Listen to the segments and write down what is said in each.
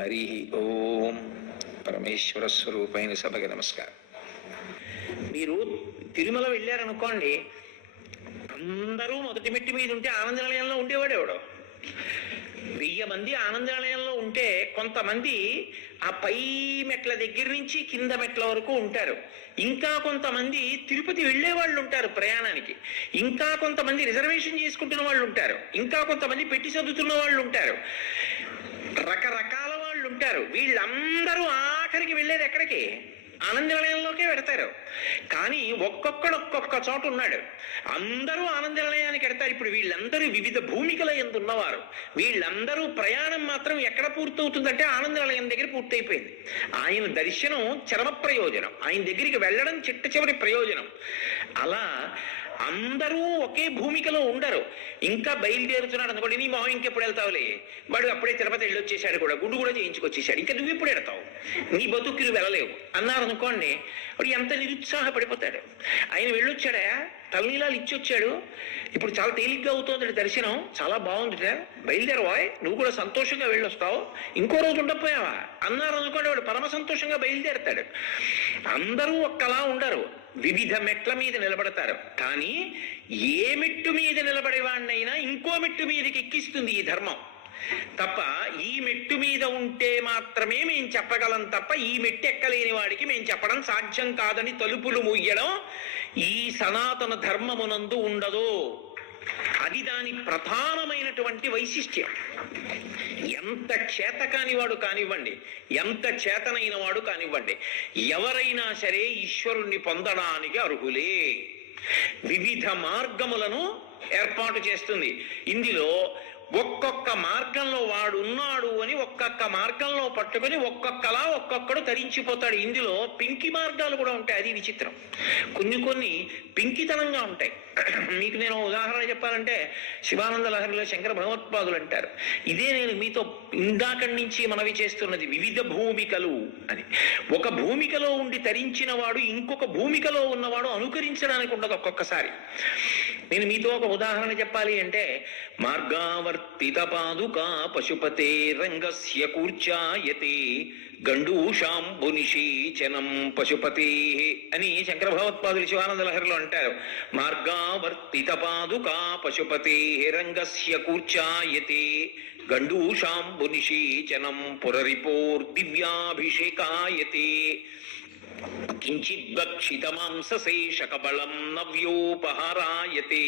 హరి ఓం. పరమేశ్వర స్వరూపైన సభకి నమస్కారం. మీరు తిరుమల వెళ్ళారనుకోండి, అందరూ మొదటి మెట్టి మీద ఉంటే ఆనంద నిలయంలో ఉండేవాడు ఎవడో. 1000 మంది ఆనంద నిలయంలో ఉంటే కొంతమంది ఆ పై మెట్ల దగ్గర నుంచి కింద మెట్ల వరకు ఉంటారు. ఇంకా కొంతమంది తిరుపతి వెళ్లే వాళ్ళు ఉంటారు ప్రయాణానికి. ఇంకా కొంతమంది రిజర్వేషన్ చేసుకుంటున్న వాళ్ళు ఉంటారు. ఇంకా కొంతమంది పెట్టి చదువుతున్న వాళ్ళు ఉంటారు. రకరకాల వాళ్ళు ఉంటారు. వీళ్ళందరూ ఆఖరికి వెళ్ళేది ఎక్కడికి? ఆనంద నిలయంలోకే పెడతారు. కానీ ఒక్కొక్కడు ఒక్కొక్క చోట ఉన్నాడు. అందరూ ఆనంద నిలయానికి పెడతారు. ఇప్పుడు వీళ్ళందరూ వివిధ భూమికల యందు ఉన్నవారు. వీళ్ళందరూ ప్రయాణం మాత్రం ఎక్కడ పూర్తవుతుందంటే ఆనంద నిలయం దగ్గర పూర్తయిపోయింది. ఆయన దర్శనం చరమ ప్రయోజనం, ఆయన దగ్గరికి వెళ్ళడం చిట్ట చివరి ప్రయోజనం. అలా అందరూ ఒకే భూమికలో ఉండరు. ఇంకా బయలుదేరుతున్నాడు అనుకోండి, నీ మొహం ఇంకెప్పుడు వెళ్తావులే, వాడు అప్పుడే తిరుపతి వెళ్ళి వచ్చేసాడు, కూడా గుండు కూడా చేయించుకొచ్చేసాడు, ఇంకా నువ్వు ఎప్పుడు వెళ్తావు, నీ బతుకులు వెళ్ళలేవు అన్నారు అనుకోండి, వాడు ఎంత నిరుత్సాహపడిపోతాడు. ఆయన వెళ్ళొచ్చాడా, తలనీలాలు ఇచ్చొచ్చాడు, ఇప్పుడు చాలా తేలిగ్గా అవుతుంది దర్శనం, చాలా బాగుందిట, బయలుదేరవాయ్, నువ్వు కూడా సంతోషంగా వెళ్ళొస్తావు, ఇంకో రోజు ఉండకపోయావా అన్నారు అనుకోండి, వాడు పరమ సంతోషంగా బయలుదేరతాడు. అందరూ ఒక్కలా ఉండరు, వివిధ మెట్ల మీద నిలబడతారు. కానీ ఏ మెట్టు మీద నిలబడేవాడినైనా ఇంకో మెట్టు మీదకి ఎక్కిస్తుంది ఈ ధర్మం తప్ప, ఈ మెట్టు మీద ఉంటే మాత్రమే మేము చెప్పగలం తప్ప ఈ మెట్టు ఎక్కలేని వాడికి మేము చెప్పడం సాధ్యం కాదని తలుపులు ముయ్యడం ఈ సనాతన ధర్మమునందు ఉండదు. అది దాని ప్రధానమైనటువంటి వైశిష్ట్యం. ఎంత చేతకాని వాడు కానివ్వండి, ఎంత చేతనైన వాడు కానివ్వండి, ఎవరైనా సరే ఈశ్వరుణ్ణి పొందడానికి అర్హులే. వివిధ మార్గములను ఏర్పాటు చేస్తుంది. ఇందులో ఒక్కొక్క మార్గంలో వాడు ఉన్నాడు అని ఒక్కొక్క మార్గంలో పట్టుకొని ఒక్కొక్కలా ఒక్కొక్కడు తరించిపోతాడు. ఇందులో పింకి మార్గాలు కూడా ఉంటాయి, అది విచిత్రం. కొన్ని పింకితనంగా ఉంటాయి. మీకు నేను ఉదాహరణ చెప్పాలంటే, శివానంద లహరిలో శంకర భగవత్పాదులు అంటారు, ఇదే నేను మీతో ఇందాకడి నుంచి మనవి చేస్తున్నది, వివిధ భూమికలు అని. ఒక భూమికలో ఉండి తరించిన వాడు ఇంకొక భూమికలో ఉన్నవాడు అనుకరించడానికి ఉండదు. ఒక్కొక్కసారి నేను మీతో ఒక ఉదాహరణ చెప్పాలి అంటే, మార్గావర్తిత పాదుకా పశుపతే రంగస్య కూర్చాయతే గండూషాంబునిషీచనం పశుపతే అని శంకర భగవత్పాదులు శివానంద లహరిలో అంటారు. మార్గావర్తిత పాదుకా పశుపతే రంగస్య కూర్చాయతే గండూషాంబునిషీచనం పురరిపోర్దివ్యాభిషేకాయతే కించిద్వక్షిత మాంసశేషకబళం నవ్యోపహారాయతే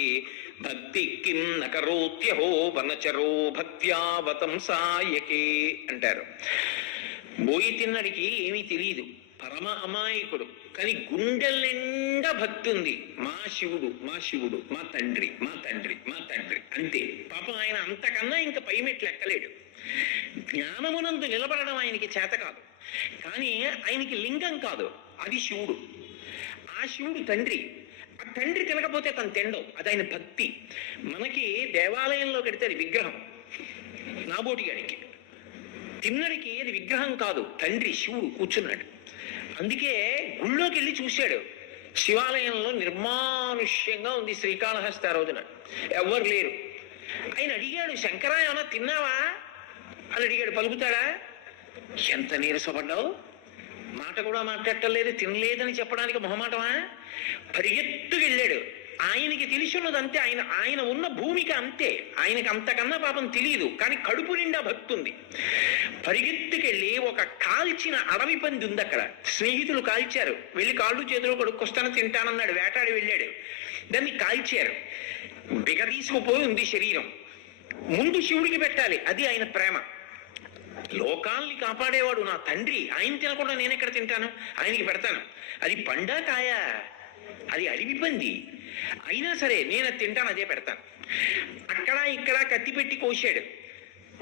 భక్తి కిం నకరోత్యహో వనచరో భక్త్యావతంసాయకే అంటారు. బోయి తిన్నడికి ఏమీ తెలియదు, పరమ అమాయకుడు, కానీ గుండెల నిండా భక్తి ఉంది. మా శివుడు, మా శివుడు, మా తండ్రి, మా తండ్రి, మా తండ్రి, అంతే. పాపం ఆయన అంతకన్నా ఇంకా పై మెట్లు ఎక్కలేడు. జ్ఞానమునందు నిలబడడం ఆయనకి చేత కాదు. కానీ ఆయనకి లింగం కాదు, అది శివుడు. ఆ శివుడు తండ్రి. ఆ తండ్రి తినకపోతే తను తినడం, అది ఆయన భక్తి. మనకి దేవాలయంలో కడితే అది విగ్రహం, నాబోటిగాడికి. తిన్నడికి అది విగ్రహం కాదు, తండ్రి శివుడు కూర్చున్నాడు. అందుకే గుళ్ళోకి వెళ్ళి చూశాడు. శివాలయంలో నిర్మానుష్యంగా ఉంది శ్రీకాళహస్తి. ఆ రోజున ఎవ్వరు లేరు. ఆయన అడిగాడు, శంకరా ఏమన్నా తిన్నావా అని అడిగాడు. పలుకుతాడా? ఎంత నీరసపడ్డావు, మాట కూడా మాట్లాడటలేదు, తినలేదని చెప్పడానికి మొహమాటమా? పరిగెత్తుకు వెళ్ళాడు. ఆయనకి తెలిసి ఉన్నదంతే, ఆయన ఉన్న భూమికి అంతే, ఆయనకి అంతకన్నా పాపం తెలియదు. కానీ కడుపు నిండా భక్తి ఉంది. పరిగెత్తుకెళ్ళి ఒక కాల్చిన అడవి పంది ఉంది అక్కడ, స్నేహితులు కాల్చారు. వెళ్ళి కాళ్ళు చేతులు కొడుక్కొస్తాను తింటానన్నాడు. వేటాడి వెళ్ళాడు, దాన్ని కాల్చారు. బిగదీసుకుపోయి ఉంది శరీరం. ముందు శివుడికి పెట్టాలి, అది ఆయన ప్రేమ. లోకాల్ని కాపాడేవాడు నా తండ్రి, ఆయన తినకుండా నేను ఎక్కడ తింటాను, ఆయనకి పెడతాను. అది పండా కాయ, అది అడవి పంది, అయినా సరే నేను అది తింటాను, అదే పెడతాను. అక్కడ ఇక్కడ కత్తి పెట్టి కోశాడు.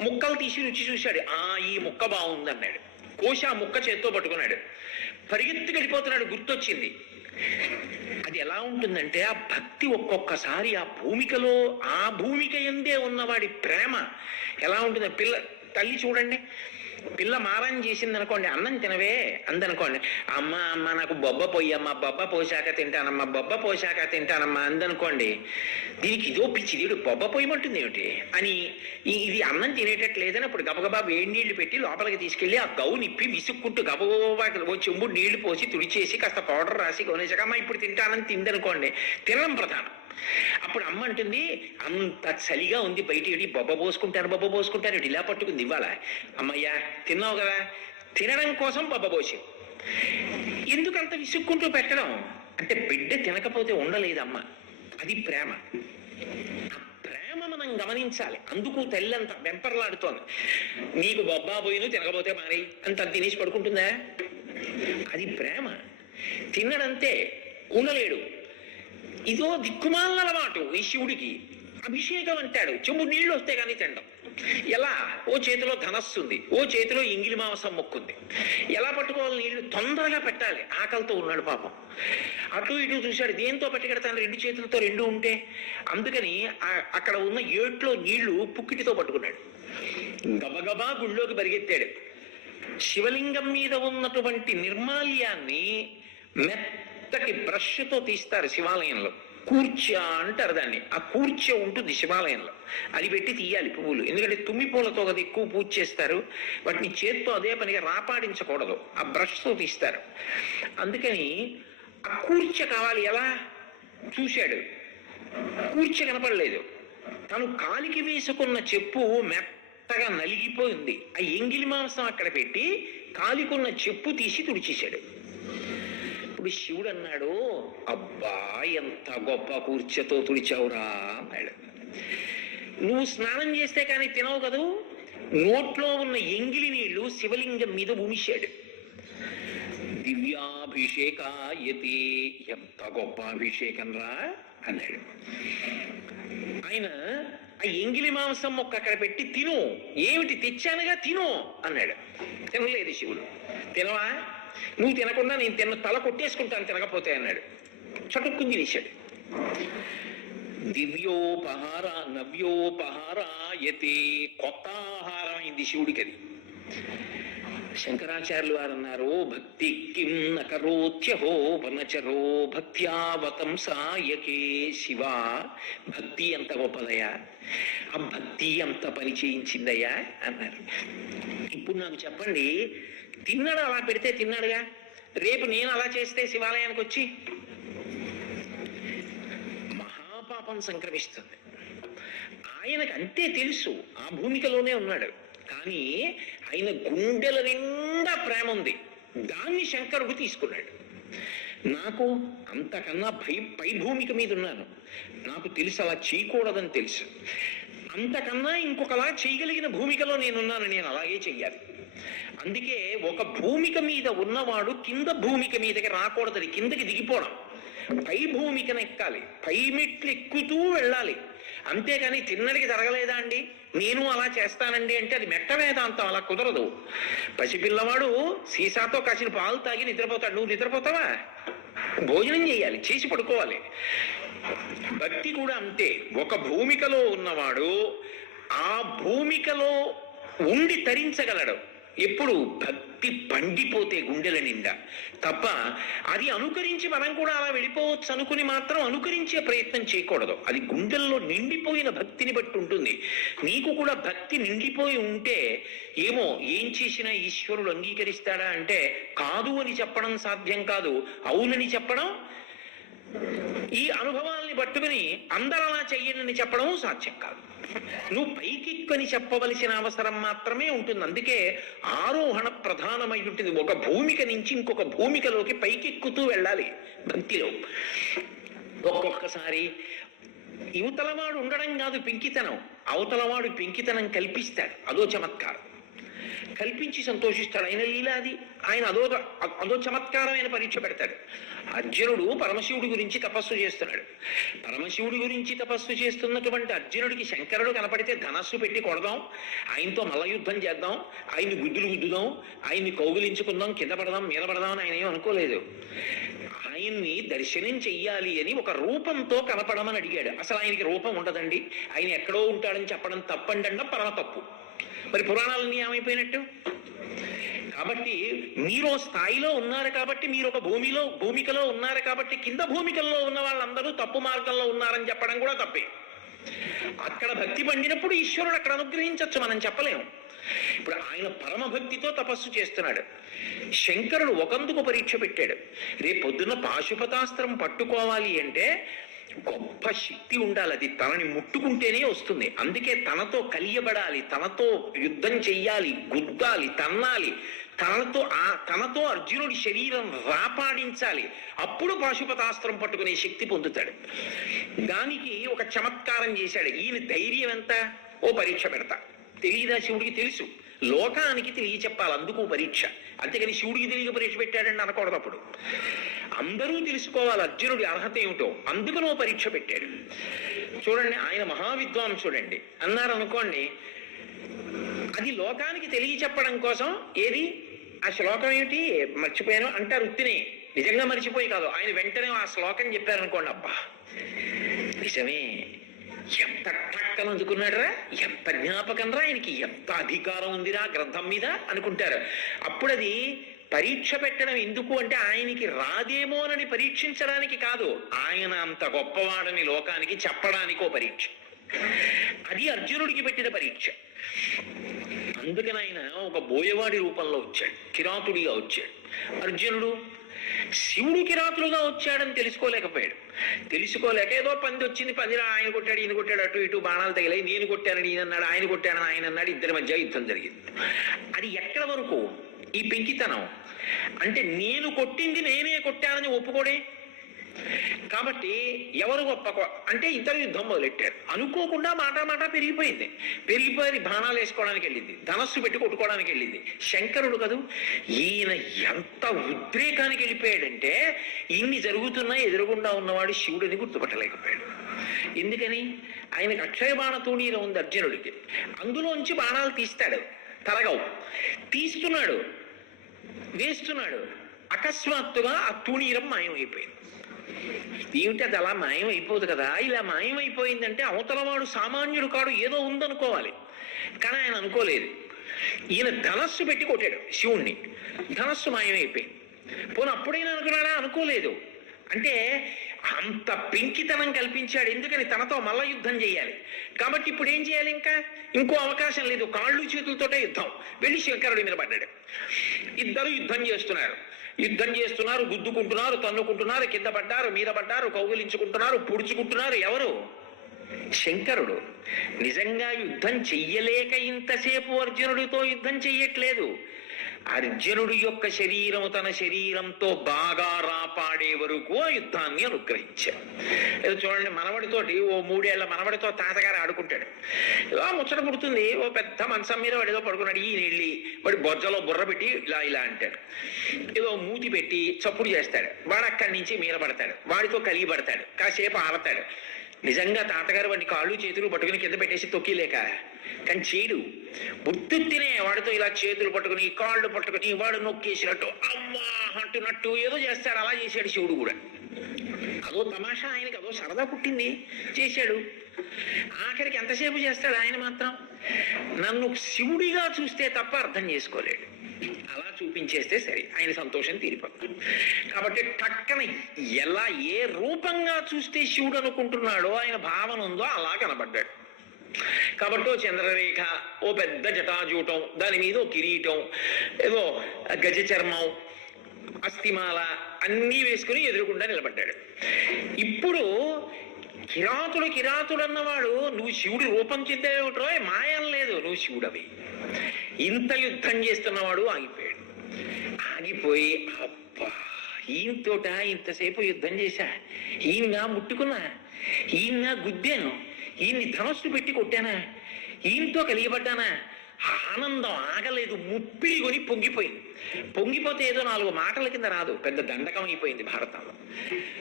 ముక్కలు తీసి రుచి చూశాడు. ఈ ముక్క బాగుంది అన్నాడు. కోసి ఆ ముక్క చేత్తో పట్టుకున్నాడు. పరిగెత్తుకు వెళ్ళిపోతున్నాడు. గుర్తొచ్చింది. అది ఎలా ఉంటుందంటే, ఆ భక్తి ఒక్కొక్కసారి ఆ భూమికలో, ఆ భూమిక ఎందే ఉన్నవాడి ప్రేమ ఎలా ఉంటుంది. తల్లి చూడండి, పిల్ల మారం చేసింది అనుకోండి, అన్నం తినవే అందనుకోండి, అమ్మ అమ్మ నాకు బొబ్బ పోయమ్మా, బొబ్బ పోసాక తింటానమ్మా, బొబ్బ పోసాక తింటానమ్మా అందనుకోండి, దీనికి ఇదో పిచ్చిది, బొబ్బ పోయమంటుంది ఏమిటి అని ఇది అన్నం తినేటట్టు లేదని అప్పుడు గబగబా వేడి నీళ్లు పెట్టి లోపలికి తీసుకెళ్లి ఆ గౌ నిప్పి విసుక్కుంటూ గబగబా ఓ చెంబు నీళ్లు పోసి తుడిచేసి కాస్త పౌడర్ రాసి కొనేసాక అమ్మ ఇప్పుడు తింటానని తిందనుకోండి, తినడం ప్రధానం. అప్పుడు అమ్మ అంటుంది, అంత చలిగా ఉంది బయట, బొబ్బ పోసుకుంటారు ఇలా పట్టుకుంది ఇవాళ, అమ్మయ్యా తిన్నావు కదా, తినడం కోసం బొబ్బ పోసి. ఎందుకంత విసుక్కుంటూ పెట్టడం అంటే బిడ్డ తినకపోతే ఉండలేదమ్మ, అది ప్రేమ. ఆ ప్రేమ మనం గమనించాలి. అందుకు తల్లి అంత వెంపర్లాడుతోంది. నీకు బొబ్బా పోయిను తినకపోతే మారి అంత తినేసి పడుకుంటుందా? అది ప్రేమ. తిన్నడంతే ఉండలేడు. ఇదో దిక్కుమాల అలవాటు ఈ శివుడికి. అభిషేకం అంటాడు, చెంబు నీళ్లు వస్తే కానీ తినడం. ఎలా? ఓ చేతిలో ధనస్సుంది, ఓ చేతిలో ఇంగిలి మాంసం మొక్కుంది. ఎలా పట్టుకోవాలి నీళ్లు? తొందరగా పెట్టాలి. ఆకలితో ఉన్నాడు పాపం. అటు ఇటు చూశాడు, దేంతో పట్టుకెడతాను, రెండు చేతులతో రెండు ఉంటే. అందుకని అక్కడ ఉన్న ఏట్లో నీళ్లు పుక్కిటితో పట్టుకున్నాడు. గబగబా గుళ్ళోకి పరిగెత్తాడు. శివలింగం మీద ఉన్నటువంటి నిర్మాల్యాన్ని మెత్తటి బ్రష్తో తీస్తారు శివాలయంలో. కూర్చ అంటారు దాన్ని. ఆ కూర్చ ఉంటుంది శివాలయంలో, అది పెట్టి తీయాలి పువ్వులు. ఎందుకంటే తుమ్మి పూలతో కదా ఎక్కువ పూజ చేస్తారు. వాటిని చేత్తో అదే పనిగా రాపాడించకూడదు, ఆ బ్రష్తో తీస్తారు. అందుకని ఆ కూర్చ కావాలి. ఎలా చూశాడు, కూర్చ కనపడలేదు. తను కాలికి వేసుకున్న చెప్పు మెత్తగా నలిగిపోయింది. ఆ ఎంగిలి మాంసం అక్కడ పెట్టి కాలికున్న చెప్పు తీసి తుడిచేశాడు. ఇప్పుడు శివుడు అన్నాడు, అబ్బా ఎంత గొప్ప కూర్చతో తుడిచావురా అన్నాడు. నువ్వు స్నానం చేస్తే కానీ తినవు కదూ. నోట్లో ఉన్న ఎంగిలి నీళ్లు శివలింగం మీద ఉమిశాడు. దివ్యాభిషేకాయతే, ఎంత గొప్ప అభిషేకం రా అన్నాడు. ఆయన ఆ ఎంగిలి మాంసం మొక్క అక్కడ పెట్టి తిను, ఏమిటి తెచ్చానుగా తిను అన్నాడు. తినలేదు శివుడు. తినవా? నువ్వు తినకుండా నేను తిన్న తల కొట్టేసుకుంటాను తినకపోతే అన్నాడు. చటుక్కుని తినేశాడు. దివ్యోపహార నవ్యోపహారాయతే, కొత్త ఆహారం అయింది శివుడికి అది. శంకరాచార్యులు వారు అన్నారు, భక్తి కిం నకరోత్యహో వనచరో భక్త్యావతం సాయకే. శివ భక్తి ఎంత గొప్పదయ్యా, ఆ భక్తి ఎంత పని చేయించిందయ్యా అన్నారు. ఇప్పుడు నాకు చెప్పండి, తిన్నాడు, అలా పెడితే తిన్నాడుగా. రేపు నేను అలా చేస్తే శివాలయానికి వచ్చి మహాపాపం సంక్రమిస్తుంది. ఆయనకు అంతే తెలుసు, ఆ భూమికలోనే ఉన్నాడు. కానీ ఆయన గుండెల నిండా ప్రేమ ఉంది. దాన్ని శంకరుడు తీసుకున్నాడు. నాకు అంతకన్నా పై భూమిక మీద ఉన్నాను, నాకు తెలుసు అలా చేయకూడదని తెలుసు. అంతకన్నా ఇంకొకలా చేయగలిగిన భూమికలో నేనున్నాను, నేను అలాగే చెయ్యాలి. అందుకే ఒక భూమిక మీద ఉన్నవాడు కింద భూమిక మీదకి రాకూడదు, కిందకి దిగిపోవడం. పై భూమికను ఎక్కాలి, పై మెట్లు ఎక్కుతూ వెళ్ళాలి. అంతేగాని తిన్నడికి జరగలేదా అండి, నేను అలా చేస్తానండి అంటే అది మెట్ట వేదాంతం, అలా కుదరదు. పసిపిల్లవాడు సీసాతో కాసిన పాలు తాగి నిద్రపోతాడు, నువ్వు నిద్రపోతావా? భోజనం చేయాలి, చేసి పడుకోవాలి. భక్తి కూడా అంతే. ఒక భూమికలో ఉన్నవాడు ఆ భూమికలో ఉండి తరించగలడు. ఎప్పుడు భక్తి పండిపోతే గుండెల నిండా తప్ప అది అనుకరించి మనం కూడా అలా వెళ్ళిపోవచ్చు అనుకుని మాత్రం అనుకరించే ప్రయత్నం చేయకూడదు. అది గుండెల్లో నిండిపోయిన భక్తిని బట్టి ఉంటుంది. నీకు కూడా భక్తి నిండిపోయి ఉంటే ఏమో ఏం చేసినా ఈశ్వరుడు అంగీకరిస్తాడా అంటే కాదు అని చెప్పడం సాధ్యం కాదు, అవునని చెప్పడం, ఈ అనుభవాల్ని పట్టుకుని అందరూ అలా చెయ్యనని చెప్పడం సాధ్యం కాదు. నువ్వు పైకిక్కని చెప్పవలసిన అవసరం మాత్రమే ఉంటుంది. అందుకే ఆరోహణ ప్రధానమై ఉంటుంది. ఒక భూమిక నుంచి ఇంకొక భూమికలోకి పైకెక్కుతూ వెళ్ళాలి భక్తిలో. ఒక్కొక్కసారి యువతలవాడు ఉండడం కాదు పెంకితనం, అవతలవాడు పెంకితనం కల్పిస్తాడు, అదో చమత్కారం. కల్పించి సంతోషిస్తాడు. ఆయన లీలాది, ఆయన అదో చమత్కారమైన పరీక్ష పెడతాడు. అర్జునుడు పరమశివుడి గురించి తపస్సు చేస్తున్నాడు. పరమశివుడి గురించి తపస్సు చేస్తున్నటువంటి అర్జునుడికి శంకరుడు కనపడితే ధనస్సు పెట్టి కొడదాం, ఆయనతో మల్లయుద్ధం చేద్దాం, ఆయన్ని గుద్దుదాం, ఆయన్ని కౌగిలించుకుందాం, కింద పడదాం, మీద పడదాం అని ఆయన ఏం అనుకోలేదు. ఆయన్ని దర్శనం చెయ్యాలి అని ఒక రూపంతో కనపడమని అడిగాడు. అసలు ఆయనకి రూపం ఉండదండి, ఆయన ఎక్కడో ఉంటాడని చెప్పడం తప్పండి, పరమ తప్పు. మరి పురాణాలన్నీ ఏమైపోయినట్టు? కాబట్టి మీరు స్థాయిలో ఉన్నారు కాబట్టి, మీరు ఒక భూమికలో ఉన్నారు కాబట్టి, కింద భూమికల్లో ఉన్న వాళ్ళందరూ తప్పు మార్గంలో ఉన్నారని చెప్పడం కూడా తప్పే. అక్కడ భక్తి పండినప్పుడు ఈశ్వరుడు అక్కడ అనుగ్రహించవచ్చు, మనం చెప్పలేము. ఇప్పుడు ఆయన పరమభక్తితో తపస్సు చేస్తున్నాడు. శంకరుడు ఒకందుకు పరీక్ష పెట్టాడు. రేపొద్దున పాశుపతాస్త్రం పట్టుకోవాలి అంటే గొప్ప శక్తి ఉండాలి, అది తనని ముట్టుకుంటేనే వస్తుంది. అందుకే తనతో కలియబడాలి, తనతో యుద్ధం చెయ్యాలి, గుద్దాలి, తన్నాలి, తనతో అర్జునుడి శరీరం రాపాడించాలి. అప్పుడు పాశుపతాస్త్రం పట్టుకునే శక్తి పొందుతాడు. దానికి ఒక చమత్కారం చేశాడు. ఈయన ధైర్యం ఎంత? ఓ పరీక్ష పెడతా. తెలియదా? శివుడికి తెలుసు, లోకానికి తెలియచెప్పాలి, అందుకు పరీక్ష. అంతేకాని శివుడికి తెలియక పరీక్ష పెట్టాడని అనకూడదు. అప్పుడు అందరూ తెలుసుకోవాలి అర్జునుడి అర్హత ఏమిటో, అందుకు పరీక్ష పెట్టాడు. చూడండి, ఆయన మహావిద్వాంసుడండి అన్నారు అనుకోండి, అది లోకానికి తెలియచెప్పడం కోసం. ఏది ఆ శ్లోకం ఏమిటి మర్చిపోయాను అంటారు ఉత్తినే, నిజంగా మర్చిపోయి కాదు. ఆయన వెంటనే ఆ శ్లోకం చెప్పారనుకోండి, అబ్బా నిజమే, ఎంత టక్కలు అందుకున్నాడరా, ఎంత జ్ఞాపకం రా, ఆయనకి ఎంత అధికారం ఉందిరా గ్రంథం మీద అనుకుంటారు. అప్పుడు అది పరీక్ష పెట్టడం ఎందుకు అంటే ఆయనకి రాదేమోనని పరీక్షించడానికి కాదు, ఆయన అంత గొప్పవాడని లోకానికి చెప్పడానికో పరీక్ష. అది అర్జునుడికి పెట్టిన పరీక్ష. అందుకని ఆయన ఒక బోయవాడి రూపంలో వచ్చాడు, కిరాతుడిగా వచ్చాడు. అర్జునుడు శివుడు కిరాతులుగా వచ్చాడని తెలుసుకోలేకపోయాడు. తెలుసుకోలేక ఏదో పంది వచ్చింది, పందిరా ఆయన కొట్టాడు, ఈయన కొట్టాడు, అటు ఇటు బాణాలు తగిలాయి, నేను కొట్టానని ఈయన అన్నాడు, ఆయన కొట్టానని ఆయన అన్నాడు, ఇద్దరి మధ్య యుద్ధం జరిగింది. అది ఎక్కడ వరకు ఈ పెంకితనం అంటే, నేను కొట్టింది నేనే కొట్టానని ఒప్పుకోడే. కాబట్టి ఎవరు గొప్ప అంటే ఇద్దరు యుద్ధం మొదలెట్టారు. అనుకోకుండా మాట పెరిగిపోయి బాణాలు వేసుకోవడానికి వెళ్ళింది, ధనస్సు పెట్టి కొట్టుకోవడానికి వెళ్ళింది. శంకరుడు కదూ, ఈయన ఎంత ఉద్రేకానికి వెళ్ళిపోయాడంటే ఇన్ని జరుగుతున్నా ఎదురుగుండా ఉన్నవాడు శివుడిని గుర్తుపట్టలేకపోయాడు. ఎందుకని? ఆయనకు అక్షయ బాణ తూణీరం ఉంది అర్జునుడికి, అందులోంచి బాణాలు తీస్తాడు, తరగవు. తీస్తున్నాడు, వేస్తున్నాడు, అకస్మాత్తుగా ఆ తూణీరం మాయమైపోయింది. ఏమిటి అది అలా మాయమైపోదు కదా. ఇలా మాయమైపోయిందంటే అవతలవాడు సామాన్యుడు కాడు, ఏదో ఉందనుకోవాలి. కానీ ఆయన అనుకోలేదు. ఈయన ధనస్సు పెట్టి కొట్టాడు శివుణ్ణి, ధనస్సు మాయమైపోయింది. పోనీ అప్పుడైనా అనుకున్నాడా? అనుకోలేదు. అంటే అంత పెంకితనం కల్పించాడు. ఎందుకని? తనతో మల్ల యుద్ధం చేయాలి కాబట్టి. ఇప్పుడు ఏం చేయాలి? ఇంకో అవకాశం లేదు, కాళ్ళు చేతులతోటే యుద్ధం. వెళ్ళి శంకరుడి మీద పడ్డాడు. ఇద్దరు యుద్ధం చేస్తున్నారు, గుద్దుకుంటున్నారు, తన్నుకుంటున్నారు, కింద పడ్డారు, మీద పడ్డారు, కౌగిలించుకుంటున్నారు, పుడుచుకుంటున్నారు. ఎవరు? శంకరుడు. నిజంగా యుద్ధం చెయ్యలేక ఇంతసేపు అర్జునుడితో యుద్ధం చెయ్యట్లేదు. అర్జునుడి యొక్క శరీరము తన శరీరంతో బాగా రాపాడే వరకు ఆ యుద్ధాన్ని అనుగ్రహించారు. ఏదో చూడండి, మనవడితోటి, ఓ 3 ఏళ్ల మనవడితో తాతగారు ఆడుకుంటాడు. ఏదో ముచ్చట పుడుతుంది, ఓ పెద్ద మంచం మీద వాడు ఏదో పడుకున్నాడు, ఈయన వెళ్ళి వాడి బొజ్జలో బుర్ర పెట్టి ఇలా అంటాడు, ఏదో మూతి పెట్టి చప్పుడు చేస్తాడు. వాడు అక్కడి నుంచి మీద పడతాడు, వాడితో కలిగి పడతాడు, కాసేపు ఆడతాడు. నిజంగా తాతగారు వాడిని కాళ్ళు చేతులు పట్టుకుని కింద పెట్టేసి తొక్కిలేక, కానీ చేయడు. బుద్ధినే వాడితో ఇలా చేతులు పట్టుకుని కాళ్ళు పట్టుకుని వాడు నొక్కేసినట్టు అమ్మా అంటున్నట్టు ఏదో చేస్తాడు. అలా చేశాడు శివుడు కూడా. అదో తమాషా, ఆయనకి అదో సరదా పుట్టింది, చేశాడు. ఆఖరికి ఎంతసేపు చేస్తాడు ఆయన మాత్రం? నన్ను శివుడిగా చూస్తే తప్ప అర్థం చేసుకోలేడు. అలా చూపించేస్తే సరే, ఆయన సంతోషం తీరిపోతుంది. కాబట్టి టక్కన ఎలా ఏ రూపంగా చూస్తే శివుడు అనుకుంటున్నాడో, ఆయన భావన ఉందో అలా కనబడ్డాడు. కాబట్టి ఓ చంద్రరేఖ, ఓ పెద్ద జటాజూటం, దాని మీద ఓ కిరీటం, ఏదో గజ చర్మం, అస్థిమాల అన్నీ వేసుకుని ఎదురుకుండా నిలబడ్డాడు. ఇప్పుడు కిరాతుడు అన్నవాడు, నువ్వు శివుడి రూపం చెందేవిటో, మాయం లేదు, నువ్వు శివుడవి. ఇంత యుద్ధం చేస్తున్నవాడు ఆగిపోయాడు. ఆగిపోయి, అబ్బా ఈయనతోట ఇంతసేపు యుద్ధం చేశా, ఈయనగా ముట్టుకున్నా, ఈయనగా గుద్దాను, ఈయన్ని ధనస్సు పెట్టి కొట్టానా, ఈయనతో కలిగిపడ్డానా, ఆనందం ఆగలేదు, ముప్పిడి కొని పొంగిపోయింది. పొంగిపోతే ఏదో 4 మాటల కింద రాదు, పెద్ద దండకం అయిపోయింది భారతంలో.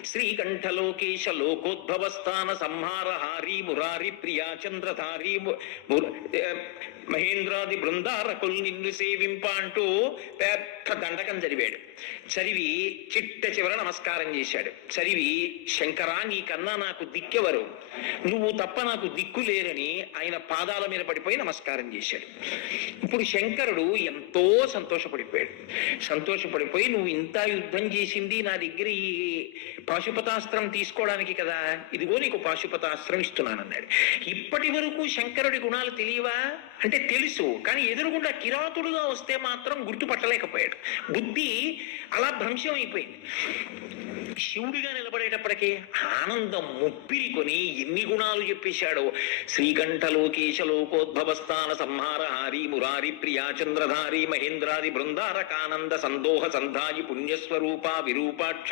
శ్రీకంఠలోకేశ లోకోద్భవస్థాన సంహారహారి మురారి ప్రియా చంద్రధారి మహేంద్రాది బృందారకులు నిన్ను సేవింప అంటూ పెద్ద దండకం చదివాడు. చదివి చిట్ట చివర నమస్కారం చేశాడు. చదివి, శంకరా నీకన్నా నాకు దిక్కెవరు, నువ్వు తప్ప నాకు దిక్కు లేరని ఆయన పాదాల మీద పడిపోయి నమస్కారం చేశాడు. ఇప్పుడు శంకరుడు ఎంతో సంతోషపడిపోయాడు. సంతోషపడిపోయి, నువ్వు ఇంత యుద్ధం చేసింది నా దగ్గర ఈ పాశుపతాస్త్రం తీసుకోవడానికి కదా, ఇదిగో నీకు పాశుపతాస్త్రం ఇస్తున్నానన్నాడు. ఇప్పటి వరకు శంకరుడి గుణాలు తెలియవా అంటే తెలుసు, కానీ ఎదురుగుండా కిరాతుడుగా వస్తే మాత్రం గుర్తుపట్టలేకపోయాడు. బుద్ధి అలా భ్రంశం అయిపోయింది. శివుడిగా నిలబడేటప్పటికీ ఆనందం ముప్పిరి కొని ఎన్ని గుణాలు చెప్పేశాడో. శ్రీకంఠ లోకేశ లోకోద్భవస్థాన సంహార హారి మురారి ప్రియా చంద్రధారి మహేంద్రాది బృందారకానంద సందోహ సంధాయి పుణ్యస్వరూప విరూపాక్ష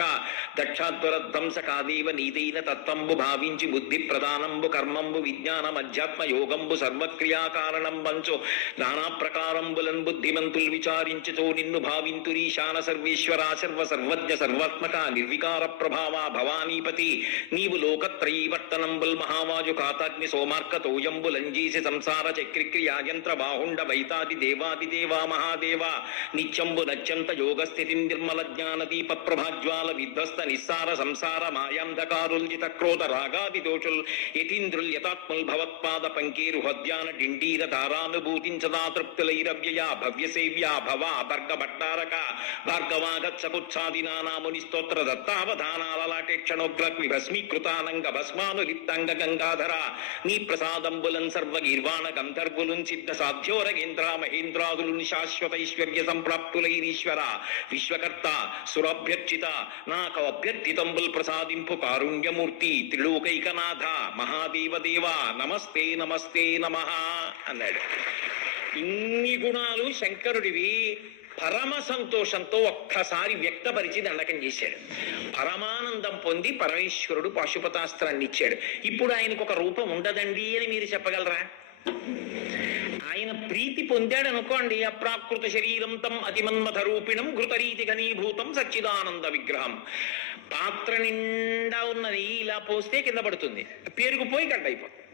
దక్షాధ్వరధ్వంసకాదేవ నీతైన తత్వంబు భావించి బుద్ధి ప్రధానంబు కర్మంబు విజ్ఞానం అధ్యాత్మ యోగంబు సర్వక్రియాకారణం వంచు నానా ప్రకారంబులన్ బుద్ధిమంతులు విచారించుతో నిన్ను భావింతురీశాన సర్వేశ్వర సర్వ సర్వజ్ఞ సర్వాత్మక నిర్వికార ప్రభావ భవానీపతి నీవు లోకత్రయీవర్తనంబుల్ మహావాజు కాతాగ్ని సోమార్కతోయంబులంజీసి సంసార చక్రిక్రియాయంత్ర బాహుండ వైతాది దేవాదిదేవా మహాదేవ నిత్యంబు నత్యంత యోగస్థితి నిర్మల జ్ఞాన దీప ప్రభాజ్వాల విధ్వస్త నిస్సార సంసార మాయాంధకారుల్జిత క్రోధ రాగాది దోషుల్ యతీంద్రుల్ యతాత్ముల్ భవత్పాద పంకేరు హద్యాన డిండీర ధారానుభూతించదా తృప్తులైరవ్యయ భవ్య సేవ్యా భవ భర్గ భట్టారక భార్గవాగత్సకుత్సాది నానాముని స్తోత్ర దత్తావధానాలలాటే క్షణోగ్రగ్వి భస్మీకృతానంగ భస్మానులిప్తంగ గంగాధర నీ ప్రసాదంబులన్ సర్వగీర్వాణ గంధర్వులున్ సిద్ధ సాధ్యోరగేంద్ర మహేంద్రాదులున్ శాశ్వతైశ్వర్య సంప్రాప్తులైరీశ్వర విశ్వకర్త సురభ్యర్చిత నాకు అభ్యర్థితంబుల్ ప్రసాదింపు కారుణ్యమూర్తి త్రిలోకైకనాథ మహాదేవదేవ నమస్తే నమస్తే నమః అన్నాడు. ఇన్ని గుణాలు శంకరుడివి పరమ సంతోషంతో ఒక్కసారి వ్యక్తపరిచి దండకం చేశాడు. పరమానందం పొంది పరమేశ్వరుడు పాశుపతాస్త్రాన్ని ఇచ్చాడు. ఇప్పుడు ఆయనకు ఒక రూపం ఉండదండి అని మీరు చెప్పగలరా? ఆయన ప్రీతి పొందాడు అనుకోండి, అప్రాకృత శరీరం తం అతిమన్మథ రూపిణం ఘృతరీతి ఘనీభూతం సచ్చిదానంద విగ్రహం. పాత్ర నిండా ఉన్నది ఇలా పోస్తే కింద పడుతుంది, పేరుకుపోయి గడ్డ అయిపోతుంది.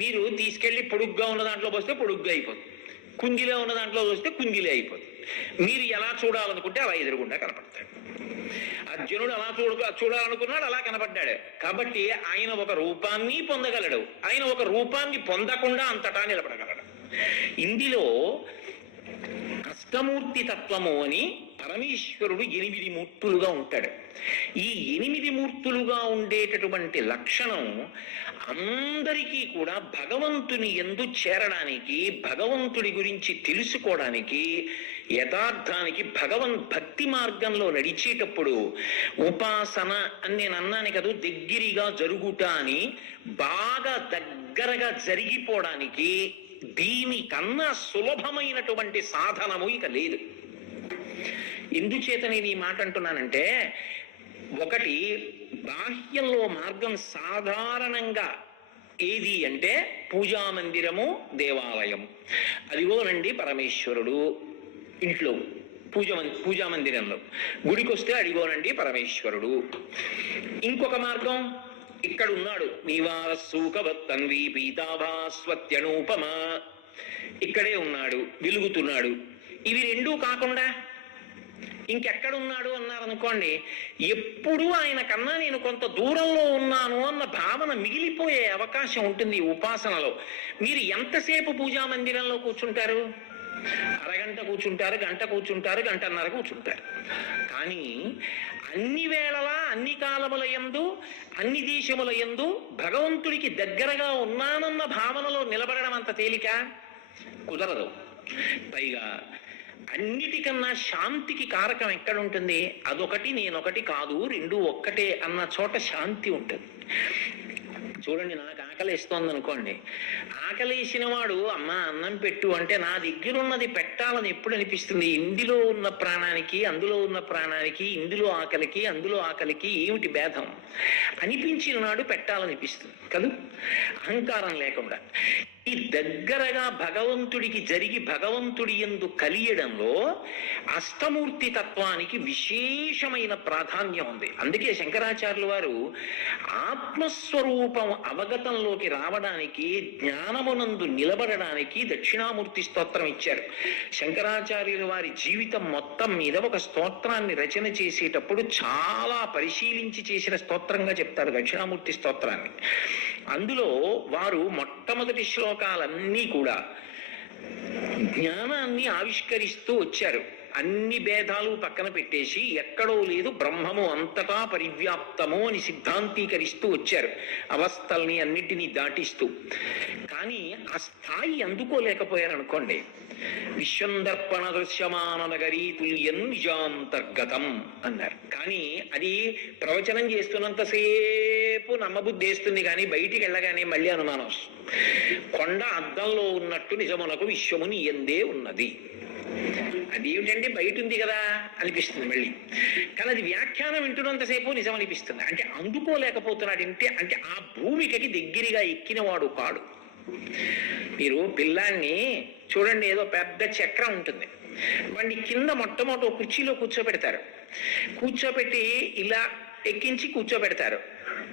మీరు తీసుకెళ్లి పొడుగ్గా ఉన్న దాంట్లో పోస్తే పొడుగ్గా అయిపోతుంది, కుందిలో ఉన్న దాంట్లో పోస్తే కుందిలే అయిపోతుంది. మీరు ఎలా చూడాలనుకుంటే అలా ఎదురుగుండా కనపడతాడు. అర్జునుడు అలా చూడాలనుకున్నాడు, అలా కనపడ్డాడు. కాబట్టి ఆయన ఒక రూపాన్ని పొందగలడు, ఆయన ఒక రూపాన్ని పొందకుండా అంతటా నిలబడగలడు. ఇందులో అష్టమూర్తి తత్వము అని పరమేశ్వరుడు 8 మూర్తులుగా ఉంటాడు. ఈ 8 మూర్తులుగా ఉండేటటువంటి లక్షణం అందరికీ కూడా భగవంతుని యందు చేరడానికి, భగవంతుడి గురించి తెలుసుకోవడానికి, యథార్థానికి భక్తి మార్గంలో నడిచేటప్పుడు ఉపాసన అని నేను అన్నాను కదా, దగ్గరగా జరుగుట అని, బాగా దగ్గరగా జరిగిపోవడానికి దీనికన్నా సులభమైనటువంటి సాధనము ఇక లేదు. ఎందుచేత నేను ఈ మాట అంటున్నానంటే, ఒకటి బాహ్యంలో మార్గం సాధారణంగా ఏది అంటే పూజా మందిరము, దేవాలయం. అదిగోనండి పరమేశ్వరుడు ఇంట్లో పూజా మందిరంలో. గుడికొస్తే అడిగోనండి పరమేశ్వరుడు. ఇంకొక మార్గం, ఇక్కడ ఉన్నాడు నీవార సూకవత్తన్వి పీతాభాస్వత్యనూపమ, ఇక్కడే ఉన్నాడు వెలుగుతున్నాడు. ఇవి రెండూ కాకుండా ఇంకెక్కడున్నాడు అన్నారనుకోండి, ఎప్పుడూ ఆయన కన్నా నేను కొంత దూరంలో ఉన్నాను అన్న భావన మిగిలిపోయే అవకాశం ఉంటుంది ఉపాసనలో. మీరు ఎంతసేపు పూజా మందిరంలో కూర్చుంటారు? అరగంట కూర్చుంటారు, గంట కూర్చుంటారు, గంటన్నర కూర్చుంటారు. కానీ అన్ని వేళలా, అన్ని కాలముల యందు, అన్ని దేశముల యందు భగవంతుడికి దగ్గరగా ఉన్నానన్న భావనలో నిలబడడం అంత తేలిక కుదరదు. పైగా అన్నిటికన్నా శాంతికి కారకం ఎక్కడ ఉంటుంది? అదొకటి నేనొకటి కాదు, రెండు ఒక్కటే అన్న చోట శాంతి ఉంటుంది. చూడండి, నాకు ఆకలిస్తోంది అనుకోండి, ఆకలేసిన వాడు అమ్మ అన్నం పెట్టు అంటే నా దగ్గర ఉన్నది పెట్టాలని ఎప్పుడు అనిపిస్తుంది? ఇందులో ఉన్న ప్రాణానికి, అందులో ఉన్న ప్రాణానికి, ఇందులో ఆకలికి, అందులో ఆకలికి ఏమిటి భేదం అనిపించిన నాడు పెట్టాలనిపిస్తుంది కదూ, అహంకారం లేకుండా. ఈ దగ్గరగా భగవంతుడికి జరిగి భగవంతుడి యందు కలియడంలో అష్టమూర్తి తత్వానికి విశేషమైన ప్రాధాన్యం ఉంది. అందుకే శంకరాచార్యుల వారు ఆత్మస్వరూపం అవగతంలోకి రావడానికి, జ్ఞానమునందు నిలబడడానికి దక్షిణామూర్తి స్తోత్రం ఇచ్చారు. శంకరాచార్యుల వారి జీవితం మొత్తం మీద ఒక స్తోత్రాన్ని రచన చేసేటప్పుడు చాలా పరిశీలించి చేసిన స్తోత్రంగా చెప్తారు దక్షిణామూర్తి స్తోత్రాన్ని. అందులో వారు మొట్టమొదటి శ్లోకాలన్నీ కూడా జ్ఞానాన్ని ఆవిష్కరిస్తూ వచ్చారు. అన్ని భేదాలు పక్కన పెట్టేసి ఎక్కడో లేదు బ్రహ్మము అంతటా పరివ్యాప్తము అని సిద్ధాంతీకరిస్తూ వచ్చారు, అవస్థల్ని అన్నిటినీ దాటిస్తూ. కానీ ఆ స్థాయి అందుకోలేకపోయారు అనుకోండి. విశ్వందర్పణ దృశ్యమాన నగరీ తుల్యం నిజాంతర్గతం అన్నారు. కానీ అది ప్రవచనం చేస్తున్నంతసేపు నమ్మబుద్ధి వేస్తుంది, కానీ బయటికి వెళ్ళగానే మళ్ళీ అనుమానం వస్తుంది. కొండ అద్దంలో ఉన్నట్టు నిజమునకు విశ్వము నీ యందే ఉన్నది. అదేమిటంటే బయట ఉంది కదా అనిపిస్తుంది మళ్ళీ, కానీ అది వ్యాఖ్యానం వింటున్నంతసేపు నిజం అనిపిస్తుంది. అంటే అందుకోలేకపోతున్నాడు. అంటే ఆ భూమికకి దగ్గరగా ఎక్కినవాడు కాడు. మీరు పిల్లాన్ని చూడండి, ఏదో పెద్ద చక్రం ఉంటుంది, వాడిని కింద మొట్టమొదటి కుర్చీలో కూర్చోబెడతారు, కూర్చోబెట్టి ఇలా ఎక్కించి కూర్చోబెడతారు,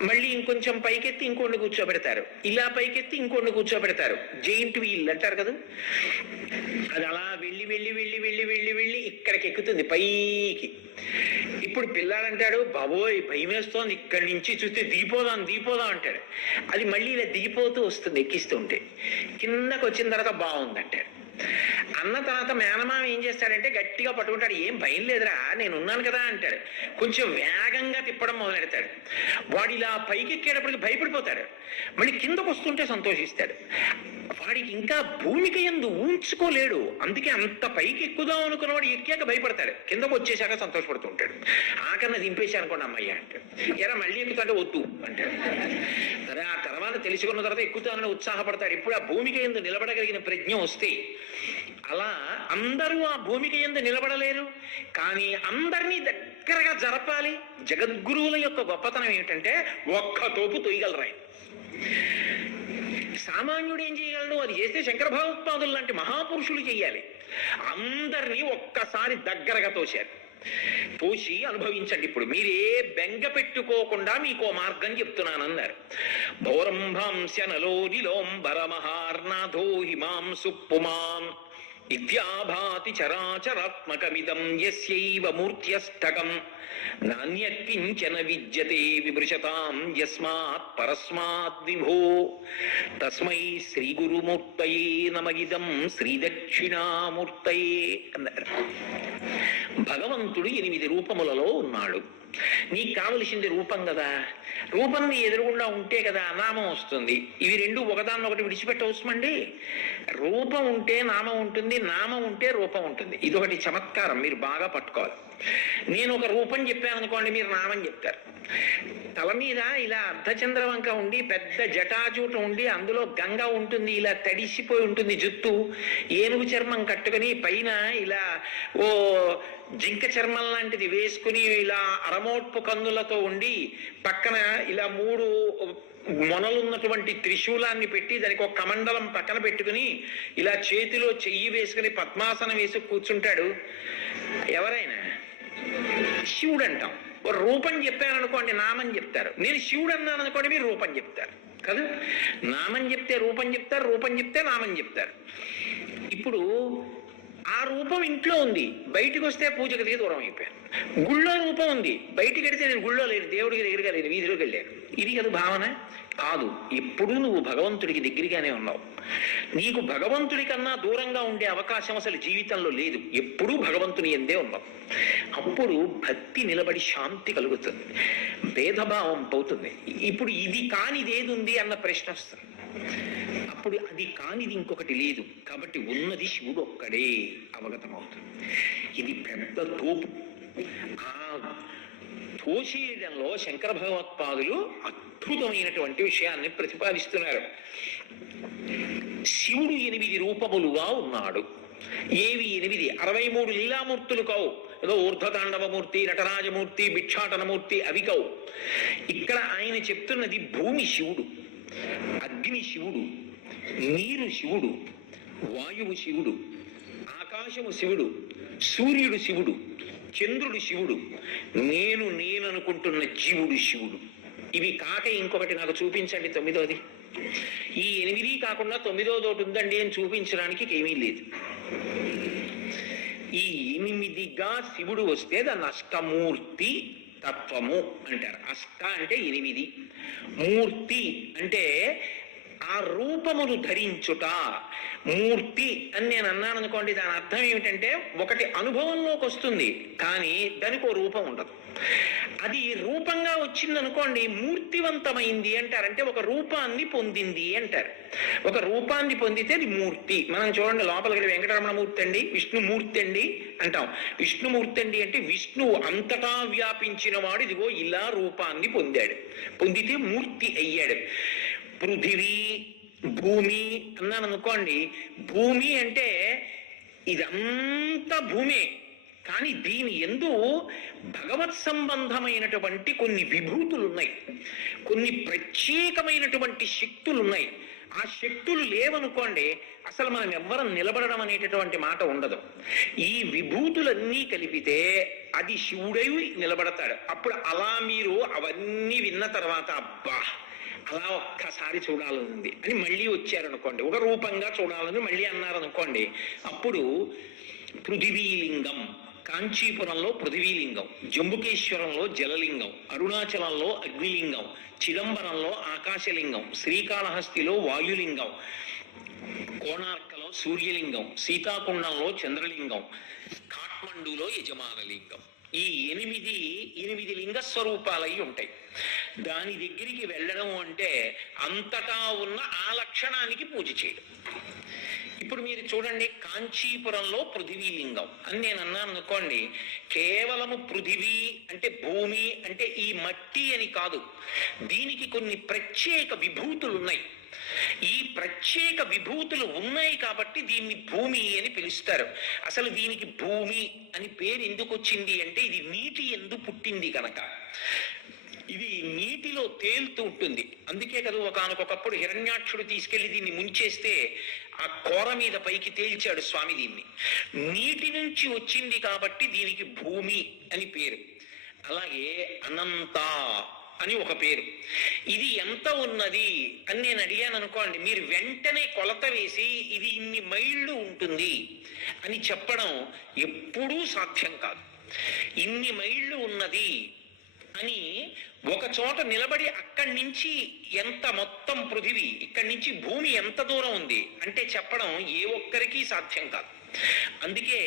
మళ్ళీ ఇంకొంచెం పైకెత్తి ఇంకోండి కూర్చోబెడతారు, ఇలా పైకెత్తి ఇంకోండి కూర్చోబెడతారు. జెయింట్ వీల్ అంటారు కదా. అది అలా వెళ్ళి వెళ్ళి వెళ్ళి వెళ్ళి వెళ్ళి వెళ్ళి ఇక్కడికి ఎక్కుతుంది పైకి. ఇప్పుడు పిల్లాడంటాడు, బాబోయ్ భయం వేస్తోంది, ఇక్కడి నుంచి చూస్తే దిగిపోదాం దిగిపోదాం అంటాడు. అది మళ్ళీ ఇలా దిగిపోతూ వస్తుంది ఎక్కిస్తుంటే. కిందకు వచ్చిన తర్వాత బాగుందంటాడు. అన్న తర్వాత మేనమామ ఏం చేస్తాడంటే గట్టిగా పట్టుకుంటాడు, ఏం భయం లేదురా నేను ఉన్నాను కదా అంటాడు. కొంచెం వేగంగా తిప్పడం మొదలెడతాడు. వాడు ఇలా పైకి ఎక్కేటప్పటికి భయపడిపోతాడు, మళ్ళీ కిందకు వస్తుంటే సంతోషిస్తాడు. వాడికి ఇంకా భూమికి యందు ఊంచుకోలేడు, అందుకే అంత పైకి ఎక్కుదాం అనుకున్నవాడు ఎక్కాక భయపడతాడు, కిందకు వచ్చేసాక సంతోషపడుతూ ఉంటాడు. ఆకన్నా దింపేశాను అనుకోండి అమ్మయ్య అంటాడు, ఎరా మళ్ళీ ఎక్కుతుంటే వద్దు అంటాడు. సరే ఆ తర్వాత తెలుసుకున్న తర్వాత ఎక్కుతానని ఉత్సాహపడతాడు. ఇప్పుడు ఆ భూమికి యందు నిలబడగలిగిన ప్రజ్ఞ వస్తే, అలా అందరూ ఆ భూమికి యందు నిలబడలేరు, కానీ అందరినీ దగ్గరగా జరపాలి. జగద్గురువుల యొక్క గొప్పతనం ఏమిటంటే ఒక్క తోపు తొయ్యగలరాయి. సామాన్యుడు ఏం చేయగలడు? అది చేస్తే శంకర భగవత్పాదులు లాంటి మహాపురుషులు చెయ్యాలి. అందరినీ ఒక్కసారి దగ్గరగా తోశారు. తోసి అనుభవించండి. ఇప్పుడు మీరే బెంగ పెట్టుకోకుండా మీకు మార్గం చెప్తున్నానన్నారు. భౌరంభాంశ నలో నిలోంబరమహార్నాథో హిమాంసు పుమాన్ విద్యాభాతి చరాచరాత్మకమిదం యస్యైవ మూర్త్యష్టకం నాన్యత్కించన విద్యతే విమృశతాం యస్మాత్ పరస్మాత్ విభో తస్మై శ్రీ గురుమూర్తయే నమగిదం శ్రీదక్షిణామూర్తయే అన్నారు. భగవంతుడు 8 రూపములలో ఉన్నాడు. నీకు కావలసింది రూపం కదా, రూపం నీ ఎదురుగుండా ఉంటే కదా నామం వస్తుంది. ఇవి రెండు ఒకదాన్నొకటి విడిచిపెట్టవసమండి. రూపం ఉంటే నామం ఉంటుంది, నామం ఉంటే రూపం ఉంటుంది. ఇదొకటి చమత్కారం, మీరు బాగా పట్టుకోవాలి. నేను ఒక రూపం చెప్పాను అనుకోండి, మీరు నామం చెప్తారు. తల మీద ఇలా అర్ధచంద్రవంక ఉండి పెద్ద జటాజూట ఉండి అందులో గంగ ఉంటుంది, ఇలా తడిసిపోయి ఉంటుంది జుత్తు, ఏనుగు చర్మం కట్టుకుని పైన ఇలా ఓ జింక చర్మం లాంటిది వేసుకుని ఇలా అరమోట్పు కందులతో ఉండి పక్కన ఇలా 3 మొనలున్నటువంటి త్రిశూలాన్ని పెట్టి దానికి ఒక కమండలం పక్కన పెట్టుకుని ఇలా చేతిలో చెయ్యి వేసుకుని పద్మాసనం వేసి కూర్చుంటాడు. ఎవరైనా శివుడు అంటాం. రూపం చెప్పారనుకోండి నామం చెప్తారు. నేను శివుడు అన్నాను అనుకోండి మీరు రూపం చెప్తారు కదా. నామం చెప్తే రూపం చెప్తారు, రూపం చెప్తే నామం చెప్తారు. ఇప్పుడు ఆ రూపం ఇంట్లో ఉంది, బయటికి వస్తే పూజ గదికి దూరం అయిపోయాను. గుళ్ళో రూపం ఉంది, బయటికి వెడితే నేను గుళ్ళో లేను, దేవుడికి దగ్గరగా లేను, వీధిలోకి వెళ్ళాను. ఇది కదా భావన కాదు. ఎప్పుడూ నువ్వు భగవంతుడికి దగ్గరగానే ఉన్నావు. నీకు భగవంతుడి కన్నా దూరంగా ఉండే అవకాశం అసలు జీవితంలో లేదు. ఎప్పుడూ భగవంతుని ఎందే ఉన్నావు. అప్పుడు భక్తి నిలబడి శాంతి కలుగుతుంది, భేదభావం పోతుంది. ఇప్పుడు ఇది కానిది ఏది ఉంది అన్న ప్రశ్న వస్తుంది. అప్పుడు అది కానిది ఇంకొకటి లేదు, కాబట్టి ఉన్నది శివుడు ఒక్కడే అవగతమవుతుంది. ఇది పెద్ద తోపు. ఆ తోచేయడంలో శంకర భగవత్పాదులు అద్భుతమైనటువంటి విషయాన్ని ప్రతిపాదిస్తున్నారు. శివుడు 8 రూపములుగా ఉన్నాడు. ఏవి 8? 63 లీలామూర్తులు కావు. ఏదో ఊర్ధ్వతాండవమూర్తి, నటరాజమూర్తి, భిక్షాటనమూర్తి అవి కావు. ఇక్కడ ఆయన చెప్తున్నది భూమి శివుడు, అగ్ని శివుడు, నీరు శివుడు, వాయువు శివుడు, ఆకాశము శివుడు, సూర్యుడు శివుడు, చంద్రుడు శివుడు, నేననుకుంటున్న జీవుడు శివుడు. ఇవి కాక ఇంకొకటి నాకు చూపించండి 9వది. ఈ 8 కాకుండా 9వది ఉందండి అని చూపించడానికి ఏమీ లేదు. ఈ 8గా శివుడు వస్తే దాన్ని అష్టమూర్తి తత్వము అంటారు. అష్ట అంటే 8, మూర్తి అంటే ఆ రూపమును ధరించుట మూర్తి అని నేను అన్నాను అనుకోండి, దాని అర్థం ఏమిటంటే ఒకటి అనుభవంలోకి వస్తుంది కానీ దానికి ఓ రూపం ఉండదు. అది రూపంగా వచ్చిందనుకోండి మూర్తివంతమైంది అంటారు, అంటే ఒక రూపాన్ని పొందింది అంటారు. ఒక రూపాన్ని పొందితే అది మూర్తి. మనం చూడండి లోపలికి వెంకటరమణ మూర్తి అండి, విష్ణుమూర్తి అండి అంటాం. విష్ణుమూర్తి అండి అంటే విష్ణువు అంతటా వ్యాపించిన వాడు ఇదిగో ఇలా రూపాన్ని పొందాడు, పొందితే మూర్తి అయ్యాడు. పృథివీ భూమి అన్నాను అనుకోండి, భూమి అంటే ఇదంతా భూమే, కానీ దీని యందు భగవత్ సంబంధమైనటువంటి కొన్ని విభూతులు ఉన్నాయి, కొన్ని ప్రత్యేకమైనటువంటి శక్తులు ఉన్నాయి. ఆ శక్తులు లేవనుకోండి అసలు మనం ఎవ్వరం నిలబడడం అనేటటువంటి మాట ఉండదు. ఈ విభూతులన్నీ కలిపితే అది శివుడై నిలబడతాడు. అప్పుడు అలా మీరు అవన్నీ విన్న తర్వాత అబ్బా అలా ఒక్కసారి చూడాలనుంది అని మళ్ళీ వచ్చారనుకోండి, ఒక రూపంగా చూడాలని మళ్ళీ అన్నారనుకోండి, అప్పుడు పృథివీలింగం, కాంచీపురంలో పృథివీలింగం, జంబుకేశ్వరంలో జలలింగం, అరుణాచలంలో అగ్నిలింగం, చిదంబరంలో ఆకాశలింగం, శ్రీకాళహస్తిలో వాయులింగం, కోణార్కలో సూర్యలింగం, సీతాకుండంలో చంద్రలింగం, కాఠ్మండూలో యజమానలింగం. ఈ ఎనిమిది లింగ స్వరూపాలై ఉంటాయి. దాని దగ్గరికి వెళ్ళడం అంటే అంతటా ఉన్న ఆ లక్షణానికి పూజ చేయడం. ఇప్పుడు మీరు చూడండి, కాంచీపురంలో పృథివీలింగం అని నేను అన్నాను అనుకోండి, కేవలము పృథివీ అంటే భూమి అంటే ఈ మట్టి అని కాదు, దీనికి కొన్ని ప్రత్యేక విభూతులు ఉన్నాయి. ఈ ప్రత్యేక విభూతులు ఉన్నాయి కాబట్టి దీన్ని భూమి అని పిలుస్తారు. అసలు దీనికి భూమి అని పేరు ఎందుకు వచ్చింది అంటే ఇది నీటి యందు పుట్టింది కనుక. ఇది నీటిలో తేలుతూ ఉంటుంది. అందుకే కదా ఒకానొకప్పుడు హిరణ్యాక్షుడు తీసుకెళ్లి దీన్ని ముంచేస్తే ఆ కోర మీద పైకి తేల్చాడు స్వామి దీన్ని. నీటి నుంచి వచ్చింది కాబట్టి దీనికి భూమి అని పేరు. అలాగే అనంత అని ఒక పేరు. ఇది ఎంత ఉన్నది అని నేను అడిగాను అనుకోండి, మీరు వెంటనే కొలత వేసి ఇది ఇన్ని మైళ్ళు ఉంటుంది అని చెప్పడం ఎప్పుడూ సాధ్యం కాదు. ఇన్ని మైళ్ళు ఉన్నది అని ఒక చోట నిలబడి అక్కడి నుంచి ఎంత మొత్తం పృథివీ, ఇక్కడి నుంచి భూమి ఎంత దూరం ఉంది అంటే చెప్పడం ఏ ఒక్కరికి సాధ్యం కాదు. అందుకే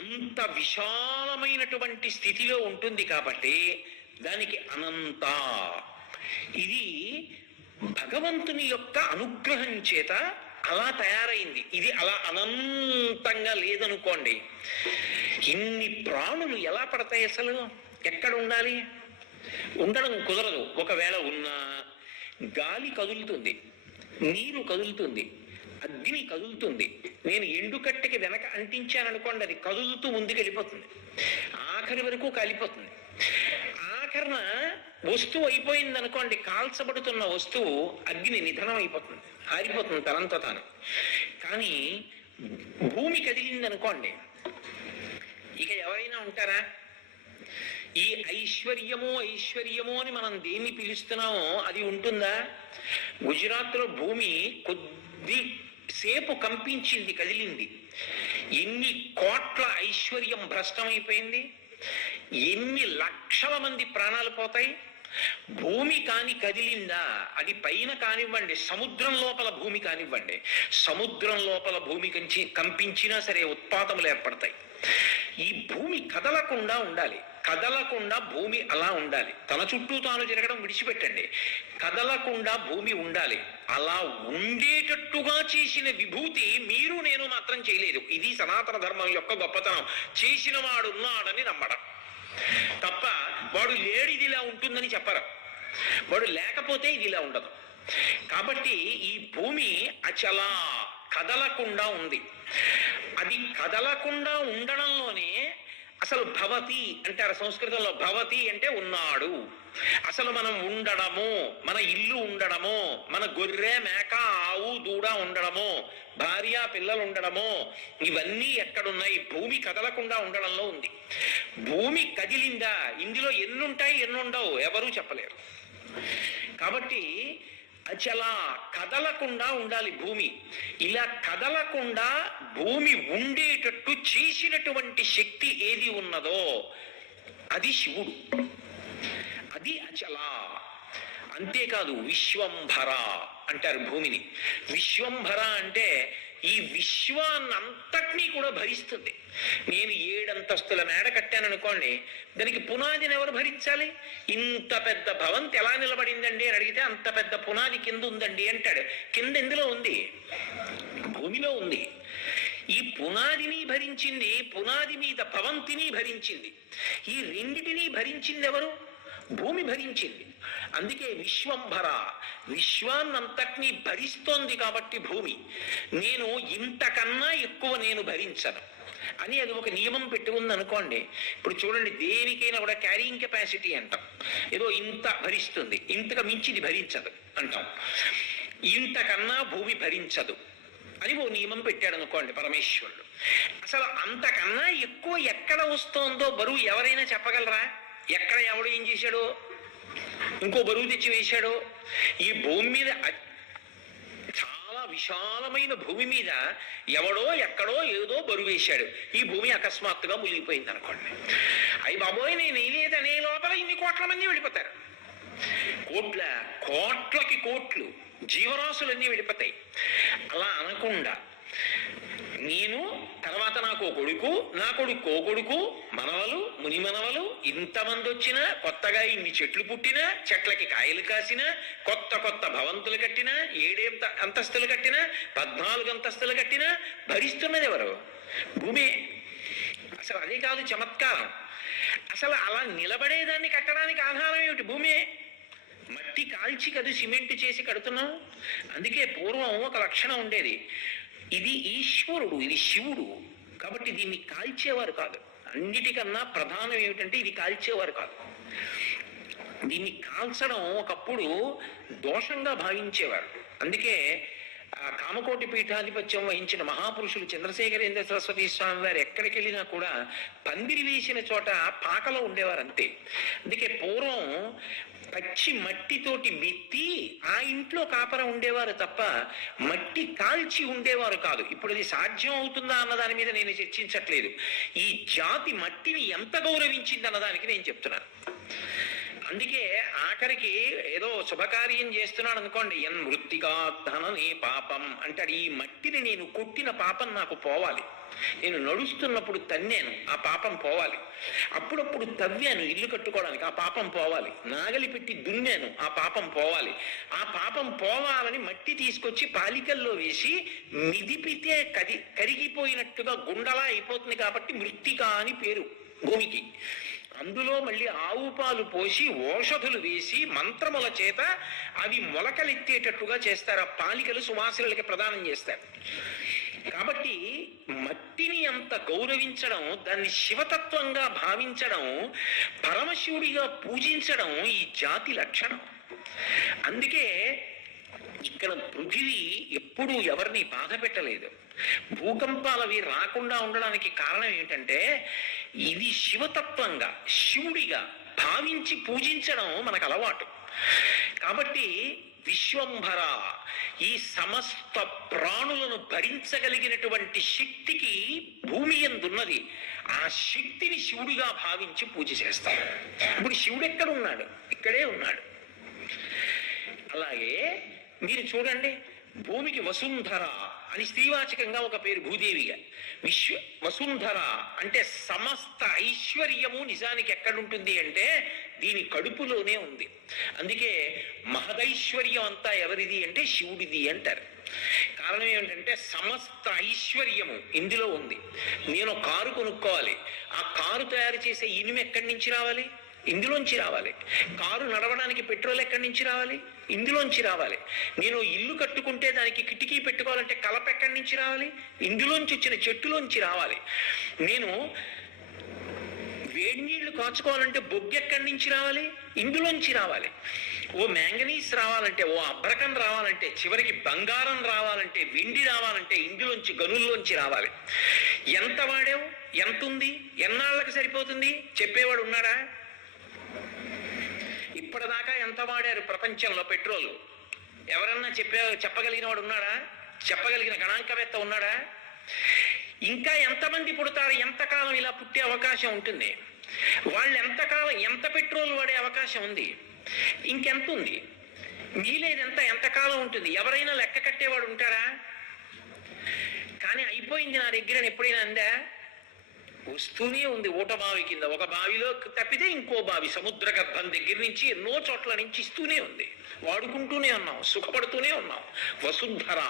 అంత విశాలమైనటువంటి స్థితిలో ఉంటుంది కాబట్టి దానికి అనంత. ఇది భగవంతుని యొక్క అనుగ్రహం చేత అలా తయారైంది. ఇది అలా అనంతంగా లేదనుకోండి, ఇన్ని ప్రాణులు ఎలా పడతాయి? అసలు ఎక్కడ ఉండాలి? ఉండడం కుదరదు. ఒకవేళ ఉన్నా గాలి కదులుతుంది, నీరు కదులుతుంది, అగ్ని కదులుతుంది. నేను ఎండుకట్టెకి వెనక అంటించాననుకోండి, అది కదులుతూ ముందుకు వెళ్ళిపోతుంది, ఆఖరి వరకు కాలిపోతుంది. ఆఖరణ వస్తువు అయిపోయింది అనుకోండి, కాల్చబడుతున్న వస్తువు అగ్ని నిధనం అయిపోతుంది, ఆరిపోతుంది తనంత తాను. కానీ భూమి కదిలింది అనుకోండి, ఇక ఎవరైనా ఉంటారా? ఈ ఐశ్వర్యము అని మనం దేన్ని పిలుస్తున్నామో అది ఉంటుందా? గుజరాత్లో భూమి కొద్ది సేపు కంపించింది, కదిలింది, ఎన్ని కోట్ల ఐశ్వర్యం భ్రష్టమైపోయింది, ఎన్ని లక్షల మంది ప్రాణాలు పోతాయి. భూమి కాని కదిలిందా, అది పైన కానివ్వండి, సముద్రం లోపల భూమి కానివ్వండి, సముద్రం లోపల భూమి కంపించినా సరే ఉత్పాతములు ఏర్పడతాయి. ఈ భూమి కదలకుండా ఉండాలి, కదలకుండా భూమి అలా ఉండాలి. తన చుట్టూ తాను జరగడం విడిచిపెట్టండి, కదలకుండా భూమి ఉండాలి. అలా ఉండేటట్టుగా చేసిన విభూతి మీరు నేను మాత్రం చేయలేదు. ఇది సనాతన ధర్మం యొక్క గొప్పతనం. చేసిన వాడు ఉన్నాడని నమ్మడం తప్ప వాడు లేడు ఇది ఇలా ఉంటుందని చెప్పరు, వాడు లేకపోతే ఇది ఇలా ఉండదు. కాబట్టి ఈ భూమి అచల కదలకుండా ఉంది. అది కదలకుండా ఉండడంలోనే అసలు భవతి అంటారు సంస్కృతంలో. భవతి అంటే ఉన్నాడు. అసలు మనం ఉండడము, మన ఇల్లు ఉండడము, మన గొర్రె మేక ఆవు దూడ ఉండడము, భార్య పిల్లలు ఉండడము, ఇవన్నీ ఎక్కడున్నాయి? భూమి కదలకుండా ఉండడంలో ఉంది. భూమి కదిలిందా, ఇందులో ఎన్నుంటాయి ఎన్నుండవు ఎవరూ చెప్పలేరు. కాబట్టి అచల కదలకుండా ఉండాలి భూమి. ఇలా కదలకుండా భూమి ఉండేటట్టు చేసినటువంటి శక్తి ఏది ఉన్నదో అది శివుడు, అది అచల. అంతేకాదు విశ్వంభర అంటారు భూమిని. విశ్వంభర అంటే ఈ విశ్వాన్నంతటినీ కూడా భరిస్తుంది. నేను 7 అంతస్తుల మేడ కట్టాననుకోండి, దానికి పునాదిని ఎవరు భరించాలి? ఇంత పెద్ద భవంతి ఎలా నిలబడిందండి అని అడిగితే అంత పెద్ద పునాది కింద ఉందండి అంటాడు. కింద ఎందులో ఉంది? భూమిలో ఉంది. ఈ పునాదిని భరించింది, పునాది మీద భవంతిని భరించింది. ఈ రెండిటినీ భరించింది ఎవరు? భూమి భరించింది. అందుకే విశ్వంభర, విశ్వాన్నంతటినీ భరిస్తోంది కాబట్టి భూమి. నేను ఇంతకన్నా ఎక్కువ నేను భరించను అని అది ఒక నియమం పెట్టి ఉంది అనుకోండి. ఇప్పుడు చూడండి, దేనికైనా కూడా క్యారింగ్ కెపాసిటీ అంటాం. ఏదో ఇంత భరిస్తుంది, ఇంతకు మించిది భరించదు అంటాం. ఇంతకన్నా భూమి భరించదు అని ఓ నియమం పెట్టాడు అనుకోండి పరమేశ్వరుడు. అసలు అంతకన్నా ఎక్కువ ఎక్కడ వస్తోందో బరువు ఎవరైనా చెప్పగలరా? ఎక్కడ ఎవడు ఏం చేశాడో, ఇంకో బరువు తెచ్చి వేశాడో? ఈ భూమి మీద, చాలా విశాలమైన భూమి మీద ఎవడో ఎక్కడో ఏదో బరువు వేశాడు. ఈ భూమి అకస్మాత్తుగా మునిగిపోయింది అనుకోండి. అయ్యి బాబోయ్ నేను వేయలేదనే లోపల ఇన్ని కోట్ల మంది వెళ్ళిపోతారు. కోట్లకి కోట్లు జీవరాశులన్నీ వెళ్ళిపోతాయి. అలా అనకుండా నేను తర్వాత నాకు కొడుకు, నా కొడుకు కొడుకు, మనవలు, ముని మనవలు, ఇంతమంది వచ్చినా, కొత్తగా ఇన్ని చెట్లు పుట్టినా, చెట్లకి కాయలు కాసినా, కొత్త కొత్త భవంతులు కట్టినా, 7 అంతస్తులు కట్టినా, 14 అంతస్తులు కట్టినా భరిస్తున్నది ఎవరు? భూమి. అసలు అదే కాదు చమత్కారం. అసలు అలా నిలబడేదాన్ని కట్టడానికి ఆధారం ఏమిటి? భూమే. మట్టి కాల్చి కదా సిమెంట్ చేసి కడుతున్నాం. అందుకే పూర్వం ఒక లక్షణం ఉండేది, ఇది ఈశ్వరుడు, ఇది శివుడు, కాబట్టి దీన్ని కాల్చేవారు కాదు. అన్నిటికన్నా ప్రధానం ఏమిటంటే ఇది కాల్చేవారు కాదు. దీన్ని కాల్చడం ఒకప్పుడు దోషంగా భావించేవారు. అందుకే కామకోటి పీఠాధిపత్యం వహించిన మహాపురుషులు చంద్రశేఖరేంద్ర సరస్వతి స్వామి వారు ఎక్కడికి వెళ్ళినా కూడా పందిరి వేసిన చోట పాకలో ఉండేవారు అంతే. అందుకే పూర్వం పచ్చి మట్టితోటి మెత్తి ఆ ఇంట్లో కాపర ఉండేవారు తప్ప మట్టి కాల్చి ఉండేవారు కాదు. ఇప్పుడు అది సాధ్యం అవుతుందా అన్న దాని మీద నేను చర్చించట్లేదు. ఈ జాతి మట్టిని ఎంత గౌరవించింది అన్నదానికి నేను చెప్తున్నాను. అందుకే ఆఖరికి ఏదో శుభకార్యం చేస్తున్నాడు అనుకోండి, ఎన్ మృత్తికా ధననే పాపం అంటాడు. ఈ మట్టిని నేను కొట్టిన పాపం నాకు పోవాలి, నేను నడుస్తున్నప్పుడు తన్నాను ఆ పాపం పోవాలి, అప్పుడప్పుడు తవ్వాను ఇల్లు కట్టుకోవడానికి ఆ పాపం పోవాలి, నాగలి పెట్టి దున్నాను ఆ పాపం పోవాలి, ఆ పాపం పోవాలని మట్టి తీసుకొచ్చి పాలికల్లో వేసి మిదిపితే కరిగిపోయినట్టుగా గుండలా అయిపోతుంది కాబట్టి మృత్తిక అని పేరు భూమికి. అందులో మళ్ళీ ఆవు పాలు పోసి ఓషధులు వేసి మంత్రముల చేత అవి మొలకలెత్తేటట్టుగా చేస్తారు. ఆ పాలికలు సువాసనలకి ప్రదానం చేస్తారు. కాబట్టి మట్టిని అంత గౌరవించడం, దాన్ని శివతత్వంగా భావించడం, పరమశివుడిగా పూజించడం ఈ జాతి లక్షణం. అందుకే ఇక్కడ పృథివీ ఎప్పుడూ ఎవరిని బాధ పెట్టలేదు. భూకంపాలు అవి రాకుండా ఉండడానికి కారణం ఏంటంటే ఇది శివతత్వంగా, శివుడిగా భావించి పూజించడం మనకు అలవాటు. కాబట్టి విశ్వంభర, ఈ సమస్త ప్రాణులను భరించగలిగినటువంటి శక్తికి భూమి యందున్నది. ఆ శక్తిని శివుడిగా భావించి పూజ చేస్తారు. ఇప్పుడు శివుడు ఎక్కడ ఉన్నాడు? ఇక్కడే ఉన్నాడు. అలాగే మీరు చూడండి, భూమికి వసుంధర అని స్త్రీవాచకంగా ఒక పేరు, భూదేవిగా. వసుంధర అంటే సమస్త ఐశ్వర్యము నిజానికి ఎక్కడుంటుంది అంటే దీని కడుపులోనే ఉంది. అందుకే మహదైశ్వర్యం అంతా ఎవరిది అంటే శివుడిది అంటారు. కారణం ఏమిటంటే సమస్త ఐశ్వర్యము ఇందులో ఉంది. నేను కారు కొనుక్కోవాలి, ఆ కారు తయారు చేసే ఇనుము ఎక్కడి నుంచి రావాలి? ఇందులోంచి రావాలి. కారు నడవడానికి పెట్రోల్ ఎక్కడి నుంచి రావాలి? ఇందులోంచి రావాలి. నేను ఇల్లు కట్టుకుంటే దానికి కిటికీ పెట్టుకోవాలంటే కలప ఎక్కడి నుంచి రావాలి? ఇందులోంచి వచ్చిన చెట్టులోంచి రావాలి. నేను వేడి నీళ్లు కాచుకోవాలంటే బొగ్గు ఎక్కడి నుంచి రావాలి? ఇందులోంచి రావాలి. ఓ మ్యాంగనీస్ రావాలంటే, ఓ అబ్రకం రావాలంటే, చివరికి బంగారం రావాలంటే, వెండి రావాలంటే ఇందులోంచి, గనుల్లోంచి రావాలి. ఎంత వాడావు, ఎంత ఉంది, ఎన్నాళ్ళకి సరిపోతుంది చెప్పేవాడు ఉన్నాడా? ఇప్పటిదాకా ఎంత వాడారు ప్రపంచంలో పెట్రోల్ ఎవరన్నా చెప్పగలిగిన వాడు ఉన్నాడా? చెప్పగలిగిన గణాంకవేత్త ఉన్నాడా? ఇంకా ఎంతమంది పుడతారు? ఎంతకాలం ఇలా పుట్టే అవకాశం ఉంటుంది? వాళ్ళు ఎంతకాలం ఎంత పెట్రోల్ వాడే అవకాశం ఉంది? ఇంకెంత ఉంది? మిగిలేదంతా ఎంతకాలం ఉంటుంది? ఎవరైనా లెక్క కట్టేవాడు ఉంటాడా? కానీ అయిపోయింది నా దగ్గర ఎప్పుడైనా అందా? వస్తూనే ఉంది. ఊట బావి కింద ఒక బావిలో తప్పితే ఇంకో బావి సముద్ర గర్భం దగ్గర నుంచి ఎన్నో చోట్ల నుంచి ఇస్తూనే ఉంది. వాడుకుంటూనే ఉన్నాం, సుఖపడుతూనే ఉన్నాం. వసుంధర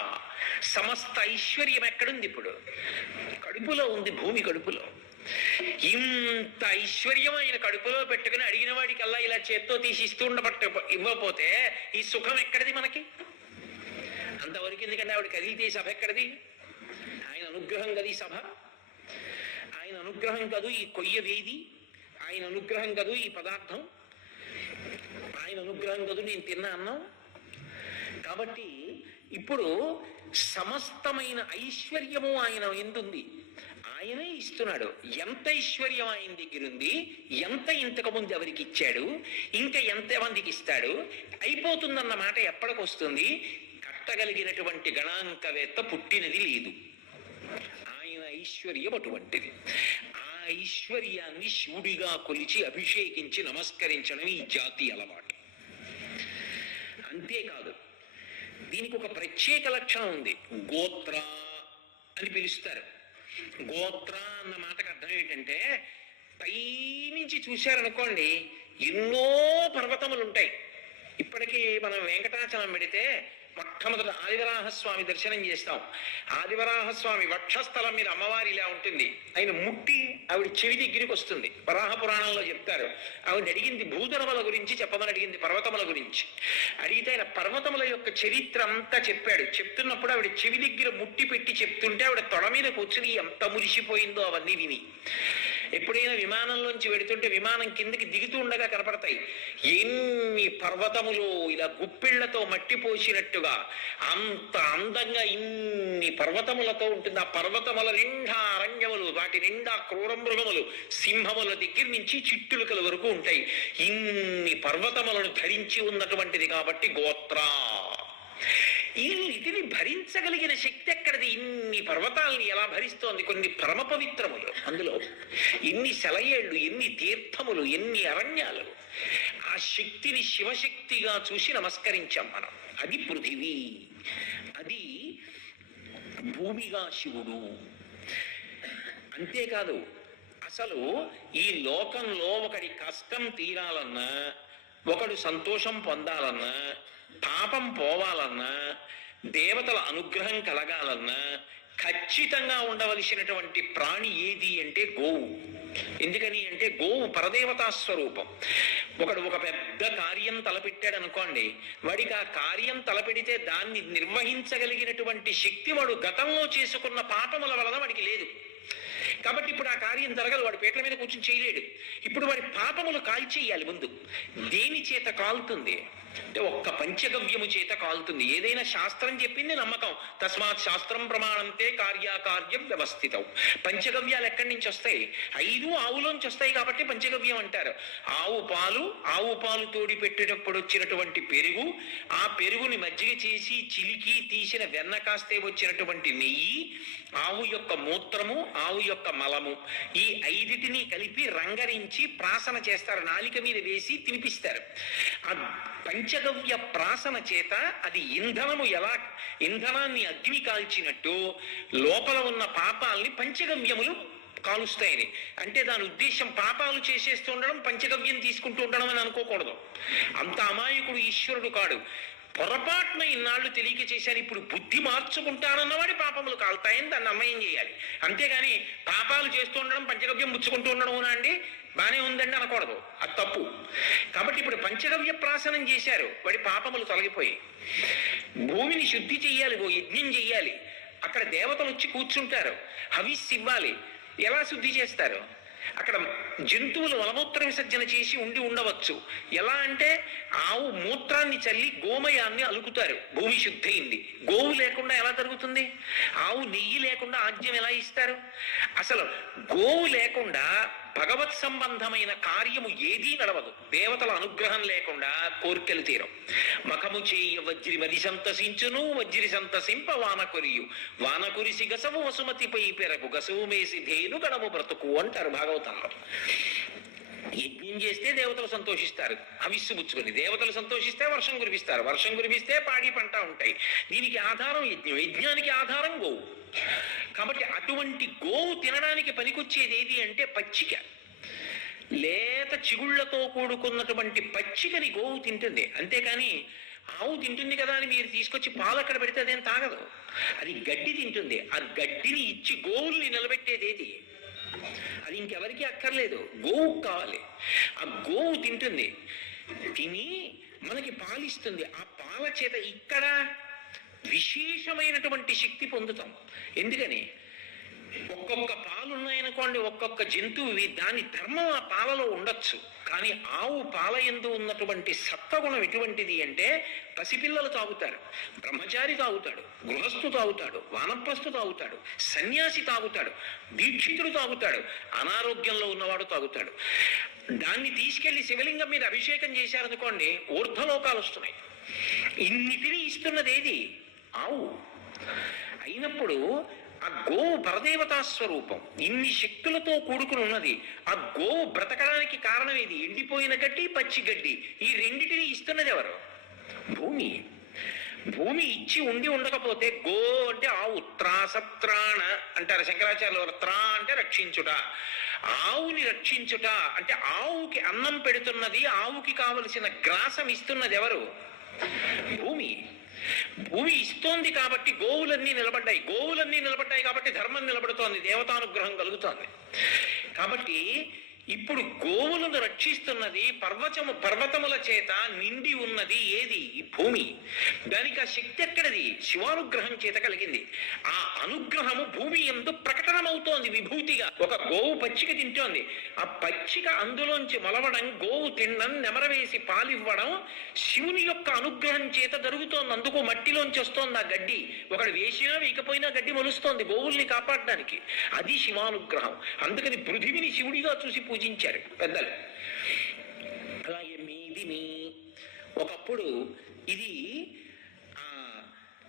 సమస్త ఐశ్వర్యం ఎక్కడుంది? ఇప్పుడు కడుపులో ఉంది, భూమి కడుపులో. ఇంత ఐశ్వర్యం ఆయన కడుపులో పెట్టుకుని అడిగిన వాడికల్లా ఇలా చేత్తో తీసి ఇస్తూ ఇవ్వకపోతే ఈ సుఖం ఎక్కడిది మనకి? అంతవరకు ఎందుకంటే ఆవిడ కదిలితే సభ ఎక్కడిది? ఆయన అనుగ్రహం కది సభ, ఆయన అనుగ్రహం కదూ ఈ కొయ్య వేది, ఆయన అనుగ్రహం కదూ ఈ పదార్థం, ఆయన అనుగ్రహం కదూ నేను తిన్నా అన్నం. కాబట్టి ఇప్పుడు సమస్తమైన ఐశ్వర్యము ఆయన ఎందుంది? ఆయనే ఇస్తున్నాడు. ఎంత ఐశ్వర్యం ఆయన దగ్గర ఉంది, ఎంత ఇంతకు ముందు ఎవరికి ఇచ్చాడు, ఇంకా ఎంతమందికి ఇస్తాడు, అయిపోతుందన్న మాట ఎప్పటికి వస్తుంది? కట్టగలిగినటువంటి గణాంకవేత్త పుట్టినది లేదు. ఆయన ఐశ్వర్యం అటువంటిది. ఆ ఐశ్వర్యాన్ని శివుడిగా కొలిచి అభిషేకించి నమస్కరించడం ఈ జాతి అలవాటు. అంతేకాదు, దీనికి ఒక ప్రత్యేక లక్షణం ఉంది. గోత్ర అని పిలుస్తారు. గోత్ర అన్న మాటకు అర్థం ఏంటంటే, పైనుంచి చూశారనుకోండి ఎన్నో పర్వతములు ఉంటాయి. ఇప్పటికీ మనం వెంకటాచలం పెడితే మొట్టమొదటి ఆదివరాహస్వామి దర్శనం చేస్తాం. ఆదివరాహస్వామి వక్షస్థలం మీద అమ్మవారి ఇలా ఉంటుంది. ఆయన ముట్టి ఆవిడ చెవి దగ్గరికి వస్తుంది. వరాహ పురాణంలో చెప్తారు. ఆవిడ అడిగింది భూధరముల గురించి చెప్పమని అడిగింది, పర్వతముల గురించి అడిగితే ఆయన పర్వతముల యొక్క చరిత్ర అంతా చెప్పాడు. చెప్తున్నప్పుడు ఆవిడ చెవి దగ్గర ముట్టి పెట్టి చెప్తుంటే ఆవిడ తొడ మీద కూర్చుని ఎంత మురిసిపోయిందో అవన్నీ విని. ఎప్పుడైనా విమానంలోంచి వెడుతుంటే విమానం కిందకి దిగుతూ ఉండగా కనపడతాయి ఎన్ని పర్వతములు ఇలా గుప్పిళ్లతో మట్టి పోసినట్టుగా. అంత అందంగా ఇన్ని పర్వతములతో ఉంటుంది. ఆ పర్వతముల నిండా అరణ్యములు, వాటి నిండా క్రూర మృగములు, సింహముల దగ్గర నుంచి చిట్టులుకల వరకు ఉంటాయి. ఇన్ని పర్వతములను ధరించి ఉన్నటువంటిది కాబట్టి గోత్ర. ఈ వీటిని భరించగలిగిన శక్తి ఎక్కడిది? ఇన్ని పర్వతాలని ఎలా భరిస్తోంది? కొన్ని పరమ పవిత్రములు, అందులో ఎన్ని సెలయేళ్లు, ఎన్ని తీర్థములు, ఎన్ని అరణ్యాలు. ఆ శక్తిని శివశక్తిగా చూసి నమస్కరించాం మనం. అది పృథివీ, అది భూమిగా శివుడు. అంతేకాదు, అసలు ఈ లోకంలో ఒకడి కష్టం తీరాలన్నా, ఒకడు సంతోషం పొందాలన్నా, పాపం పోవాలన్నా, దేవతల అనుగ్రహం కలగాలన్నా ఖచ్చితంగా ఉండవలసినటువంటి ప్రాణి ఏది అంటే గోవు. ఎందుకని అంటే గోవు పరదేవతా స్వరూపం. ఒకడు ఒక పెద్ద కార్యం తలపెట్టాడు అనుకోండి, వాడికి ఆ కార్యం తలపెడితే దాన్ని నిర్వహించగలిగినటువంటి శక్తి వాడు గతంలో చేసుకున్న పాపముల వలన వాడికి లేదు. కాబట్టి ఇప్పుడు ఆ కార్యం జరగదు, వాడి పేట్ల మీద కూర్చొని చేయలేడు. ఇప్పుడు వాడి పాపములు కాల్చేయాలి. ముందు దేని చేత కాలుతుంది అంటే ఒక్క పంచగవ్యము చేత కాలుతుంది. ఏదైనా శాస్త్రం చెప్పింది నమ్మకం. తస్మాత్ శాస్త్రం ప్రమాణంతే కార్యాకార్యం వ్యవస్థితం. పంచగవ్యాలు ఎక్కడి నుంచి వస్తాయి? 5 ఆవులోంచి వస్తాయి కాబట్టి పంచగవ్యం అంటారు. ఆవు పాలు తోడి పెట్టేటప్పుడు వచ్చినటువంటి పెరుగు, ఆ పెరుగుని మజ్జిగ చేసి చిలికి తీసిన వెన్న కాస్తే వచ్చినటువంటి నెయ్యి, ఆవు యొక్క మూత్రము, ఆవు యొక్క మలము, ఈ 5టిని కలిపి రంగరించి ప్రాసన చేస్తారు. నాలిక మీద వేసి తినిపిస్తారు. ఆ పంచగవ్య ప్రాసన చేత అది ఇంధనాన్ని అగ్ని కాల్చినట్టు లోపల ఉన్న పాపాలని పంచగవ్యములు కాలుస్తాయని. అంటే దాని ఉద్దేశం పాపాలు చేసేస్తూ ఉండడం, పంచగవ్యం తీసుకుంటూ ఉండడం అని అనుకోకూడదు. అంత అమాయకుడు ఈశ్వరుడు కాడు. పొరపాటున ఇన్నాళ్ళు తెలియక చేశాను, ఇప్పుడు బుద్ధి మార్చుకుంటానన్నవాడి పాపములు కాలుతాయని దాన్ని అమ్మయం చేయాలి. అంతేగాని పాపాలు చేస్తూ ఉండడం, పంచగవ్యం ముచ్చుకుంటూ ఉండడం అండి బానే ఉందండి అనకూడదు, అది తప్పు. కాబట్టి ఇప్పుడు పంచగవ్య ప్రాసనం చేశారు, వాడి పాపములు తొలగిపోయి. భూమిని శుద్ధి చెయ్యాలి, ఓ యజ్ఞం చెయ్యాలి. అక్కడ దేవతలు వచ్చి కూర్చుంటారు, హవిస్సు ఇవ్వాలి. ఎలా శుద్ధి చేస్తారు? అక్కడ జంతువులు మలమూత్ర విసర్జన చేసి ఉండవచ్చు. ఎలా అంటే ఆవు మూత్రాన్ని చల్లి గోమయాన్ని అలుకుతారు, భూమి శుద్ధయింది. గోవు లేకుండా ఎలా జరుగుతుంది? ఆవు నెయ్యి లేకుండా ఆజ్యం ఎలా ఇస్తారు? అసలు గోవు లేకుండా భగవత్ సంబంధమైన కార్యము ఏదీ నడవదు. దేవతల అనుగ్రహం లేకుండా కోర్కెలు తీరం. మఖము చేయ వజ్రి మది సంతసించును, వజ్రి సంతసింప వానకొరియు, వానకురిసి గసవు వసుమతిపై పెరగు, గసవు మేసి ధేను గణము బ్రతుకు అంటారు భాగవతంలో. యజ్ఞం చేస్తే దేవతలు సంతోషిస్తారు, హవిస్సు పుచ్చుకొని. దేవతలు సంతోషిస్తే వర్షం కురిపిస్తారు, వర్షం కురిపిస్తే పాడి పంట ఉంటాయి. దీనికి ఆధారం యజ్ఞం, యజ్ఞానికి ఆధారం గోవు. కాబట్టి అటువంటి గోవు తినడానికి పనికొచ్చేది ఏది అంటే పచ్చిక. లేత చిగుళ్లతో కూడుకున్నటువంటి పచ్చికని గోవు తింటుంది. అంతేకాని ఆవు తింటుంది కదా అని మీరు తీసుకొచ్చి పాలు అక్కడ పెడితే అదేం తాగదు. అది గడ్డి తింటుంది. ఆ గడ్డిని ఇచ్చి గోవుల్ని నిలబెట్టేది ఏది? అది ఇంకెవరికి అక్కర్లేదు, గోవు కావాలి. ఆ గోవు తింటుంది, తిని మనకి పాలిస్తుంది. ఆ పాల చేత ఇక్కడ విశేషమైనటువంటి శక్తి పొందుతాం. ఎందుకని? ఒక్కొక్క పాలు ఉన్నాయనుకోండి, ఒక్కొక్క జంతువువి, దాని ధర్మం ఆ పాలలో ఉండొచ్చు. కానీ ఆవు పాల యందు ఉన్నటువంటి సత్వగుణం ఎటువంటిది అంటే పసిపిల్లలు తాగుతారు, బ్రహ్మచారి తాగుతాడు, గృహస్థు తాగుతాడు, వానప్రస్థు తాగుతాడు, సన్యాసి తాగుతాడు, దీక్షితుడు తాగుతాడు, అనారోగ్యంలో ఉన్నవాడు తాగుతాడు. దాన్ని తీసుకెళ్లి శివలింగం మీద అభిషేకం చేశారనుకోండి, ఊర్ధ్వలోకాలు వస్తున్నాయి. ఇన్నిటిని ఇస్తున్నది ఏది? ఆవు. అయినప్పుడు ఆ గోవు పరదేవతా స్వరూపం, ఇన్ని శక్తులతో కూడుకుని ఉన్నది. ఆ గోవు బ్రతకడానికి కారణం ఏది? ఎండిపోయిన గడ్డి, పచ్చి గడ్డి. ఈ రెండిటిని ఇస్తున్నది ఎవరు? భూమి. భూమి ఇచ్చి ఉండి ఉండకపోతే గో అంటే ఆవు, త్రాసత్రాణ అంటారు శంకరాచార్యులు వారు. త్రా అంటే రక్షించుట, ఆవుని రక్షించుట అంటే ఆవుకి అన్నం పెడుతున్నది, ఆవుకి కావలసిన గ్రాసం ఇస్తున్నది ఎవరు? భూమి. భూమి ఇస్తోంది కాబట్టి గోవులన్నీ నిలబడ్డాయి. గోవులన్నీ నిలబడ్డాయి కాబట్టి ధర్మం నిలబడుతోంది, దేవతానుగ్రహం కలుగుతోంది. కాబట్టి ఇప్పుడు గోవులను రక్షిస్తున్నది పర్వతముల చేత నిండి ఉన్నది ఏది? ఈ భూమి. దానికి ఆ శక్తి ఎక్కడిది? శివానుగ్రహం చేత కలిగింది. ఆ అనుగ్రహము భూమి యందు ప్రకటనమవుతోంది విభూతిగా. ఒక గోవు పచ్చిక తింటోంది, ఆ పచ్చిక అందులోంచి మొలవడం, గోవు తినడం, నెమరవేసి పాలివ్వడం శివుని యొక్క అనుగ్రహం చేత జరుగుతోంది. అందుకు మట్టిలోంచి వస్తోంది ఆ గడ్డి. ఒకడు వేసినా వేయకపోయినా గడ్డి మొలుస్తోంది గోవుల్ని కాపాడడానికి. అది శివానుగ్రహం. అందుకని పృథివిని శివుడిగా చూసి పూజించారు పెద్దలు. అలాగే మేదిని, ఒకప్పుడు ఇది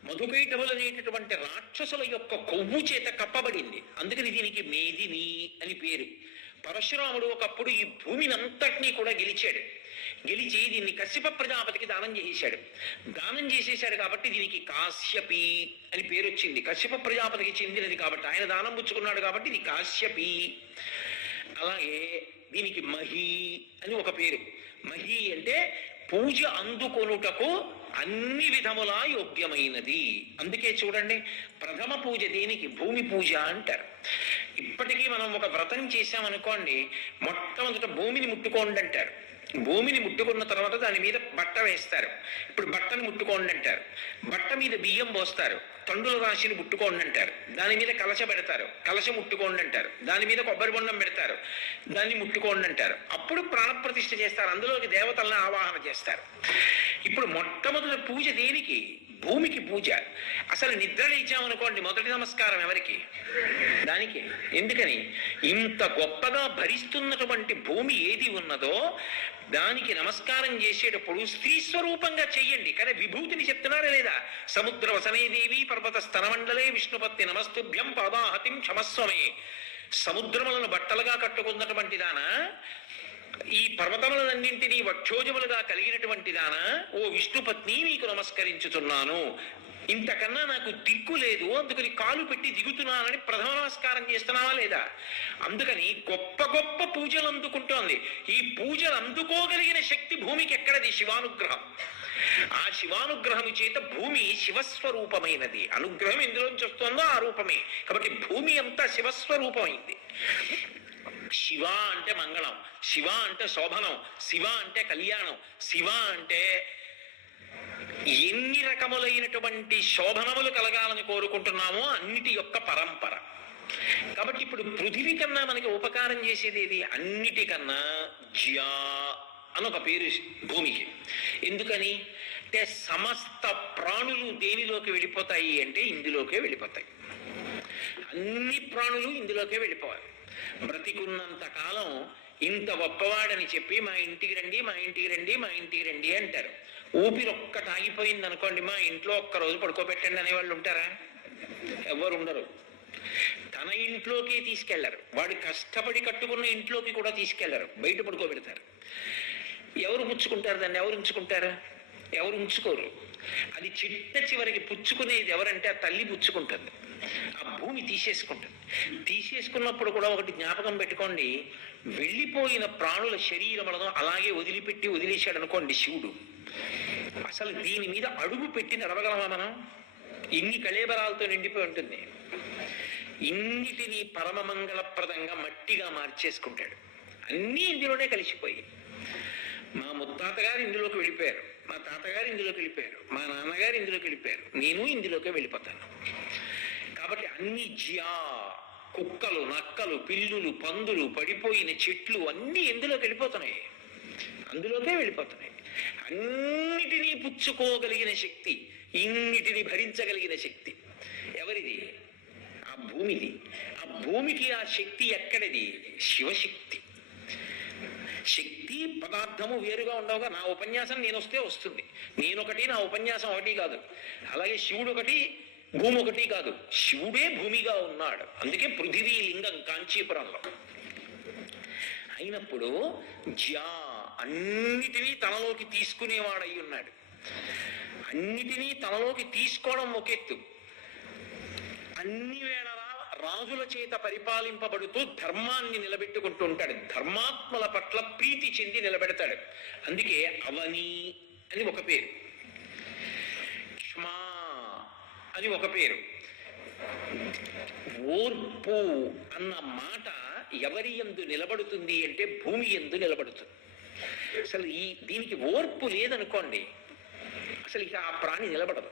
మధుకైటవులు అనేటటువంటి రాక్షసుల యొక్క కొవ్వు చేత కప్పబడింది. అందుకని దీనికి మేదిని అని పేరు. పరశురాముడు ఒకప్పుడు ఈ భూమిని అంతటినీ కూడా గెలిచాడు. గెలిచి దీన్ని కశ్యప ప్రజాపతికి దానం చేసేశాడు. దానం చేసేశాడు కాబట్టి దీనికి కాశ్యపి అని పేరు వచ్చింది. కశ్యప ప్రజాపతికి చెందినది కాబట్టి, ఆయన దానం పుచ్చుకున్నాడు కాబట్టి ఇది కాశ్యపి. అలాగే దీనికి మహి అని ఒక పేరు. మహి అంటే పూజ అందుకొనుటకు అన్ని విధములా యోగ్యమైనది. అందుకే చూడండి, ప్రథమ పూజ దేనికి? భూమి పూజ అంటారు. ఇప్పటికీ మనం ఒక వ్రతం చేశామనుకోండి, మొట్టమొదట భూమిని ముట్టుకోండి అంటారు. భూమిని ముట్టుకున్న తర్వాత దాని మీద బట్ట వేస్తారు. ఇప్పుడు బట్టను ముట్టుకోండి అంటారు. బట్ట మీద బియ్యం పోస్తారు. తండ్రుల రాశిని ముట్టుకోండి అంటారు. దాని మీద కలశ పెడతారు. కలశ ముట్టుకోండి అంటారు. దాని మీద కొబ్బరి బొండం పెడతారు. దాన్ని ముట్టుకోండి అంటారు. అప్పుడు ప్రాణప్రతిష్ఠ చేస్తారు. అందులోకి దేవతలను ఆవాహన చేస్తారు. ఇప్పుడు మొట్టమొదటి పూజ దేనికి? భూమికి పూజ. అసలు నిద్ర లేచామనుకోండి, మొదటి నమస్కారం ఎవరికి? దానికి. ఎందుకని? ఇంత గొప్పగా భరిస్తున్నటువంటి భూమి ఏది ఉన్నదో దానికి నమస్కారం చేసేటప్పుడు స్త్రీ స్వరూపంగా చెయ్యండి. కానీ విభూతిని చెప్తున్నారా లేదా? సముద్ర వసనేదేవి పర్వత స్తనమండలే విష్ణుపత్తి నమస్తుభ్యం పాదాహతిం క్షమస్వమే. సముద్రములను బట్టలుగా కట్టుకున్నటువంటి దానా, ఈ పర్వతములన్నింటినీ వక్షోజములుగా కలిగినటువంటి దానా, ఓ విష్ణుపత్ని నీకు నమస్కరించుతున్నాను, ఇంతకన్నా నాకు దిక్కు లేదు, అందుకని కాలు పెట్టి దిగుతున్నానని ప్రథమ నమస్కారం చేస్తున్నావా లేదా? అందుకని గొప్ప గొప్ప పూజలు అందుకుంటోంది. ఈ పూజలు అందుకోగలిగిన శక్తి భూమికి ఎక్కడది? శివానుగ్రహం. ఆ శివానుగ్రహము చేత భూమి శివస్వరూపమైనది. అనుగ్రహం ఎందులోంచి వస్తుందో ఆ రూపమే. కాబట్టి భూమి అంతా శివస్వరూపమైంది. శివ అంటే మంగళం, శివ అంటే శోభనం, శివ అంటే కళ్యాణం, శివ అంటే ఎన్ని రకములైనటువంటి శోభనములు కలగాలని కోరుకుంటున్నామో అన్నిటి యొక్క పరంపర. కాబట్టి ఇప్పుడు పృథివీ కన్నా మనకి ఉపకారం చేసేది ఏది? అన్నిటికన్నా జ్యా అనొక పేరు భూమికి. ఎందుకని అంటే సమస్త ప్రాణులు దేనిలోకి వెళ్ళిపోతాయి అంటే ఇందులోకే వెళ్ళిపోతాయి. అన్ని ప్రాణులు ఇందులోకే వెళ్ళిపోవాలి. బ్రతికున్నంత కాలం ఇంత గొప్పవాడని చెప్పి మా ఇంటికి రండి, మా ఇంటికి రండి, మా ఇంటికి రండి అంటారు. ఊపిరి ఒక్కటి ఆగిపోయింది అనుకోండి, మా ఇంట్లో ఒక్కరోజు పడుకోబెట్టండి అనేవాళ్ళు ఉంటారా? ఎవరు ఉండరు. తన ఇంట్లోకి తీసుకెళ్లరు, వాడు కష్టపడి కట్టుకున్న ఇంట్లోకి కూడా తీసుకెళ్లరు, బయట పడుకోబెడతారు. ఎవరు పుచ్చుకుంటారు దాన్ని? ఎవరు ఉంచుకుంటారు? ఎవరు ఉంచుకోరు. అది చిట్ట చివరికి పుచ్చుకునేది ఎవరంటే ఆ తల్లి పుచ్చుకుంటుంది, ఆ భూమి తీసేసుకుంటుంది. తీసేసుకున్నప్పుడు కూడా ఒకటి జ్ఞాపకం పెట్టుకోండి, వెళ్ళిపోయిన ప్రాణుల శరీరములను అలాగే వదిలేశాడు అనుకోండి శివుడు, అసలు దీని మీద అడుగు పెట్టి నడవగలమా మనం? ఇన్ని కళేబరాలతో నిండిపోయి ఉంటుంది. ఇన్నిటినీ పరమమంగళప్రదంగా మట్టిగా మార్చేసుకుంటాడు. అన్నీ ఇందులోనే కలిసిపోయి, మా ముత్తాతగారు ఇందులోకి వెళ్ళిపోయారు, మా తాతగారు ఇందులోకి వెళ్ళిపోయారు, మా నాన్నగారు ఇందులోకి వెళ్ళిపోయారు, నేను ఇందులోకే వెళ్ళిపోతాను. కాబట్టి అన్ని కుక్కలు, నక్కలు, పిల్లులు, పందులు, పడిపోయిన చెట్లు అన్నీ ఎందులోకి వెళ్ళిపోతున్నాయి? అందులోకే వెళ్ళిపోతున్నాయి. అన్నిటినీ పుచ్చుకోగలిగిన శక్తి, ఇన్నిటిని భరించగలిగిన శక్తి ఎవరిది? ఆ భూమిది. ఆ భూమికి ఆ శక్తి ఎక్కడిది? శివశక్తి. శక్తి పదార్థము వేరుగా ఉండవుగా. నా ఉపన్యాసం నేను వస్తే వస్తుంది, నేనొకటి, నా ఉపన్యాసం ఒకటి కాదు. అలాగే శివుడు ఒకటి, భూమి ఒకటి కాదు. శివుడే భూమిగా ఉన్నాడు. అందుకే పృథివీ లింగం కాంచీపురంలో. అయినప్పుడు అన్నిటినీ తనలోకి తీసుకునేవాడై ఉన్నాడు. అన్నిటినీ తనలోకి తీసుకోవడం ఒకెత్తు, అన్ని వేళలా రాజుల చేత పరిపాలింపబడుతూ ధర్మాన్ని నిలబెట్టుకుంటూ ఉంటాడు. ధర్మాత్మల పట్ల ప్రీతి చెంది నిలబెడతాడు. అందుకే అవని అని ఒక పేరు, క్షమా అని ఒక పేరు. ఓర్పు అన్న మాట ఎవరి యందు నిలబడుతుంది అంటే భూమి యందు నిలబడుతుంది. అసలు దీనికి ఓర్పు లేదనుకోండి, అసలు ఇక ఆ ప్రాణి నిలబడదు,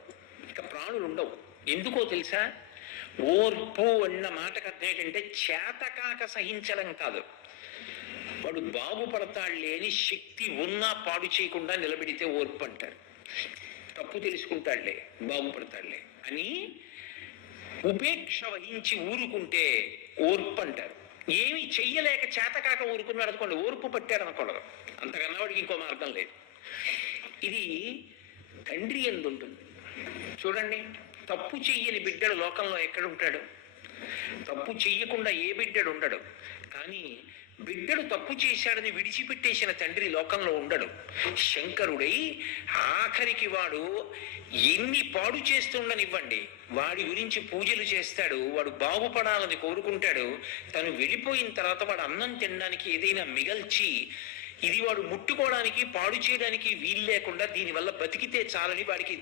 ఇక ప్రాణులు ఉండవు. ఎందుకో తెలుసా? ఓర్పు అన్న మాటకు అర్థం ఏంటంటే చేతకాక సహించడం కాదు. వాడు బాగుపడతాడులే అని శక్తి ఉన్నా పాడు చేయకుండా నిలబెడితే ఓర్పు అంటారు. తప్పు తెలుసుకుంటాడులే, బాగుపడతాడులే అని ఉపేక్ష వహించి ఊరుకుంటే ఓర్పు అంటారు. ఏమి చెయ్యలేక చేతకాక ఊరుకున్నాడు అనుకోండి, ఓర్పు పట్టాడు అనకూడదు. అంతకన్నా వాడికి ఇంకో మార్గం లేదు. ఇది తండ్రి యందు ఉంటుంది. చూడండి, తప్పు చెయ్యని బిడ్డడు లోకంలో ఎక్కడుంటాడు? తప్పు చెయ్యకుండా ఏ బిడ్డడు ఉండడు. కానీ బిడ్డడు తప్పు చేశాడని విడిచిపెట్టేసిన తండ్రి లోకంలో ఉండడు. శంకరుడై ఆఖరికి వాడు ఎన్ని పాడు చేస్తుండనివ్వండి, వాడి గురించి పూజలు చేస్తాడు, వాడు బాగుపడాలని కోరుకుంటాడు. తను వెళ్ళిపోయిన తర్వాత వాడు అన్నం తినడానికి ఏదైనా మిగల్చి ఇది వాడు ముట్టుకోవడానికి పాడు చేయడానికి వీలు లేకుండా దీనివల్ల బతికితే చాలని వాడికి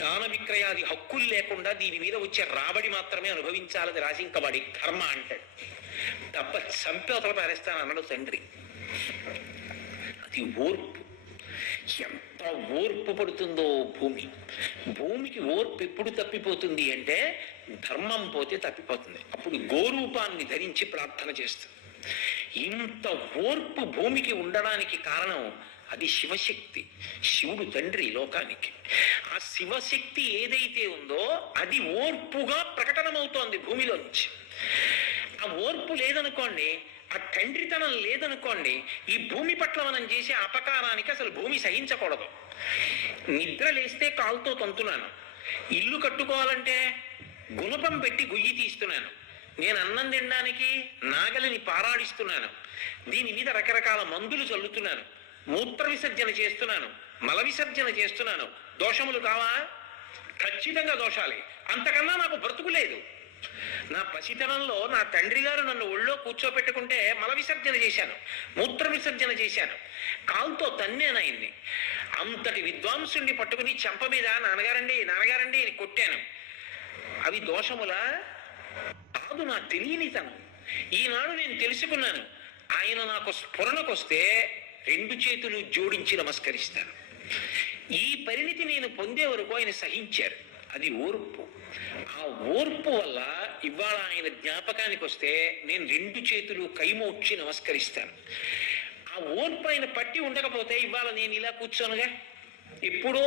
దాన విక్రయాది హక్కులు లేకుండా దీని మీద వచ్చే రాబడి మాత్రమే అనుభవించాలని రాసి ఇంకా వాడి కర్మ అంటాడు తప్ప చంపి అవతల పారేస్తాను అన్నాడు తండ్రి. అది ఓర్పు. ఎంత ఓర్పు పడుతుందో భూమి. భూమికి ఓర్పు ఎప్పుడు తప్పిపోతుంది అంటే ధర్మం పోతే తప్పిపోతుంది. అప్పుడు గోరూపాన్ని ధరించి ప్రార్థన చేస్తుంది. ఇంత ఓర్పు భూమికి ఉండడానికి కారణం అది శివశక్తి. శివుడు తండ్రి లోకానికి. ఆ శివశక్తి ఏదైతే ఉందో అది ఓర్పుగా ప్రకటనమవుతోంది భూమిలో నుంచి. ఆ ఓర్పు లేదనుకోండి, ఆ తండ్రితనం లేదనుకోండి, ఈ భూమి పట్ల మనం చేసే అపకారానికి అసలు భూమి సహించకూడదు. నిద్ర లేస్తే కాలుతో తంతున్నాను, ఇల్లు కట్టుకోవాలంటే గుణపం పెట్టి గుయ్యి తీస్తున్నాను, నేను అన్నం తినడానికి నాగలిని పారాడిస్తున్నాను, దీని మీద రకరకాల మందులు చల్లుతున్నాను, మూత్ర విసర్జన చేస్తున్నాను, మల విసర్జన చేస్తున్నాను. దోషములు కావా? ఖచ్చితంగా దోషాలే. అంతకన్నా నాకు బ్రతుకు లేదు. నా పసితనంలో నా తండ్రి గారు నన్ను ఒళ్ళో కూర్చోపెట్టుకుంటే మల విసర్జన చేశాను, మూత్ర విసర్జన చేశాను, కాలుతో తన్నాను ఆయన్ని. అంతటి విద్వాంసుని పట్టుకుని చెంప మీద నాన్నగారండి నాన్నగారండి కొట్టాను. అవి దోషములా? కాదు, నా తెలియనితనం. ఈనాడు నేను తెలుసుకున్నాను. ఆయన నాకు స్ఫురణకొస్తే 2 చేతులు జోడించి నమస్కరిస్తాను. ఈ పరిణితి నేను పొందే వరకు ఆయన సహించారు. అది ఓర్పు. ఆ ఓర్పు వల్ల ఇవాళ ఆయన జ్ఞాపకానికి వస్తే నేను 2 చేతులు కైమోడ్చి నమస్కరిస్తాను. ఆ ఓర్పు ఆయన పట్టి ఉండకపోతే ఇవాళ నేను ఇలా కూర్చోనుగా, ఎప్పుడో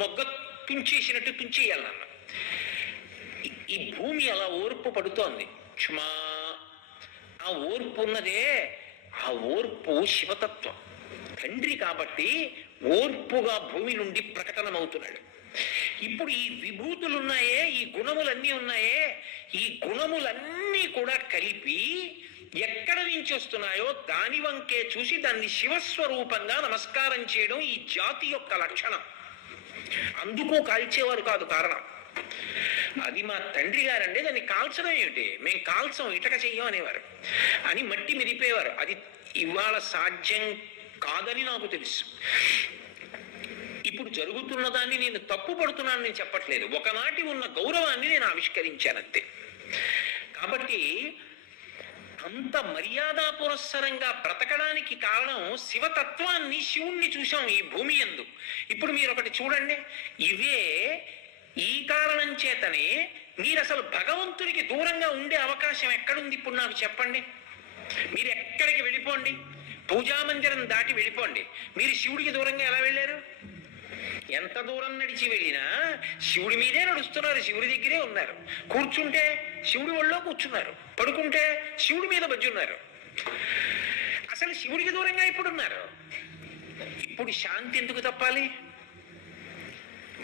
మొగ్గ తుంచేసినట్టు తుంచేయాలి నన్ను. ఈ భూమి అలా ఓర్పు పడుతోంది. క్షమా. ఆ ఓర్పు ఉన్నదే, ఆ ఓర్పు శివతత్వం. తండ్రి కాబట్టి ఓర్పుగా భూమి నుండి ప్రకటనమవుతున్నాడు. ఇప్పుడు ఈ విభూతులు ఉన్నాయే, ఈ గుణములన్నీ ఉన్నాయే, ఈ గుణములన్నీ కూడా కలిపి ఎక్కడ నుంచి వస్తున్నాయో దాని వంకే చూసి దాన్ని శివస్వరూపంగా నమస్కారం చేయడం ఈ జాతి యొక్క లక్షణం. అందుకు కాల్చేవారు కాదు కారణం. అది మా తండ్రి గారండి, దాన్ని కాల్చడం ఏమిటి, మేము కాల్చం, ఇటక చెయ్యం అనేవారు. అని మట్టి మిరిపేవారు. అది ఇవాళ సాధ్యం కాదని నాకు తెలుసు. ఇప్పుడు జరుగుతున్న దాన్ని నేను తప్పు పడుతున్నాను నేను చెప్పట్లేదు. ఒకనాటి ఉన్న గౌరవాన్ని నేను ఆవిష్కరించానంతే. కాబట్టి అంత మర్యాదా పురస్సరంగా బ్రతకడానికి కారణం శివతత్వాన్ని, శివుణ్ణి చూసాం ఈ భూమి యందు. ఇప్పుడు మీరు ఒకటి చూడండి, ఇవే ఈ కారణం చేతనే మీరు అసలు భగవంతుడికి దూరంగా ఉండే అవకాశం ఎక్కడుంది ఇప్పుడు నాకు చెప్పండి. మీరు ఎక్కడికి వెళ్ళిపోండి, పూజామందిరం దాటి వెళ్ళిపోండి, మీరు శివుడికి దూరంగా ఎలా వెళ్ళారు? ఎంత దూరం నడిచి వెళ్ళినా శివుడి మీదే నడుస్తున్నారు, శివుడి దగ్గరే ఉన్నారు. కూర్చుంటే శివుడి ఒళ్ళో కూర్చున్నారు, పడుకుంటే శివుడి మీద బజ్జున్నారు. అసలు శివుడికి దూరంగా ఇప్పుడున్నారు. ఇప్పుడు శాంతి ఎందుకు తప్పాలి?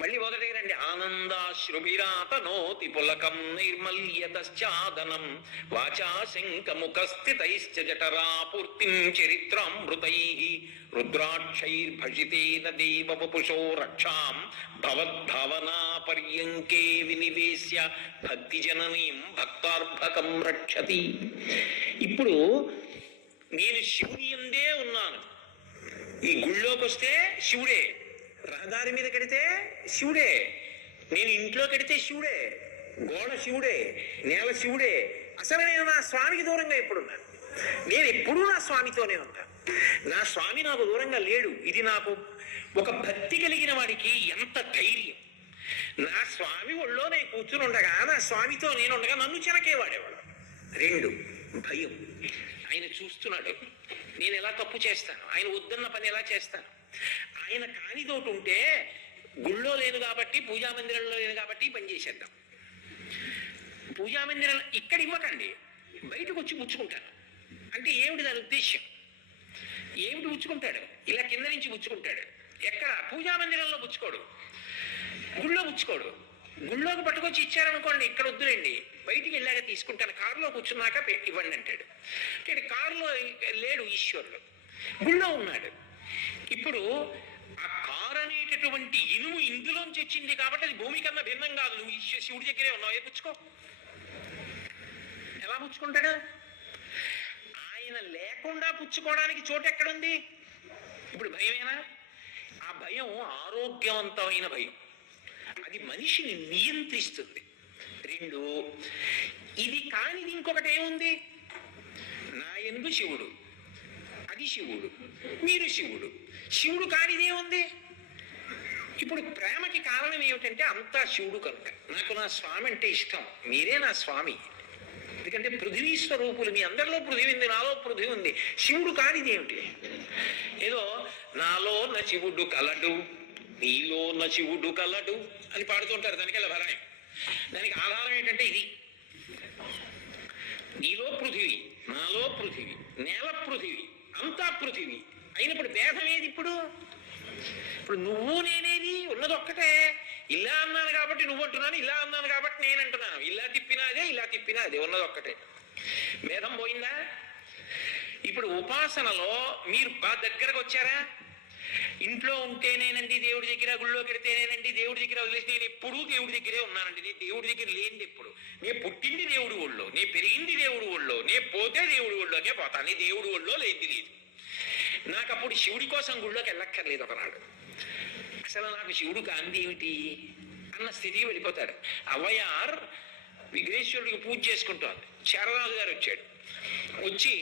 మళ్ళీ మొదటికి రండి. ఆనందాశ్రుభిరాతనోతి పులకం నైర్మల్యతశ్చాదనం వాచా శంఖముఖస్థితైశ్చ జఠరా పూర్తిం చరిత్రామృతైః రుద్రాక్షైర్భజితేన దేవవపుషో రక్షాం భవద్భావనా పర్యంకే వినివేశ్య భక్తిజననీం భక్తార్భకం రక్షతి. ఇప్పుడు నేను శివుని యందే ఉన్నాను. ఈ గుళ్ళోకి వస్తే శివుడే, రహదారి మీద కడితే శివుడే, నేను ఇంట్లో కడితే శివుడే, గోడ శివుడే, నేల శివుడే. అసలు నేను నా స్వామికి దూరంగా ఎప్పుడున్నాను? నేను ఎప్పుడూ నా స్వామితోనే ఉంటాను. నా స్వామి నాకు దూరంగా లేడు. ఇది నాకు ఒక భక్తి కలిగిన వాడికి ఎంత ధైర్యం. నా స్వామి ఒళ్ళో నేను కూర్చుని ఉండగా, నా స్వామితో నేను ఉండగా నన్ను చెనకేవాడేవాడు. రెండు, భయం. ఆయన చూస్తున్నాడు, నేను ఎలా తప్పు చేస్తాను, ఆయన వద్దన్న పని ఎలా చేస్తాను. ఆయన కానిదోటి ఉంటే గుళ్ళో లేదు కాబట్టి, పూజామందిరంలో లేదు కాబట్టి పని చేసేద్దాం. పూజామందిరం ఇక్కడ ఇవ్వకండి, బయటకు వచ్చి పుచ్చుకుంటాను అంటే ఏమిటి దాని ఉద్దేశ్యం? ఏమిటి పుచ్చుకుంటాడు? ఇలా కింద నుంచి పుచ్చుకుంటాడు. ఎక్కడ? పూజామందిరంలో పుచ్చుకోడు, గుళ్ళో పుచ్చుకోడు. గుళ్ళోకి పట్టుకొచ్చి ఇచ్చారనుకోండి, ఇక్కడ వద్దులేండి, బయటికి వెళ్ళాక తీసుకుంటాను, కారులో కూర్చున్నాక ఇవ్వండి అంటాడు. అంటే కారులో లేడు ఈశ్వరుడు, గుళ్ళో ఉన్నాడు. ఇప్పుడు ఆ కారు అనేటటువంటి ఇనుము ఇందులోంచి వచ్చింది కాబట్టి అది భూమి కన్నా భిన్నం కాదు. నువ్వు శివుడి దగ్గరే ఉన్నావు, ఏ పుచ్చుకో. ఎలా పుచ్చుకుంటాడు? ఆయన లేకుండా పుచ్చుకోవడానికి చోటు ఎక్కడుంది? ఇప్పుడు భయమేనా? ఆ భయం ఆరోగ్యవంతమైన భయం, అది మనిషిని నియంత్రిస్తుంది. రెండు, ఇది కానిది ఇంకొకటి ఏముంది? నా యందు శివుడు, అది శివుడు, మీరు శివుడు. శివుడు కానిదేముంది? ఇప్పుడు ప్రేమకి కారణం ఏమిటంటే అంతా శివుడు కనుక. నాకు నా స్వామి అంటే ఇష్టం, మీరే నా స్వామి. ఎందుకంటే పృథివీ స్వరూపులు, మీ అందరిలో పృథివీ ఉంది, నాలో పృథివీ ఉంది. శివుడు కానిదేమిటి? ఏదో నాలో నా శివుడు కలడు, నీలో నా శివుడు కలడు అని పాడుతుంటారు. దానికల్లా భరణం. దానికి ఆధారం ఏంటంటే ఇది, నీలో పృథివీ, నాలో పృథివీ, నేల పృథివీ, అంతా పృథివీ అయినప్పుడు భేదం ఏది? ఇప్పుడు నువ్వు నేనేది ఉన్నది ఒక్కటే. ఇలా అన్నాను కాబట్టి నువ్వు అంటున్నాను, ఇలా అన్నాను కాబట్టి నేను అంటున్నాను. ఇలా తిప్పినా అదే, ఇలా తిప్పినా అదే, ఉన్నది ఒక్కటే. భేదం పోయిందా? ఇప్పుడు ఉపాసనలో మీరు బాగా దగ్గరకు వచ్చారా? ఇంట్లో ఉంటేనేనండి దేవుడి దగ్గర, గుళ్ళో కెడితేనేనండి దేవుడి దగ్గర వదిలేసి నేను ఎప్పుడూ దేవుడి దగ్గరే ఉన్నానండి. నేను దేవుడి దగ్గర లేనిది ఎప్పుడు. నేను పుట్టింది దేవుడి ఒళ్ళో, నేను పెరిగింది దేవుడి ఒళ్ళో, నేను పోతే దేవుడి ఒళ్ళోనే పోతాను. నీ దేవుడి ఒళ్ళో లేనిది లేదు. నాకు అప్పుడు శివుడి కోసం గుళ్ళోకి వెళ్ళక్కర్లేదు ఒకనాడు. అసలు నాకు శివుడు కాంతి ఏమిటి అన్న స్థితికి వెళ్ళిపోతాడు. అవ్వయార్ విఘ్నేశ్వరుడికి పూజ చేసుకుంటోంది. చేరరాజు గారు వచ్చాడు. వచ్చి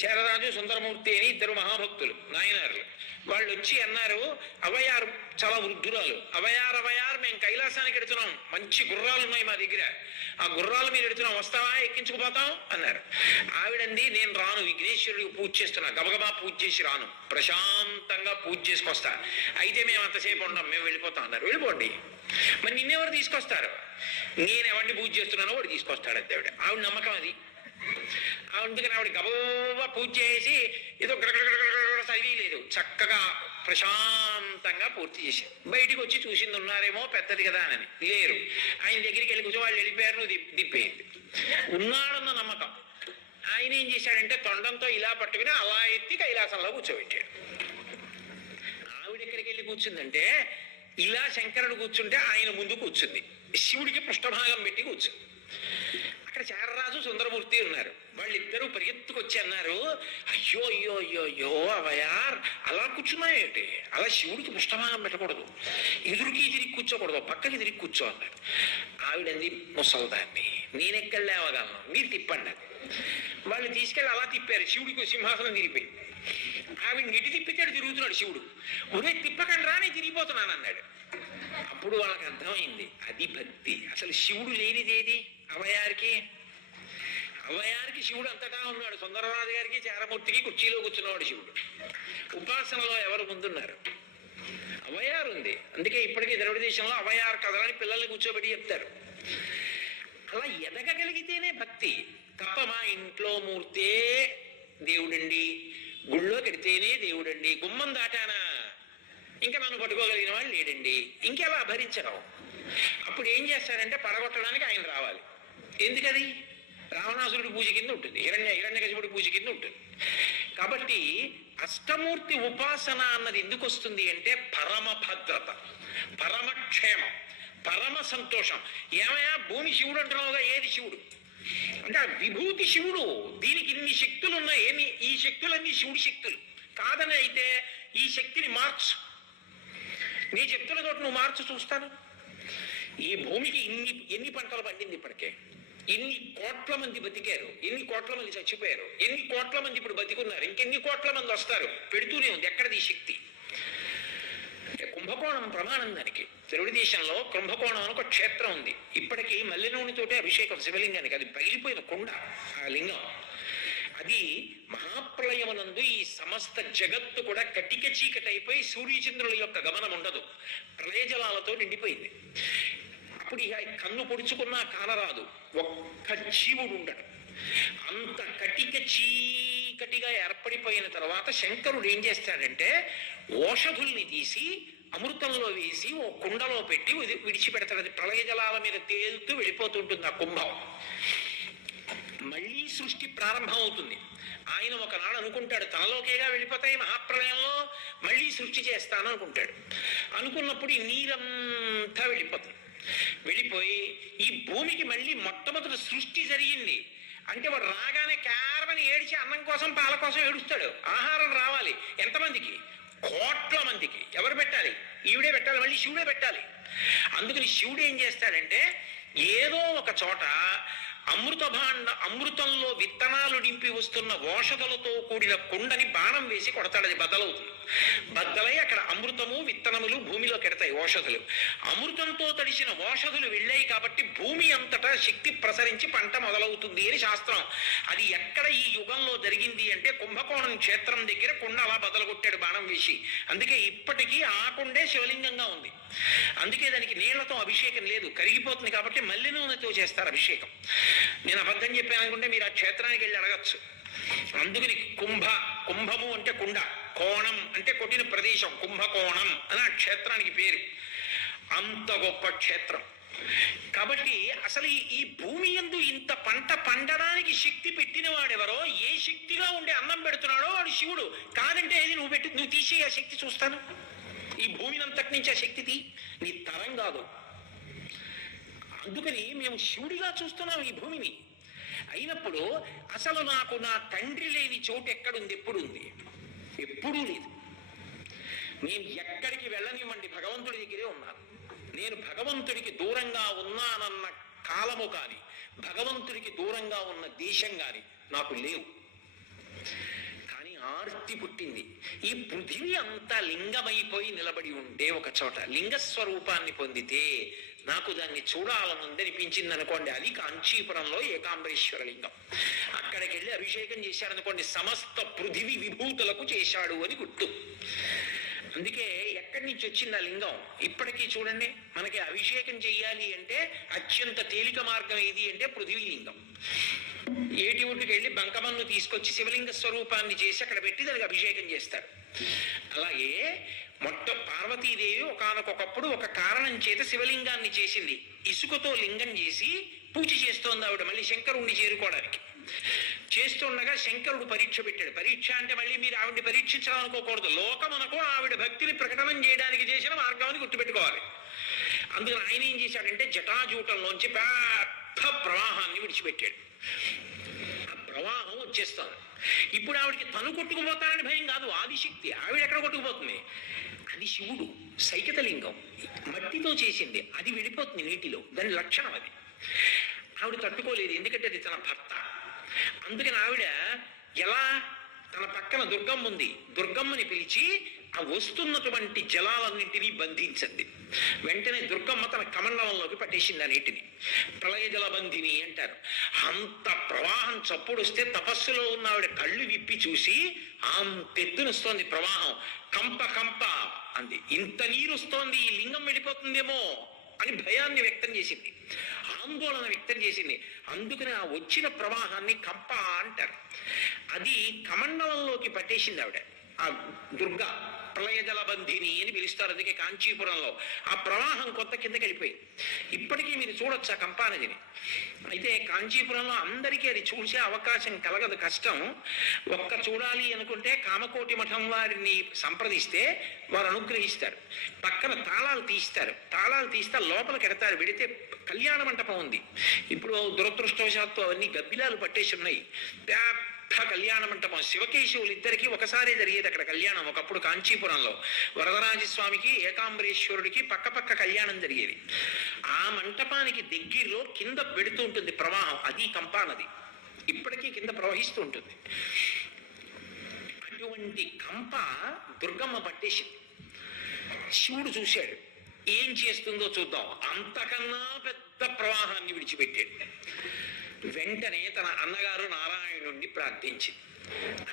చేరరాజు, సుందరమూర్తి అని ఇద్దరు మహాభక్తులు, నాయనార్లు. వాళ్ళు వచ్చి అన్నారు, అవ్వయారు చాలా వృద్ధురాలు, అవ్వయారు మేము కైలాసానికి ఎడుతున్నాం, మంచి గుర్రాలు ఉన్నాయి మా దగ్గర, ఆ గుర్రాలు మీరు ఎడుతున్నాం, వస్తావా, ఎక్కించుకుపోతాం అన్నారు. ఆవిడంది, నేను రాను, విఘ్నేశ్వరుడికి పూజ చేస్తున్నా, గబగబా పూజ చేసి రాను, ప్రశాంతంగా పూజ చేసుకొస్తా. అయితే మేము అంతసేపు ఉండం, మేము వెళ్ళిపోతాం అన్నారు. వెళ్ళిపోండి. మరి నిన్నెవరు తీసుకొస్తారు? నేను ఎవరిని పూజ చేస్తున్నానో వాడు తీసుకొస్తాడు అంతే. ఆవిడ నమ్మకం అది. అందుకని ఆవిడ గబగబా పూజ చేసి ఏదో గడగడగడగడ చదివి లేదు, చక్కగా ప్రశాంతంగా పూర్తి చేశారు. బయటికి వచ్చి చూసింది ఉన్నారేమో పెద్దది కదా అని, లేరు. ఆయన దగ్గరికి వెళ్ళి కూర్చో, వాళ్ళు వెళ్ళిపోయారు, నువ్వు దిప్పేయండి. ఉన్నాడన్న నమ్మకం. ఆయన ఏం చేశాడంటే తొండంతో ఇలా పట్టుకుని అలా ఎత్తి కైలాసంలో కూర్చోబెట్టాడు. ఆవిడ ఎక్కడికి వెళ్ళి కూర్చుందంటే ఇలా శంకరుడు కూర్చుంటే ఆయన ముందు కూర్చుంది, శివుడికి పృష్ఠభాగం పెట్టి కూర్చుంది. అక్కడ చారరాజు సుందరమూర్తి ఉన్నారు. వాళ్ళిద్దరూ పరిగెత్తుకొచ్చి అన్నారు, అయ్యో అయ్యో అయ్యో అయ్యో అవయార్ అలా కూర్చున్నాయేంటి, అలా శివుడికి పృష్ఠభాగం పెట్టకూడదు, ఎదురుకి తిరిగి కూర్చోకూడదు, పక్కకి తిరిగి కూర్చో అన్నారు. ఆవిడంది, ముసల్దాన్ని నేనెక్కడ లేవగలను, మీరు తిప్పండి. వాళ్ళు తీసుకెళ్ళి అలా తిప్పారు, శివుడికి సింహాసనం తిరిగిపోయి. ఆవిడ నిటి తిప్పితే తిరుగుతున్నాడు శివుడు. ఒరే తిప్పకండి రా, నేను తిరిగిపోతున్నాను అన్నాడు. అప్పుడు వాళ్ళకి అర్థమైంది, అది భక్తి. అసలు శివుడు లేనిదేది అవయారికి. అవయారికి శివుడు అంతటా ఉన్నాడు. సుందరరాజు గారికి చారమూర్తికి కుర్చీలో కూర్చున్నవాడు శివుడు. ఉపాసనలో ఎవరు ముందున్నారు? అవయారు ఉంది. అందుకే ఇప్పటికీ ద్రవిడ దేశంలో అవయారు కథలని పిల్లల్ని కూర్చోబెట్టి చెప్తారు. అలా ఎదగగలిగితేనే భక్తి తప్ప మా ఇంట్లో మూర్తే దేవుడండి, గుళ్ళో కడితేనే దేవుడండి, గుమ్మం దాటానా ఇంకా నన్ను పట్టుకోగలిగిన వాడు లేడండి, ఇంకెలా భరించడం. అప్పుడు ఏం చేస్తారంటే పడగొట్టడానికి ఆయన రావాలి. ఎందుకది? రావణాసురుడి పూజ కింద ఉంటుంది, హిరణ్యకశిపుడి పూజ కింద ఉంటుంది. కాబట్టి అష్టమూర్తి ఉపాసన అన్నది ఎందుకు వస్తుంది అంటే పరమ భద్రత, పరమక్షేమం, పరమ సంతోషం. ఏమయ్యా భూమి శివుడు అంటున్నావుగా, ఏది శివుడు అంటే విభూతి శివుడు. దీనికి ఇన్ని శక్తులు ఉన్నాయి, ఈ శక్తులన్నీ శివుడి శక్తులు కాదని అయితే ఈ శక్తిని మార్చు, నీ శక్తులతో నువ్వు మార్చు చూస్తాను. ఈ భూమికి ఎన్ని పంటలు పండింది ఇప్పటికే, ఎన్ని కోట్ల మంది బతికారు, ఎన్ని కోట్ల మంది చచ్చిపోయారు, ఎన్ని కోట్ల మంది ఇప్పుడు బతికున్నారు, ఇంకెన్ని కోట్ల మంది వస్తారు, పెడుతూనే ఉంది. ఎక్కడది శక్తి అంటే కుంభకోణం ప్రమాణం. దానికి ద్రవిడ దేశంలో కుంభకోణం అని ఒక క్షేత్రం ఉంది. ఇప్పటికీ మల్లె నూనెతోటే అభిషేకం శివలింగానికి. అది పగిలిపోయిన కొండ ఆ లింగం. అది మహాప్రళయమునందు ఈ సమస్త జగత్తు కూడా కటిక చీకటైపోయి సూర్యచంద్రుల యొక్క గమనం ఉండదు, ప్రళయ జలాలతో నిండిపోయింది. అప్పుడు ఇక కన్ను పొడుచుకున్నా కానరాదు, ఒక్క జీవుడు ఉండడు. అంత కటిక చీకటిగా ఏర్పడిపోయిన తర్వాత శంకరుడు ఏం చేస్తాడంటే ఓషధుల్ని తీసి అమృతంలో వేసి ఓ కుండలో పెట్టి విడిచిపెడతాడు. అది ప్రళయ జలాల మీద తేలుతూ వెళ్ళిపోతుంటుంది ఆ కుంభం. మళ్ళీ సృష్టి ప్రారంభం అవుతుంది. ఆయన ఒకనాడు అనుకుంటాడు తనలోకేగా వెళ్ళిపోతాయి మహాప్రళయంలో, మళ్ళీ సృష్టి చేస్తాను అనుకుంటాడు. అనుకున్నప్పుడు ఈ నీరంతా వెళ్ళిపోతుంది. వెళ్ళిపోయి ఈ భూమికి మళ్ళీ మొట్టమొదటి సృష్టి జరిగింది అంటే వాడు రాగానే కేవలం ఏడిచి అన్నం కోసం పాల కోసం ఏడుస్తాడు. ఆహారం రావాలి ఎంతమందికి? కోట్ల మందికి. ఎవరు పెట్టాలి? ఈవిడే పెట్టాలి, మళ్ళీ శివుడే పెట్టాలి. అందుకని శివుడు ఏం చేస్తాడంటే ఏదో ఒక చోట అమృతంలో విత్తనాలు నింపి వస్తున్న ఓషధులతో కూడిన కుండని బాణం వేసి కొడతాడు. అది బద్దలవుతుంది. బద్దలై అక్కడ అమృతము విత్తనములు భూమిలో కెడతాయి. ఓషధులు అమృతంతో తడిసిన ఓషధులు వెళ్ళాయి కాబట్టి భూమి అంతటా శక్తి ప్రసరించి పంట మొదలవుతుంది అని శాస్త్రం. అది ఎక్కడ ఈ యుగంలో జరిగింది అంటే కుంభకోణం క్షేత్రం దగ్గర కుండ అలా బదలగొట్టాడు బాణం వేసి. అందుకే ఇప్పటికీ ఆ కుండే శివలింగంగా ఉంది. అందుకే దానికి నీళ్లతో అభిషేకం లేదు, కరిగిపోతుంది. కాబట్టి మల్లె నూనెతో చేస్తారు అభిషేకం. నేను అబద్ధం చెప్పాను అనుకుంటే మీరు ఆ క్షేత్రానికి వెళ్ళి అడగచ్చు. అందుకని కుంభము అంటే కుండ, కోణం అంటే కొట్టిన ప్రదేశం, కుంభకోణం అని ఆ క్షేత్రానికి పేరు. అంత గొప్ప క్షేత్రం. కాబట్టి అసలు ఈ భూమి యందు ఇంత పంట పండడానికి శక్తి పెట్టిన వాడెవరో, ఏ శక్తిగా ఉండే అన్నం పెడుతున్నాడో వాడు శివుడు. కాదంటే ఏది నువ్వు తీసే ఆ శక్తి చూస్తాను. ఈ భూమిని అంతటి నుంచి ఆ శక్తి నీ తరం కాదు. అందుకని మేము శివుడిగా చూస్తున్నాం ఈ భూమిని. అయినప్పుడు అసలు నాకు నా తండ్రి లేని చోటు ఎక్కడుంది? ఎప్పుడుంది? ఎప్పుడూ లేదు. నేను ఎక్కడికి వెళ్ళనివ్వండి భగవంతుడి దగ్గరే ఉన్నాను. నేను భగవంతుడికి దూరంగా ఉన్నానన్న కాలము కానీ భగవంతుడికి దూరంగా ఉన్న దేశం కానీ నాకు లేవు. కానీ ఆర్తి పుట్టింది. ఈ పృథివీ అంతా లింగమైపోయి నిలబడి ఉండే ఒక చోట లింగస్వరూపాన్ని పొందితే నాకు దాన్ని చూడాలనుంది అనిపించింది అనుకోండి. అది కాంచీపురంలో ఏకాంబరేశ్వర లింగం. అక్కడికి వెళ్ళి అభిషేకం చేశాడనుకోండి, సమస్త పృథివీ విభూతులకు చేశాడు అని గుర్తు. అందుకే ఎక్కడి నుంచి వచ్చింది ఆ లింగం? ఇప్పటికీ చూడండి, మనకి అభిషేకం చెయ్యాలి అంటే అత్యంత తేలిక మార్గం ఏది అంటే పృథివీ లింగం. ఏటి ఒడ్డుకి వెళ్ళి బంకమన్ను తీసుకొచ్చి శివలింగ స్వరూపాన్ని చేసి అక్కడ పెట్టి దానికి అభిషేకం చేస్తారు. అలాగే పార్వతీదేవి ఒకానొకప్పుడు ఒక కారణం చేత శివలింగాన్ని చేసింది. ఇసుకతో లింగం చేసి పూజ చేస్తోంది ఆవిడ, మళ్ళీ శంకరుణ్ణి చేరుకోవడానికి. చేస్తుండగా శంకరుడు పరీక్ష పెట్టాడు. పరీక్ష అంటే మళ్ళీ మీరు ఆవిడ్ని పరీక్షించాలనుకోకూడదు, లోకమునకు ఆవిడ భక్తిని ప్రకటనం చేయడానికి చేసిన మార్గాన్ని గుర్తుపెట్టుకోవాలి. అందుకని ఆయన ఏం చేశాడంటే జటాజూటంలోంచి పెద్ద ప్రవాహాన్ని విడిచిపెట్టాడు. ఆ ప్రవాహం వచ్చేస్తాను. ఇప్పుడు ఆవిడికి తను కొట్టుకుపోతానని భయం కాదు, ఆదిశక్తి. ఆవిడ ఎక్కడ కొట్టుకుపోతుంది? అది శివుడు, సైకతలింగం, మట్టితో చేసింది, అది విడిపోతుంది నీటిలో. దాని లక్షణం అది. ఆవిడ తట్టుకోలేదు, ఎందుకంటే అది తన భర్త. అందుకని ఆవిడ ఎలా, తన పక్కన దుర్గమ్మ ఉంది, దుర్గమ్మని పిలిచి ఆ వస్తున్నటువంటి జలాలన్నింటినీ బంధించండి. వెంటనే దుర్గమ్మ తన కమండలంలోకి పట్టేసింది ఆ నీటిని. ప్రళయ జలబంధిని అంటారు. అంత ప్రవాహం చప్పుడు వస్తే తపస్సులో ఉన్న ఆవిడ కళ్ళు విప్పి చూసి అంతెత్తునొస్తోంది ప్రవాహం. కంప కంప అంది. ఇంత నీరు వస్తోంది, ఈ లింగం వెళ్ళిపోతుందేమో అని భయాన్ని వ్యక్తం చేసింది, ఆందోళన వ్యక్తం చేసింది. అందుకని ఆ వచ్చిన ప్రవాహాన్ని కంప అంటారు. అది కమండలంలోకి పట్టేసింది ఆవిడ. ఆ దుర్గా ప్రళయ జలబంధిని అని పిలుస్తారు, అందుకే కాంచీపురంలో. ఆ ప్రవాహం కొత్త కిందకి వెళ్ళిపోయింది. ఇప్పటికీ మీరు చూడొచ్చు ఆ కంపా నదిని. అయితే కాంచీపురంలో అందరికీ అది చూసే అవకాశం కలగదు, కష్టం. ఒక్క చూడాలి అనుకుంటే కామకోటి మఠం వారిని సంప్రదిస్తే వారు అనుగ్రహిస్తారు. పక్కన తాళాలు తీస్తారు, తాళాలు తీస్తే లోపలికి ఎడతారు. వెడితే కళ్యాణ మంటపం ఉంది. ఇప్పుడు దురదృష్టవశాత్తు అవన్నీ గబ్బిలాలు పట్టేసి ఉన్నాయి. కళ్యాణ మంటపం శివకేశవులు ఇద్దరికి ఒకసారి జరిగేది అక్కడ కళ్యాణం. ఒకప్పుడు కాంచీపురంలో వరదరాజస్వామికి ఏకాంబరేశ్వరుడికి పక్క కళ్యాణం జరిగేది. ఆ మంటపానికి దగ్గరలో కింద పెడుతూ ఉంటుంది ప్రవాహం, అది కంపా నది. ఇప్పటికీ కింద ప్రవహిస్తూ ఉంటుంది. అటువంటి కంప దుర్గమ్మ పట్టేసింది. శివుడు చూశాడు, ఏం చేస్తుందో చూద్దాం. అంతకన్నా పెద్ద ప్రవాహాన్ని విడిచిపెట్టాడు. వెంటనే తన అన్నగారు నారాయణుణ్ణి ప్రార్థించింది.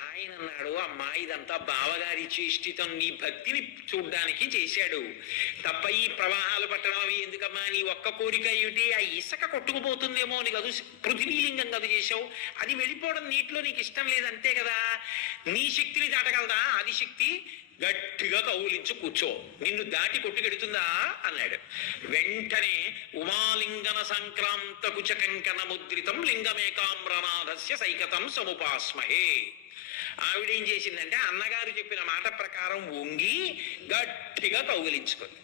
ఆయన అన్నాడు, అమ్మా ఇదంతా బావగారి చేష్టితం, నీ భక్తిని చూడ్డానికి చేశాడు తప్ప ఈ ప్రవాహాలు పట్టడం అవి ఎందుకమ్మా? నీ ఒక్క కోరిక ఏమిటి? ఆ ఇసుక కొట్టుకుపోతుందేమో అని కదు, పృథివీలింగం కదు చేశావు, అది వెళ్ళిపోవడం నీటిలో నీకు ఇష్టం లేదు అంతే కదా. నీ శక్తిని దాటగలదా ఆదిశక్తి? గట్టిగా కౌలించు కూర్చో, నిన్ను దాటి కొట్టుకెడుతుందా అన్నాడు. వెంటనే ఉమాలింగన సంక్రాంత కుచకంకణ ముద్రితం లింగమేకామ్రనాథస్య సైకతం సముపాస్మహే. ఆవిడేం చేసిందంటే అన్నగారు చెప్పిన మాట ప్రకారం వంగి గట్టిగా కౌగిలించుకుంది.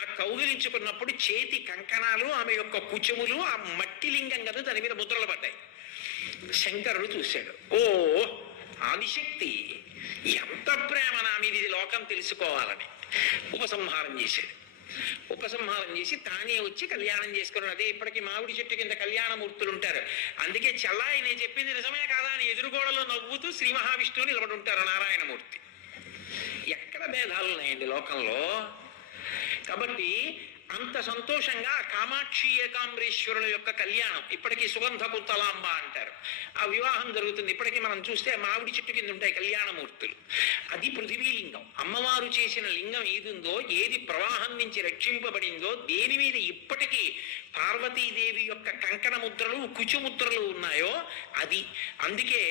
ఆ కౌగిలించుకున్నప్పుడు చేతి కంకణాలు, ఆమె యొక్క కుచములు ఆ మట్టి లింగం కదా దాని మీద ముద్రలు పడ్డాయి. శంకరుడు చూశాడు, ఓ ఆదిశక్తి ఎంత ప్రేమ నా మీద, ఇది లోకం తెలుసుకోవాలని ఉపసంహారం చేశాడు. ఉపసంహారం చేసి తానే వచ్చి కళ్యాణం చేసుకున్నాడు. అదే ఇప్పటికీ మామిడి చెట్టు కింద కళ్యాణమూర్తులు ఉంటారు. అందుకే చల్లాయి నేను చెప్పింది నిజమే కాదా అని ఎదురుగోడలో నవ్వుతూ శ్రీ మహావిష్ణువు నిలబడి ఉంటారు నారాయణమూర్తి. ఎక్కడ భేదాలు ఉన్నాయండి లోకంలో? కాబట్టి అంత సంతోషంగా కామాక్షి ఏకాంబరేశ్వరుల యొక్క కళ్యాణం ఇప్పటికీ సుగంధ కుత్తలాంబ అంటారు. ఆ వివాహం జరుగుతుంది. ఇప్పటికీ మనం చూస్తే మామిడి చెట్టు కింద ఉంటాయి కళ్యాణమూర్తులు. అది పృథివీలింగం. అమ్మవారు చేసిన లింగం ఏది ఉందో, ఏది ప్రవాహం నుంచి రక్షింపబడిందో, దేని మీద ఇప్పటికీ పార్వతీదేవి యొక్క కంకణ ముద్రలు కుచుముద్రలు ఉన్నాయో అది. అందుకే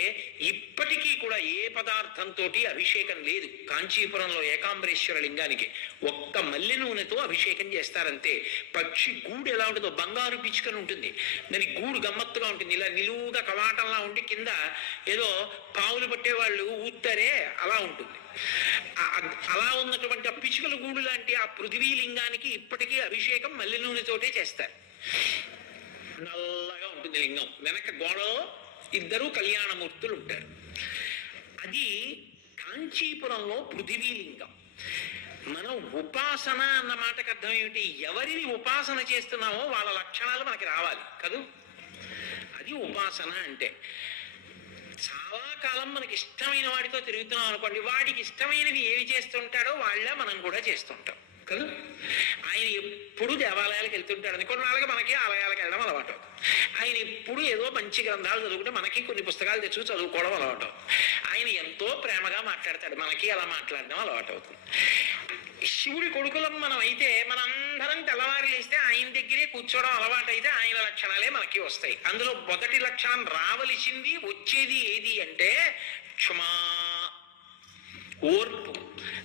ఇప్పటికీ కూడా ఏ పదార్థంతో అభిషేకం లేదు. కాంచీపురంలో ఏకాంబరేశ్వర లింగానికి ఒక్క మల్లె నూనెతో అభిషేకం చేస్తారంతే. పక్షి గూడు ఎలా ఉంటుందో, బంగారు పిచ్చుకని ఉంటుంది, దాని గూడు గమ్మత్తుగా ఉంటుంది, ఇలా నిలువుగా కవాటంలా ఉండి కింద ఏదో పావులు పట్టేవాళ్ళు ఊతారే అలా ఉంటుంది. అలా ఉన్నటువంటి ఆ పిచ్చుకల గూడు లాంటి ఆ పృథివీలింగానికి ఇప్పటికీ అభిషేకం మల్లె నూనెతోటే చేస్తారు. నల్లగా ఉంటుంది లింగం. వెనక గోడలో ఇద్దరు కళ్యాణమూర్తులు ఉంటారు. అది కాంచీపురంలో పృథివీలింగం. మనం ఉపాసన అన్న మాటకు అర్థం ఏమిటి? ఎవరిని ఉపాసన చేస్తున్నామో వాళ్ళ లక్షణాలు మనకి రావాలి కదూ, అది ఉపాసన అంటే. చాలా కాలం మనకి ఇష్టమైన వాడితో తిరుగుతున్నాం అనుకోండి, వాడికి ఇష్టమైనవి ఏవి చేస్తుంటాడో వాళ్ళ మనం కూడా చేస్తుంటాం కదా. ఆయన ఎప్పుడు దేవాలయాలకు వెళ్తుంటాడు అని కొన్నాళ్ళకి మనకి ఆలయాలకు వెళ్ళడం అలవాటు అవుతుంది. ఆయన ఎప్పుడు ఏదో మంచి గ్రంథాలు చదువుకుంటే మనకి కొన్ని పుస్తకాలు తెచ్చు చదువుకోవడం అలవాటు అవుతుంది. ఆయన ఎంతో ప్రేమగా మాట్లాడతాడు, మనకి అలా మాట్లాడడం అలవాటు అవుతుంది. శివుడి కొడుకులం మనం అయితే మనందరం తెల్లవారి లేస్తే ఆయన దగ్గరే కూర్చోవడం అలవాటు అయితే ఆయన లక్షణాలే మనకి వస్తాయి. అందులో మొదటి లక్షణం రావలసింది వచ్చేది ఏది అంటే క్షమా, ఓర్పు.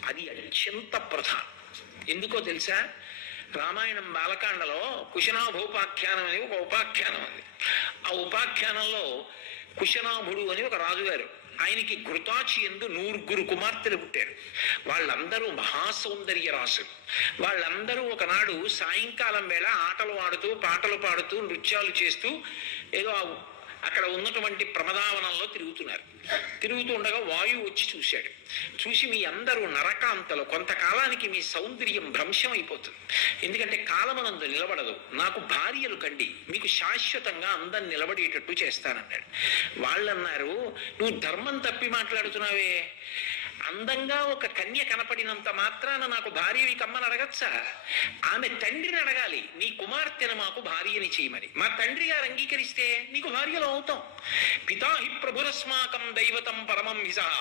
అది అత్యంత ప్రధానం. ఎందుకో తెలుసా? రామాయణం బాలకాండలో కుశనాభోపాఖ్యానం అని ఒక ఉపాఖ్యానం ఉంది. ఆ ఉపాఖ్యానంలో కుశనాభుడు అని ఒక రాజుగారు, ఆయనకి ఘృతాచి ఎందు 100 కుమార్తెలు పుట్టారు. వాళ్ళందరూ మహాసౌందర్య రాసులు. వాళ్ళందరూ ఒకనాడు సాయంకాలం వేళ ఆటలు ఆడుతూ పాటలు పాడుతూ నృత్యాలు చేస్తూ ఏదో అక్కడ ఉన్నటువంటి ప్రమదావనంలో తిరుగుతూ ఉండగా వాయువు వచ్చి చూశాడు. చూసి మీ అందరూ నరకాంతలు, కొంతకాలానికి మీ సౌందర్యం భ్రంశం అయిపోతుంది, ఎందుకంటే కాలమనందు నిలబడదు, నాకు భార్యలు కండి, మీకు శాశ్వతంగా అందం నిలబడేటట్టు చేస్తానన్నాడు. వాళ్ళన్నారు, నువ్వు ధర్మం తప్పి మాట్లాడుతున్నావే, అందంగా ఒక కన్య కనపడినంత మాత్రాన నాకు భార్యవి కమ్మని అడగచ్చా? ఆమె తండ్రిని అడగాలి, నీ కుమార్తెను మాకు భార్యని చేయమని. మా తండ్రి గారు అంగీకరిస్తే నీకు భార్యలో అవుతాం. పితాహి ప్రభురస్మాకం దైవతం పరమం హిసః.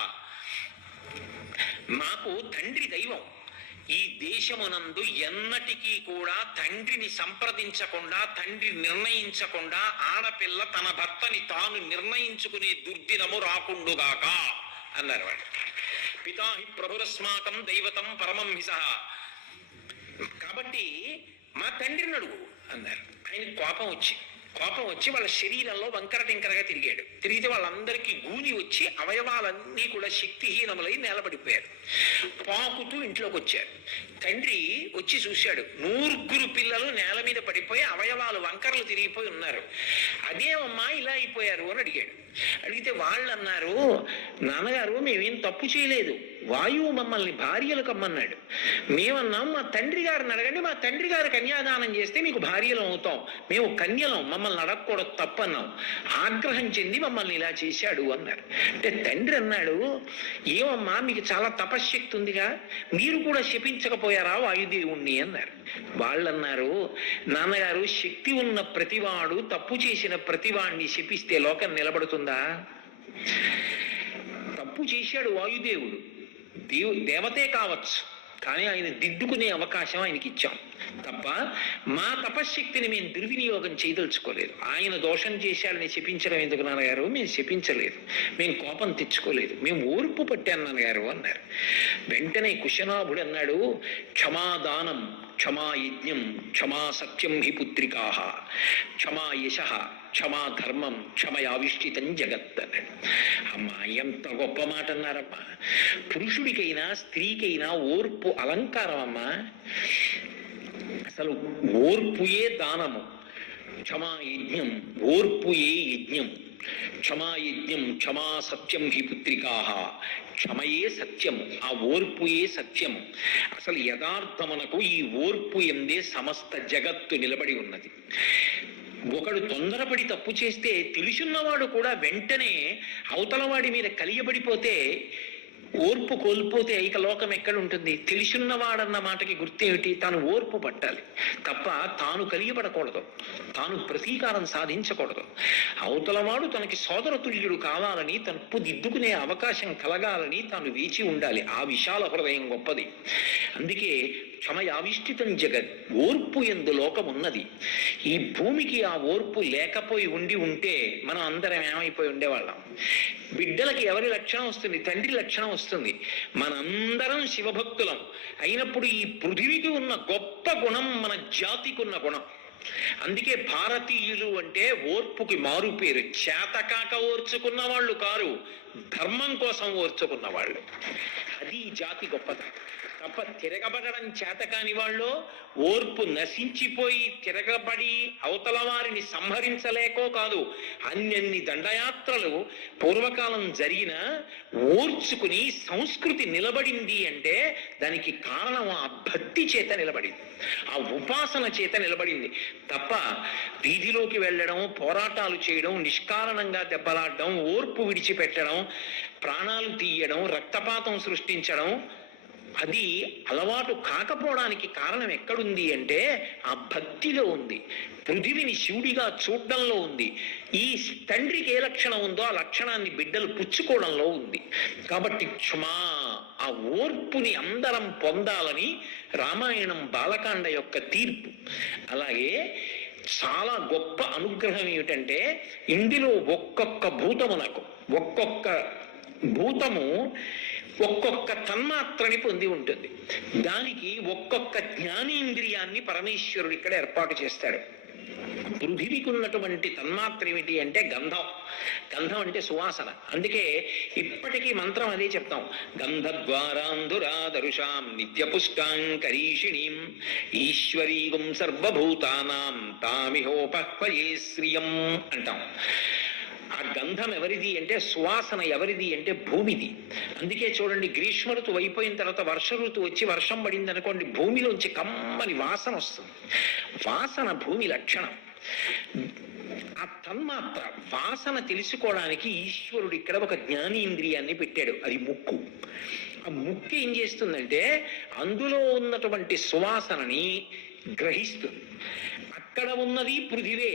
మాకు తండ్రి దైవం. ఈ దేశమునందు ఎన్నటికీ కూడా తండ్రిని సంప్రదించకుండా, తండ్రి నిర్ణయించకుండా ఆడపిల్ల తన భర్తని తాను నిర్ణయించుకునే దుర్దినము రాకుండుగాక అన్నారు వాళ్ళు. పితాహి ప్రభురస్మాకం దైవతం పరమం హిసః. కాబట్టి మా తండ్రిని అడుగు అన్నారు. ఆయన కోపం వచ్చి వాళ్ళ శరీరంలో వంకర టింకరగా తిరిగితే వాళ్ళందరికీ గూని వచ్చి అవయవాలన్నీ కూడా శక్తిహీనములై నేలబడిపోయారు. పాకుతూ ఇంట్లోకి వచ్చారు. తండ్రి వచ్చి చూశాడు, 100 పిల్లలు నేల మీద పడిపోయి అవయవాలు వంకరలు తిరిగిపోయి ఉన్నారు. అదేమమ్మా ఇలా అయిపోయారు అని అడిగితే వాళ్ళు అన్నారు, నాన్నగారు మేమేం తప్పు చేయలేదు, వాయువు మమ్మల్ని భార్యలు కమ్మన్నాడు. మేమన్నాం మా తండ్రి గారిని అడగండి, మా తండ్రి గారు కన్యాదానం చేస్తే మీకు భార్యలు అవుతాం, మేము కన్యలం, మమ్మల్ని అడగకూడదు తప్పన్నాం. ఆగ్రహం చెంది మమ్మల్ని ఇలా చేశాడు అన్నారు. అంటే తండ్రి అన్నాడు, ఏమమ్మా మీకు చాలా తపశ్శక్తి ఉందిగా, మీరు కూడా శపించకపోయారా వాయుదేవుణ్ణి అన్నారు. వాళ్ళన్నారు, నాన్నగారు శక్తి ఉన్న ప్రతివాడు తప్పు చేసిన ప్రతివాడిని శపిస్తే లోకం నిలబడుతుందా? తప్పు చేశాడు వాయుదేవుడు, దేవతే కావచ్చు, కానీ ఆయన దిద్దుకునే అవకాశం ఆయనకి ఇచ్చాం తప్ప మా తపశ్శక్తిని మేము దుర్వినియోగం చేయదలుచుకోలేదు. ఆయన దోషం చేశాడని శపించడం ఎందుకు నాన్నగారు? మేము శపించలేదు, మేము కోపం తెచ్చుకోలేదు, మేము ఓర్పు పట్టాను నాన్నగారు అన్నారు. వెంటనే కుశనాభుడు అన్నాడు, క్షమాదానం, క్షమా యజ్ఞం, క్షమా సత్యం హి పుత్రికాః, క్షమా యశః, క్షమా ధర్మం, క్షమయావిష్ఠితం జగత్ అన్నాడు. అమ్మా ఎంత గొప్ప మాట అన్నారమ్మా. పురుషుడికైనా స్త్రీకైనా ఓర్పు అలంకారం అమ్మా. అసలు ఓర్పుయే దానము, క్షమా యజ్ఞం, ఓర్పుయే యజ్ఞం, క్షమా యజ్ఞం, క్షమా సత్యం హి పుత్రికాః, క్షమయే సత్యము, ఆ ఓర్పుయే సత్యము. అసలు యథార్థమునకు ఈ ఓర్పు ఎందే సమస్త జగత్తు నిలబడి ఉన్నది. ఒకడు తొందరపడి తప్పు చేస్తే తెలుసున్నవాడు కూడా వెంటనే అవతలవాడి మీద కలియబడిపోతే, ఓర్పు కోల్పోతే ఇక లోకం ఎక్కడ ఉంటుంది? తెలుసున్నవాడన్న మాటకి గుర్తేమిటి? తాను ఓర్పు పట్టాలి తప్ప తాను కలియబడకూడదు, తాను ప్రతీకారం సాధించకూడదు. అవతలవాడు తనకి సోదరతుల్యుడు కావాలని, తప్పు దిద్దుకునే అవకాశం కలగాలని తాను వేచి ఉండాలి. ఆ విశాల హృదయం గొప్పది. అందుకే క్షమయావిష్ఠితం జగత్, ఓర్పు యందు లోకం ఉన్నది. ఈ భూమికి ఆ ఓర్పు లేకపోయి ఉంటే మనం అందరం ఏమైపోయి ఉండేవాళ్ళం. బిడ్డలకి ఎవరి లక్షణం వస్తుంది? తండ్రి లక్షణం వస్తుంది. మనందరం శివభక్తులం అయినప్పుడు ఈ పృథివికి ఉన్న గొప్ప గుణం మన జాతికి ఉన్న గుణం. అందుకే భారతీయులు అంటే ఓర్పుకి మారు పేరు. చేతకాక ఓర్చుకున్న వాళ్ళు కారు, ధర్మం కోసం ఓర్చుకున్న వాళ్ళు. అది ఈ జాతి గొప్పతనం తప్ప తిరగబడడం చేతకాని వాళ్ళు, ఓర్పు నశించిపోయి తిరగబడి అవతల వారిని సంహరించలేకో కాదు. అన్ని దండయాత్రలు పూర్వకాలం జరిగిన ఓర్చుకుని సంస్కృతి నిలబడింది అంటే దానికి కారణం ఆ భక్తి చేత నిలబడింది, ఆ ఉపాసన చేత నిలబడింది తప్ప వీధిలోకి వెళ్ళడం, పోరాటాలు చేయడం, నిష్కారణంగా దెబ్బలాడడం, ఓర్పు విడిచిపెట్టడం, ప్రాణాలు తీయడం, రక్తపాతం సృష్టించడం అది అలవాటు కాకపోవడానికి కారణం ఎక్కడుంది అంటే ఆ భక్తిలో ఉంది. పృథివిని శివుడిగా చూడడంలో ఉంది. ఈ తండ్రికి ఏ లక్షణం ఉందో ఆ లక్షణాన్ని బిడ్డలు పుచ్చుకోవడంలో ఉంది. కాబట్టి క్షమా, ఆ ఆ ఓర్పుని అందరం పొందాలని రామాయణం బాలకాండ యొక్క తీర్పు. అలాగే చాలా గొప్ప అనుగ్రహం ఏమిటంటే ఇందులో ఒక్కొక్క భూతమునకు ఒక్కొక్క భూతము ఒక్కొక్క తన్మాత్రని పొంది ఉంటుంది. దానికి ఒక్కొక్క జ్ఞానేంద్రియాన్ని పరమేశ్వరుడు ఇక్కడ ఏర్పాటు చేస్తాడు. పృథివీకి ఉన్నటువంటి తన్మాత్ర ఏమిటి అంటే గంధం. గంధం అంటే సువాసన. అందుకే ఇప్పటికీ మంత్రం అదే చెప్తాం, గంధద్వారాంధురాదరుషాం నిత్యపుష్టాం కరీషిణీం ఈశ్వరీగం సర్వభూతానాం తామిహోపహ్వయే శ్రియం అంటాం. ఆ గంధం ఎవరిది అంటే సువాసన ఎవరిది అంటే భూమిది. అందుకే చూడండి, గ్రీష్మ ఋతువు అయిపోయిన తర్వాత వర్ష ఋతువు వచ్చి వర్షం పడింది అనుకోండి, భూమిలోంచి కమ్మని వాసన వస్తుంది. వాసన భూమి లక్షణం. ఆ తన్మాత్ర వాసన తెలుసుకోవడానికి ఈశ్వరుడు ఇక్కడ ఒక జ్ఞానేంద్రియాన్ని పెట్టాడు, అది ముక్కు. ఆ ముక్కు ఏం చేస్తుందంటే అందులో ఉన్నటువంటి సువాసనని గ్రహిస్తుంది. అక్కడ ఉన్నది పృథివే,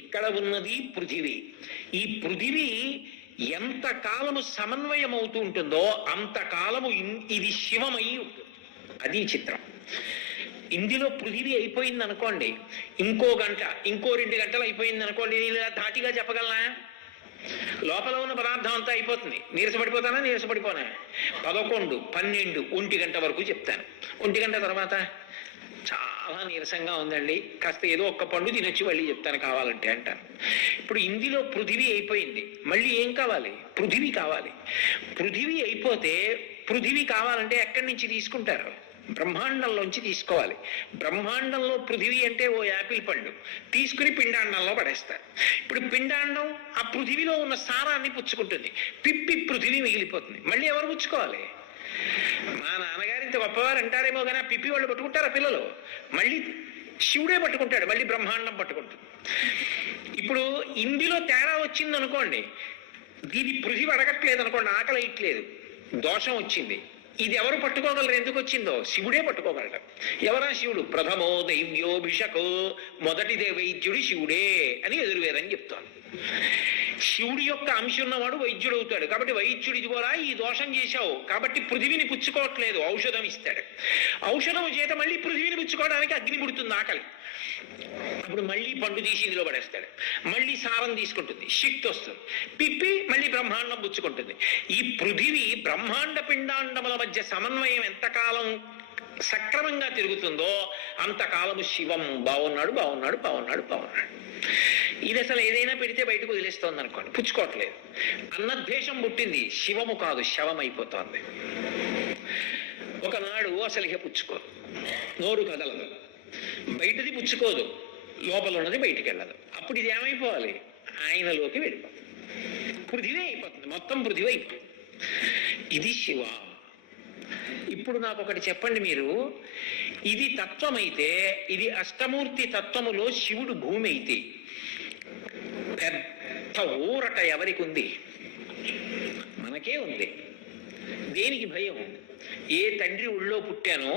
ఇక్కడ ఉన్నది పృథివీ. ఈ పృథివీ ఎంతకాలము సమన్వయం అవుతూ ఉంటుందో అంతకాలము ఇది శివమై ఉంటుంది. అది చిత్రం. ఇందులో పృథివీ అయిపోయింది అనుకోండి, ఇంకో గంట ఇంకో 2 గంటలు అయిపోయింది అనుకోండి, నేను ఇలా ధాటిగా చెప్పగలనా? లోపల ఉన్న పదార్థం అంతా అయిపోతుంది. నీరసపడిపోతానా? నీరసపడిపోనా? 11, 12, 1 గంట వరకు చెప్తాను. 1 గంట తర్వాత చాలా నీరసంగా ఉందండి, కాస్త ఏదో ఒక్క పండు తినొచ్చి మళ్ళీ చెప్తాను కావాలంటే అంటాను. ఇప్పుడు ఇందులో పృథివీ అయిపోయింది, మళ్ళీ ఏం కావాలి? పృథివీ కావాలి. పృథివీ అయిపోతే పృథివీ కావాలంటే ఎక్కడి నుంచి తీసుకుంటారు? బ్రహ్మాండంలోంచి తీసుకోవాలి. బ్రహ్మాండంలో పృథివీ అంటే ఓ యాపిల్ పండు తీసుకుని పిండాండంలో పడేస్తారు. ఇప్పుడు పిండాండం ఆ పృథివీలో ఉన్న సారాన్ని పుచ్చుకుంటుంది, పిప్పి పృథివీ మిగిలిపోతుంది. మళ్ళీ ఎవరు పుచ్చుకోవాలి? మా నాన్నగారు ఇంత గొప్పవారు అంటారేమో కానీ ఆ పిప్పి వాళ్ళు పట్టుకుంటారా పిల్లలు? మళ్ళీ శివుడే పట్టుకుంటాడు, మళ్ళీ బ్రహ్మాండం పట్టుకుంటుంది. ఇప్పుడు ఇందులో తేడా వచ్చింది అనుకోండి, దీని పృథివీ అడగట్లేదు అనుకోండి, ఆకలి ఇట్లేదు, దోషం వచ్చింది, ఇది ఎవరు పట్టుకోగలరు? ఎందుకు వచ్చిందో శివుడే పట్టుకోగలరు. ఎవరా శివుడు? ప్రథమో దైవ్యోభిషకో, మొదటి వైద్యుడు శివుడే అని ఎదురువేదని చెప్తాను. శివుడి యొక్క అంశం ఉన్నవాడు వైద్యుడు అవుతాడు. కాబట్టి వైద్యుడు ఇదిగోరా ఈ దోషం చేశావు కాబట్టి పృథివీని పుచ్చుకోవట్లేదు, ఔషధం ఇస్తాడు. ఔషధం చేత మళ్ళీ పృథివీని పుచ్చుకోవడానికి అగ్ని పుడుతుంది, ఆకలి. అప్పుడు మళ్ళీ పండు తీసి ఇందులో పడేస్తాడు, మళ్ళీ సారం తీసుకుంటుంది, శక్తి వస్తుంది, పిప్పి మళ్ళీ బ్రహ్మాండం పుచ్చుకుంటుంది. ఈ పృథివీ బ్రహ్మాండ పిండాండముల మధ్య సమన్వయం ఎంతకాలం సక్రమంగా తిరుగుతుందో అంతకాలము శివం బాగున్నాడు బాగున్నాడు బాగున్నాడు బాగున్నాడు. ఇది అసలు ఏదైనా పెడితే బయటకు వదిలేస్తోంది అనుకోండి, పుచ్చుకోవట్లేదు. అన్నద్వేషం పుట్టింది, శివము కాదు శవం అయిపోతోంది. ఒకనాడు అసలు ఇక పుచ్చుకోదు, నోరు కదలదు, బయటది పుచ్చుకోదు, లోపల ఉన్నది బయటికి వెళ్ళదు. అప్పుడు ఇది ఏమైపోవాలి? ఆయనలోకి వెళ్ళిపోతుంది, పృథివీ అయిపోతుంది, మొత్తం పృథివీ అయిపోతుంది. ఇది శివ. ఇప్పుడు నాకు ఒకటి చెప్పండి మీరు, ఇది తత్వమైతే, ఇది అష్టమూర్తి తత్వములో శివుడు భూమి అయితే పెద్ద ఊరట ఎవరికి ఉంది? మనకే ఉంది. దేనికి భయం? ఏ తండ్రి ఒడిలో పుట్టానో,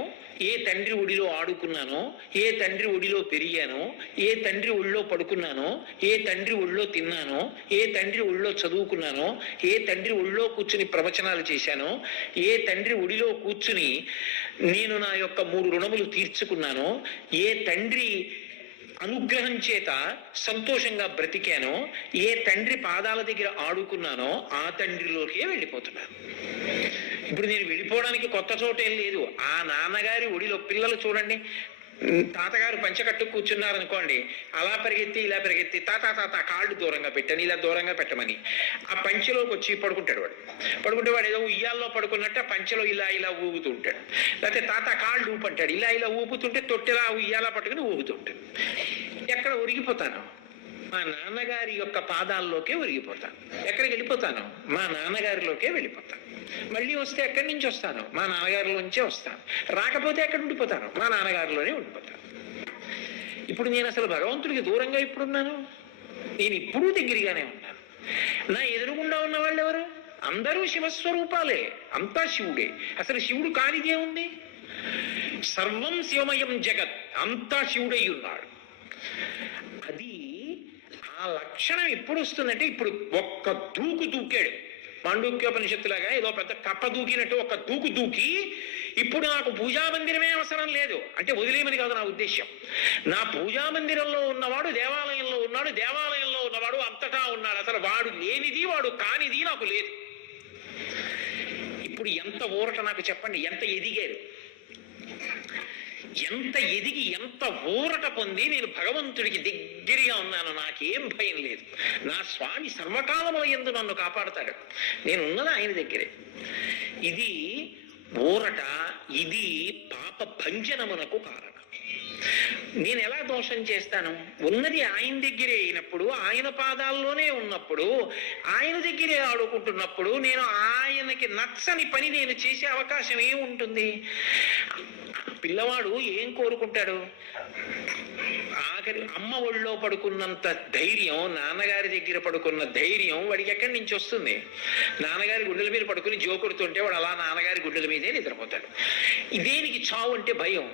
ఏ తండ్రి ఒడిలో ఆడుకున్నానో, ఏ తండ్రి ఒడిలో పెరిగానో, ఏ తండ్రి ఒడిలో పడుకున్నానో, ఏ తండ్రి ఒడిలో తిన్నానో, ఏ తండ్రి ఒడిలో చదువుకున్నానో, ఏ తండ్రి ఒడిలో కూర్చుని ప్రవచనాలు చేశానో, ఏ తండ్రి ఒడిలో కూర్చుని నేను నా యొక్క 3 రుణములు తీర్చుకున్నానో, ఏ తండ్రి అనుగ్రహం చేత సంతోషంగా బ్రతికానో, ఏ తండ్రి పాదాల దగ్గర ఆడుకున్నానో ఆ తండ్రిలోకే వెళ్ళిపోతున్నాను. ఇప్పుడు నేను వెళ్ళిపోవడానికి కొత్త చోట ఏం లేదు. ఆ నాన్నగారి ఒడిలో పిల్లలు చూడండి, తాతగారు పంచకట్టు కూర్చున్నారనుకోండి, అలా పరిగెత్తి ఇలా పరిగెత్తి తాత తాత కాళ్ళు దూరంగా పెట్టని, ఇలా దూరంగా పెట్టమని ఆ పంచెలోకి వచ్చి పడుకుంటాడు. పడుకుంటే వాడు ఏదో ఉయ్యాల్లో పడుకున్నట్టు ఆ పంచెలో ఇలా ఇలా ఊగుతూ ఉంటాడు. లేకపోతే తాత కాళ్ళు ఊపంటాడు, ఇలా ఇలా ఊపుతుంటే తొట్టెలా ఉయ్యాలా పట్టుకుని ఊగుతూ ఉంటాడు. ఎక్కడ ఒరిగిపోతాను? మా నాన్నగారి యొక్క పాదాల్లోకే ఒరిగిపోతాను. ఎక్కడికి వెళ్ళిపోతాను? మా నాన్నగారిలోకే వెళ్ళిపోతాను. మళ్ళీ వస్తే ఎక్కడి నుంచి వస్తాను? మా నాన్నగారిలోంచే వస్తాను. రాకపోతే ఎక్కడ ఉండిపోతాను? మా నాన్నగారిలోనే ఉండిపోతాను. ఇప్పుడు నేను అసలు భగవంతుడికి దూరంగా ఇప్పుడున్నాను? నేను ఇప్పుడు దగ్గరగానే ఉన్నాను. నా ఎదురుగుండా ఉన్న వాళ్ళు ఎవరు? అందరూ శివస్వరూపాలే, అంతా శివుడే. అసలు శివుడు కానిదే ఉంది? సర్వం శివమయం జగత్, అంతా శివుడై ఉన్నాడు. అది ఆ లక్షణం ఎప్పుడు వస్తుందంటే, ఇప్పుడు ఒక్క దూకు దూకాడు, మాండూక్యోపనిషత్తులాగా ఏదో పెద్ద కప్ప దూకినట్టు ఒక దూకి ఇప్పుడు నాకు పూజా మందిరమే అవసరం లేదు అంటే వదిలేమని కాదు నా ఉద్దేశ్యం. నా పూజా మందిరంలో ఉన్నవాడు దేవాలయంలో ఉన్నాడు, దేవాలయంలో ఉన్నవాడు అంతటా ఉన్నాడు. అసలు వాడు లేనిది వాడు కానిది నాకు లేదు. ఇప్పుడు ఎంత ఊరట నాకు చెప్పండి, ఎంత ఎదిగారు, ఎంత ఎదిగి ఎంత ఊరట పొంది నేను భగవంతుడికి దగ్గరగా ఉన్నాను. నాకేం భయం లేదు. నా స్వామి సర్వకాలముల యందు నన్ను కాపాడుతాడు. నేను ఉన్నది ఆయన దగ్గరే. ఇది ఊరట, ఇది పాప భంజనమునకు కారణం. నేను ఎలా దోషం చేస్తాను? ఉన్నది ఆయన దగ్గరే అయినప్పుడు, ఆయన పాదాల్లోనే ఉన్నప్పుడు, ఆయన దగ్గరే ఆడుకుంటున్నప్పుడు నేను ఆయనకి నచ్చని పని నేను చేసే అవకాశం ఏముంటుంది? పిల్లవాడు ఏం కోరుకుంటాడు? ఆఖరి అమ్మ ఒళ్ళో పడుకున్నంత ధైర్యం, నాన్నగారి దగ్గర పడుకున్న ధైర్యం వాడికి ఎక్కడి నుంచి వస్తుంది? నాన్నగారి గుడ్డల మీద పడుకుని జోకొడుతుంటే వాడు అలా నాన్నగారి గుడ్డల మీదే నిద్రపోతాడు. దేనికి చావు అంటే భయం.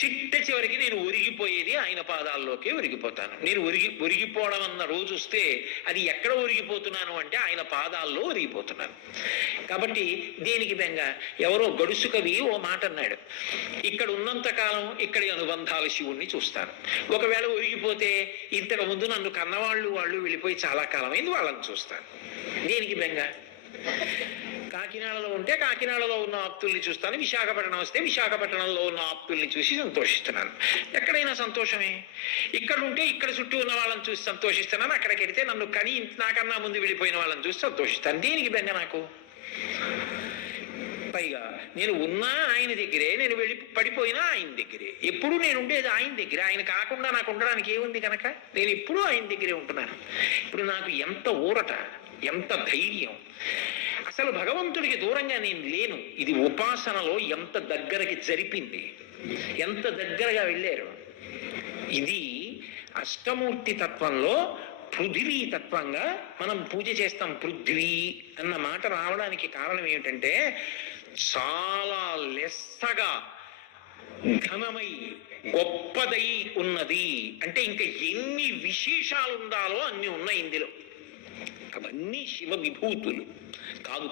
చిట్ట చివరికి నేను ఒరిగిపోయేది ఆయన పాదాల్లోకే ఒరిగిపోతాను. నేను ఒరిగిపోవడం అన్న రోజు వస్తే అది ఎక్కడ ఒరిగిపోతున్నాను అంటే ఆయన పాదాల్లో ఒరిగిపోతున్నాను. కాబట్టి దేనికి బెంగ? ఎవరో గడుసు కవి ఓ మాట అన్నాడు, ఇక్కడ ఉన్నంత కాలం ఇక్కడి అనుబంధాలు శివుణ్ణి చూస్తాను, ఒకవేళ ఒరిగిపోతే ఇంతకు ముందు నన్ను కన్నవాళ్ళు వెళ్ళిపోయి చాలా కాలమైంది, వాళ్ళని చూస్తాను. దేనికి బెంగ? కాకినాడలో ఉంటే కాకినాడలో ఉన్న ఆప్తుల్ని చూస్తాను, విశాఖపట్నం వస్తే విశాఖపట్నంలో ఉన్న ఆప్తుల్ని చూసి సంతోషిస్తున్నాను. ఎక్కడైనా సంతోషమే. ఇక్కడ ఉంటే ఇక్కడ చుట్టూ ఉన్న వాళ్ళని చూసి సంతోషిస్తున్నాను, అక్కడికి వెళితే నన్ను కని నాకన్నా ముందు వెళ్ళిపోయిన వాళ్ళని చూసి సంతోషిస్తాను. దేనికి బెంగ నాకు? పైగా నేను ఉన్నా ఆయన దగ్గరే, నేను వెళ్ళి పడిపోయినా ఆయన దగ్గరే. ఎప్పుడు నేను ఉండేది ఆయన దగ్గర. ఆయన కాకుండా నాకు ఉండడానికి ఏముంది కనుక నేను ఎప్పుడూ ఆయన దగ్గరే ఉంటున్నాను. ఇప్పుడు నాకు ఎంత ఊరట, ఎంత ధైర్యం. అసలు భగవంతుడికి దూరంగా నేను లేను. ఇది ఉపాసనలో ఎంత దగ్గరకి జరిపింది, ఎంత దగ్గరగా వెళ్ళారు. ఇది అష్టమూర్తి తత్వంలో పృథివీ తత్వంగా మనం పూజ చేస్తాం. పృథ్వీ అన్న మాట రావడానికి కారణం ఏమిటంటే చాలా లెస్సగా ఘనమై గొప్పదై ఉన్నది అంటే ఇంకా ఎన్ని విశేషాలు ఉండాలో అన్ని ఉన్నాయి ఇందులో. అవన్నీ శివ విభూతులు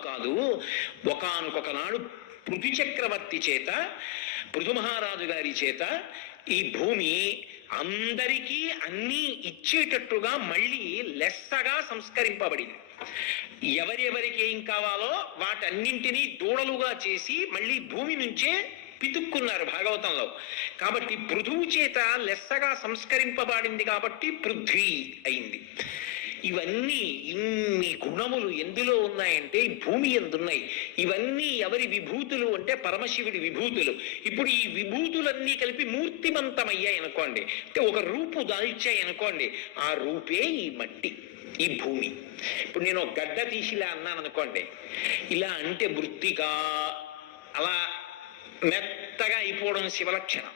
కాదు. ఒకానొక నాడు పృథు చక్రవర్తి చేత, పృథు మహారాజు గారి చేత ఈ భూమి అందరికీ అన్నీ ఇచ్చేటట్టుగా మళ్ళీ లెస్సగా సంస్కరింపబడింది. ఎవరెవరికి ఏం కావాలో వాటన్నింటినీ దూడలుగా చేసి మళ్ళీ భూమి నుంచే పితుక్కున్నారు భాగవతంలో. కాబట్టి పృథువు చేత లెస్సగా సంస్కరింపబడింది కాబట్టి పృథ్వీ అయింది. ఇవన్నీ ఇన్ని గుణములు ఎందులో ఉన్నాయంటే ఈ భూమి ఎందున్నాయి. ఇవన్నీ ఎవరి విభూతులు అంటే పరమశివుడి విభూతులు. ఇప్పుడు ఈ విభూతులన్నీ కలిపి మూర్తిమంతమయ్యాయి అనుకోండి, అంటే ఒక రూపు దాల్చాయి అనుకోండి. ఆ రూపే ఈ మట్టి, ఈ భూమి. ఇప్పుడు నేను ఒక గడ్డ తీసిలా అన్నాను అనుకోండి, ఇలా అంటే మృత్తిగా అలా మెత్తగా అయిపోవడం శివలక్షణం.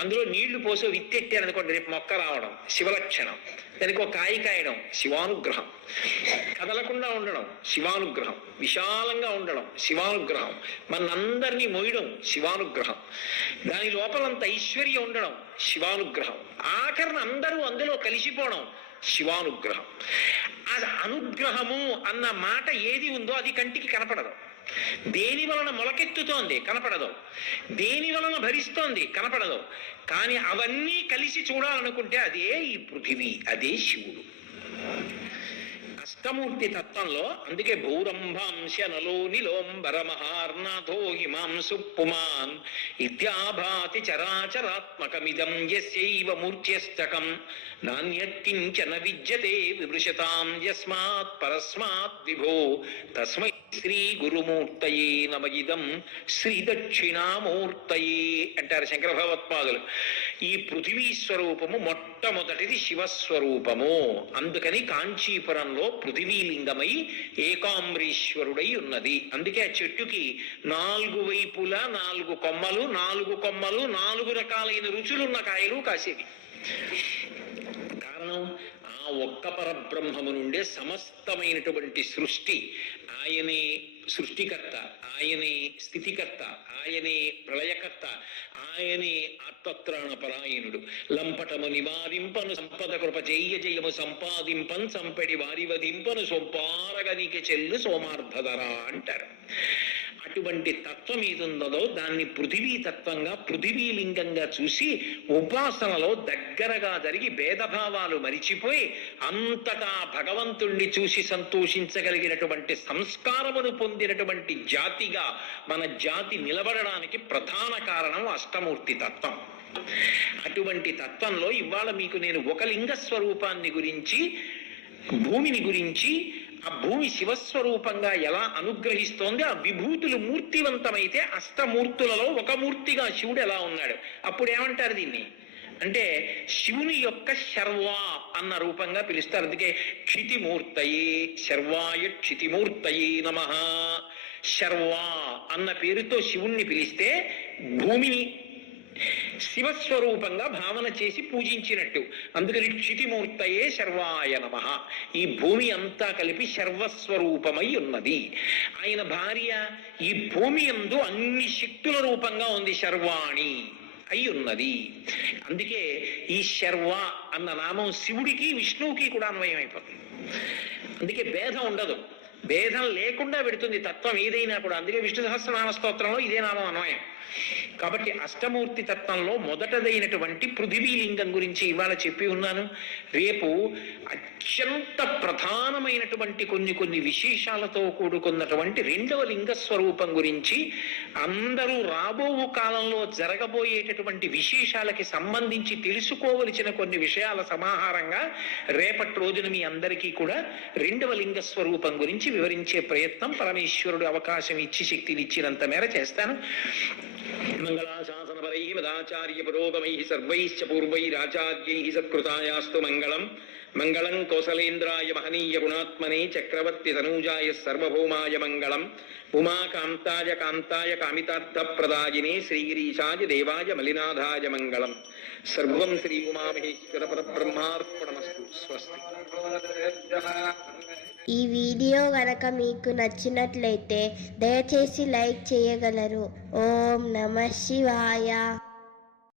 అందులో నీళ్లు పోసో విత్తెట్టారనుకోండి, రేపు మొక్క రావడం శివలక్షణం. దానికి ఒక కాయ కాయడం శివానుగ్రహం. కదలకుండా ఉండడం శివానుగ్రహం. విశాలంగా ఉండడం శివానుగ్రహం. మనందరినీ మోయడం శివానుగ్రహం. దాని లోపలంత ఐశ్వర్యం ఉండడం శివానుగ్రహం. ఆఖరణ అందరూ అందులో కలిసిపోవడం శివానుగ్రహం. ఆ అనుగ్రహము అన్న మాట ఏది ఉందో అది కంటికి కనపడదు. దేని వలన మొలకెత్తుతోంది కనపడదు, దేని వలన భరిస్తోంది కనపడదు. కానీ అవన్నీ కలిసి చూడాలనుకుంటే అదే ఈ పృథివీ, అదే శివుడు. అష్టమూర్తి తత్వంలో అందుకే భూరంభాంశ నలో నిలోంబర మహార్నాథో హిమాంసు పుమాన్ ఇత్యాభాతి చరాచరాత్మకమిదం యస్యైవ మూర్త్యష్టకం నాణ్యత్కించన విద్యతే విమృశతాం యస్మాత్ పరస్మాత్ విభో తస్మై శ్రీ గురుమూర్తయే నమయిదం శ్రీ దక్షిణామూర్తయే అంటారు శంకర భగవత్పాదులు. ఈ పృథివీ స్వరూపము మొట్టమొదటిది శివస్వరూపము. అందుకని కాంచీపురంలో పృథివీలింగమై ఏకాంబరీశ్వరుడై ఉన్నది. అందుకే ఆ చెట్టుకి 4 వైపులా 4 కొమ్మలు, 4 కొమ్మలు 4 రకాలైన రుచులున్న కాయలు కాసేవి. కారణం ఆ ఒక్క పరబ్రహ్మము నుండే సమస్తమైనటువంటి సృష్టి. ఆయనే సృష్టికర్త, ఆయనే స్థితికర్త, ఆయనే ప్రళయకర్త, ఆయనే ఆత్మత్రాణపరాయణుడు. లంపటము నివారింపను సంపద కృప చెయ్య జయము సంపాదింపన్ సంపెడి వారివదింపను సొంపారగనికి చెల్లు సోమార్థధరా అంటారు. అటువంటి తత్వం ఏదున్నదో దాన్ని పృథివీ తత్వంగా, పృథివీలింగంగా చూసి ఉపాసనలో దగ్గరగా జరిగి భేదభావాలు మరిచిపోయి అంతటా భగవంతుణ్ణి చూసి సంతోషించగలిగినటువంటి సంస్కారమును పొందినటువంటి జాతిగా మన జాతి నిలబడడానికి ప్రధాన కారణం అష్టమూర్తి తత్వం. అటువంటి తత్వంలో ఇవాళ మీకు నేను ఒక లింగ స్వరూపాన్ని గురించి, భూమిని గురించి, ఆ భూమి శివస్వరూపంగా ఎలా అనుగ్రహిస్తోంది, ఆ విభూతులు మూర్తివంతమైతే అష్టమూర్తులలో ఒక మూర్తిగా శివుడు ఎలా ఉన్నాడు. అప్పుడు ఏమంటారు దీన్ని అంటే శివుని యొక్క శర్వ అన్న రూపంగా పిలుస్తారు. అందుకే క్షితిమూర్తయే శర్వాయ క్షితిమూర్తయే నమః. శర్వ అన్న పేరుతో శివుణ్ణి పిలిస్తే భూమిని శివస్వరూపంగా భావన చేసి పూజించినట్టు. అందుకని క్షితిమూర్తయే శర్వాయ నమః. ఈ భూమి అంతా కలిపి శర్వస్వరూపమై ఉన్నది. ఆయన భార్య ఈ భూమి యందు అన్ని శక్తుల రూపంగా ఉంది, శర్వాణి అయి ఉన్నది. అందుకే ఈ శర్వ అన్న నామం శివుడికి విష్ణువుకి కూడా అన్వయం అయిపోతుంది. అందుకే భేదం ఉండదు, భేదం లేకుండా పెడుతుంది తత్వం ఏదైనా కూడా. అందుకే విష్ణు సహస్రనామ స్తోత్రంలో ఇదే నామం అన్వయం. కాబట్టి అష్టమూర్తి తత్వంలో మొదటదైనటువంటి పృథివీలింగం గురించి ఇవాళ చెప్పి ఉన్నాను. రేపు అత్యంత ప్రధానమైనటువంటి కొన్ని విశేషాలతో కూడుకున్నటువంటి రెండవ లింగ స్వరూపం గురించి, అందరూ రాబో కాలంలో జరగబోయేటటువంటి విశేషాలకి సంబంధించి తెలుసుకోవలసిన కొన్ని విషయాల సమాహారంగా రేపటి రోజున మీ అందరికీ కూడా రెండవ లింగ స్వరూపం గురించి వివరించే ప్రయత్నం పరమేశ్వరుడు అవకాశం ఇచ్చి శక్తినిచ్చినంత మేర చేస్తాను. మంగళాశాసనపరై మదాచార్య పురోగమై సర్వైశ్చ పూర్వైరాచార్యై సత్కృతాయాస్తు మంగళం. మంగళం కౌసలేంద్రాయ మహనీయ గుణాత్మనే చక్రవర్తి తనూజాయ సర్వభౌమాయ మంగళం. ఉమాకాంతాయ కాంతాయ కామితార్థప్రదాయినే శ్రీగిరీశాయ దేవాయ మలినాథాయ మంగళం. సర్వం శ్రీ ఉమామహేశ్వర పరబ్రహ్మార్పణమస్తు. స్వస్తి. ఈ వీడియో గనక మీకు నచ్చినట్లయితే దయచేసి లైక్ చేయగలరు. ఓం నమః శివాయ.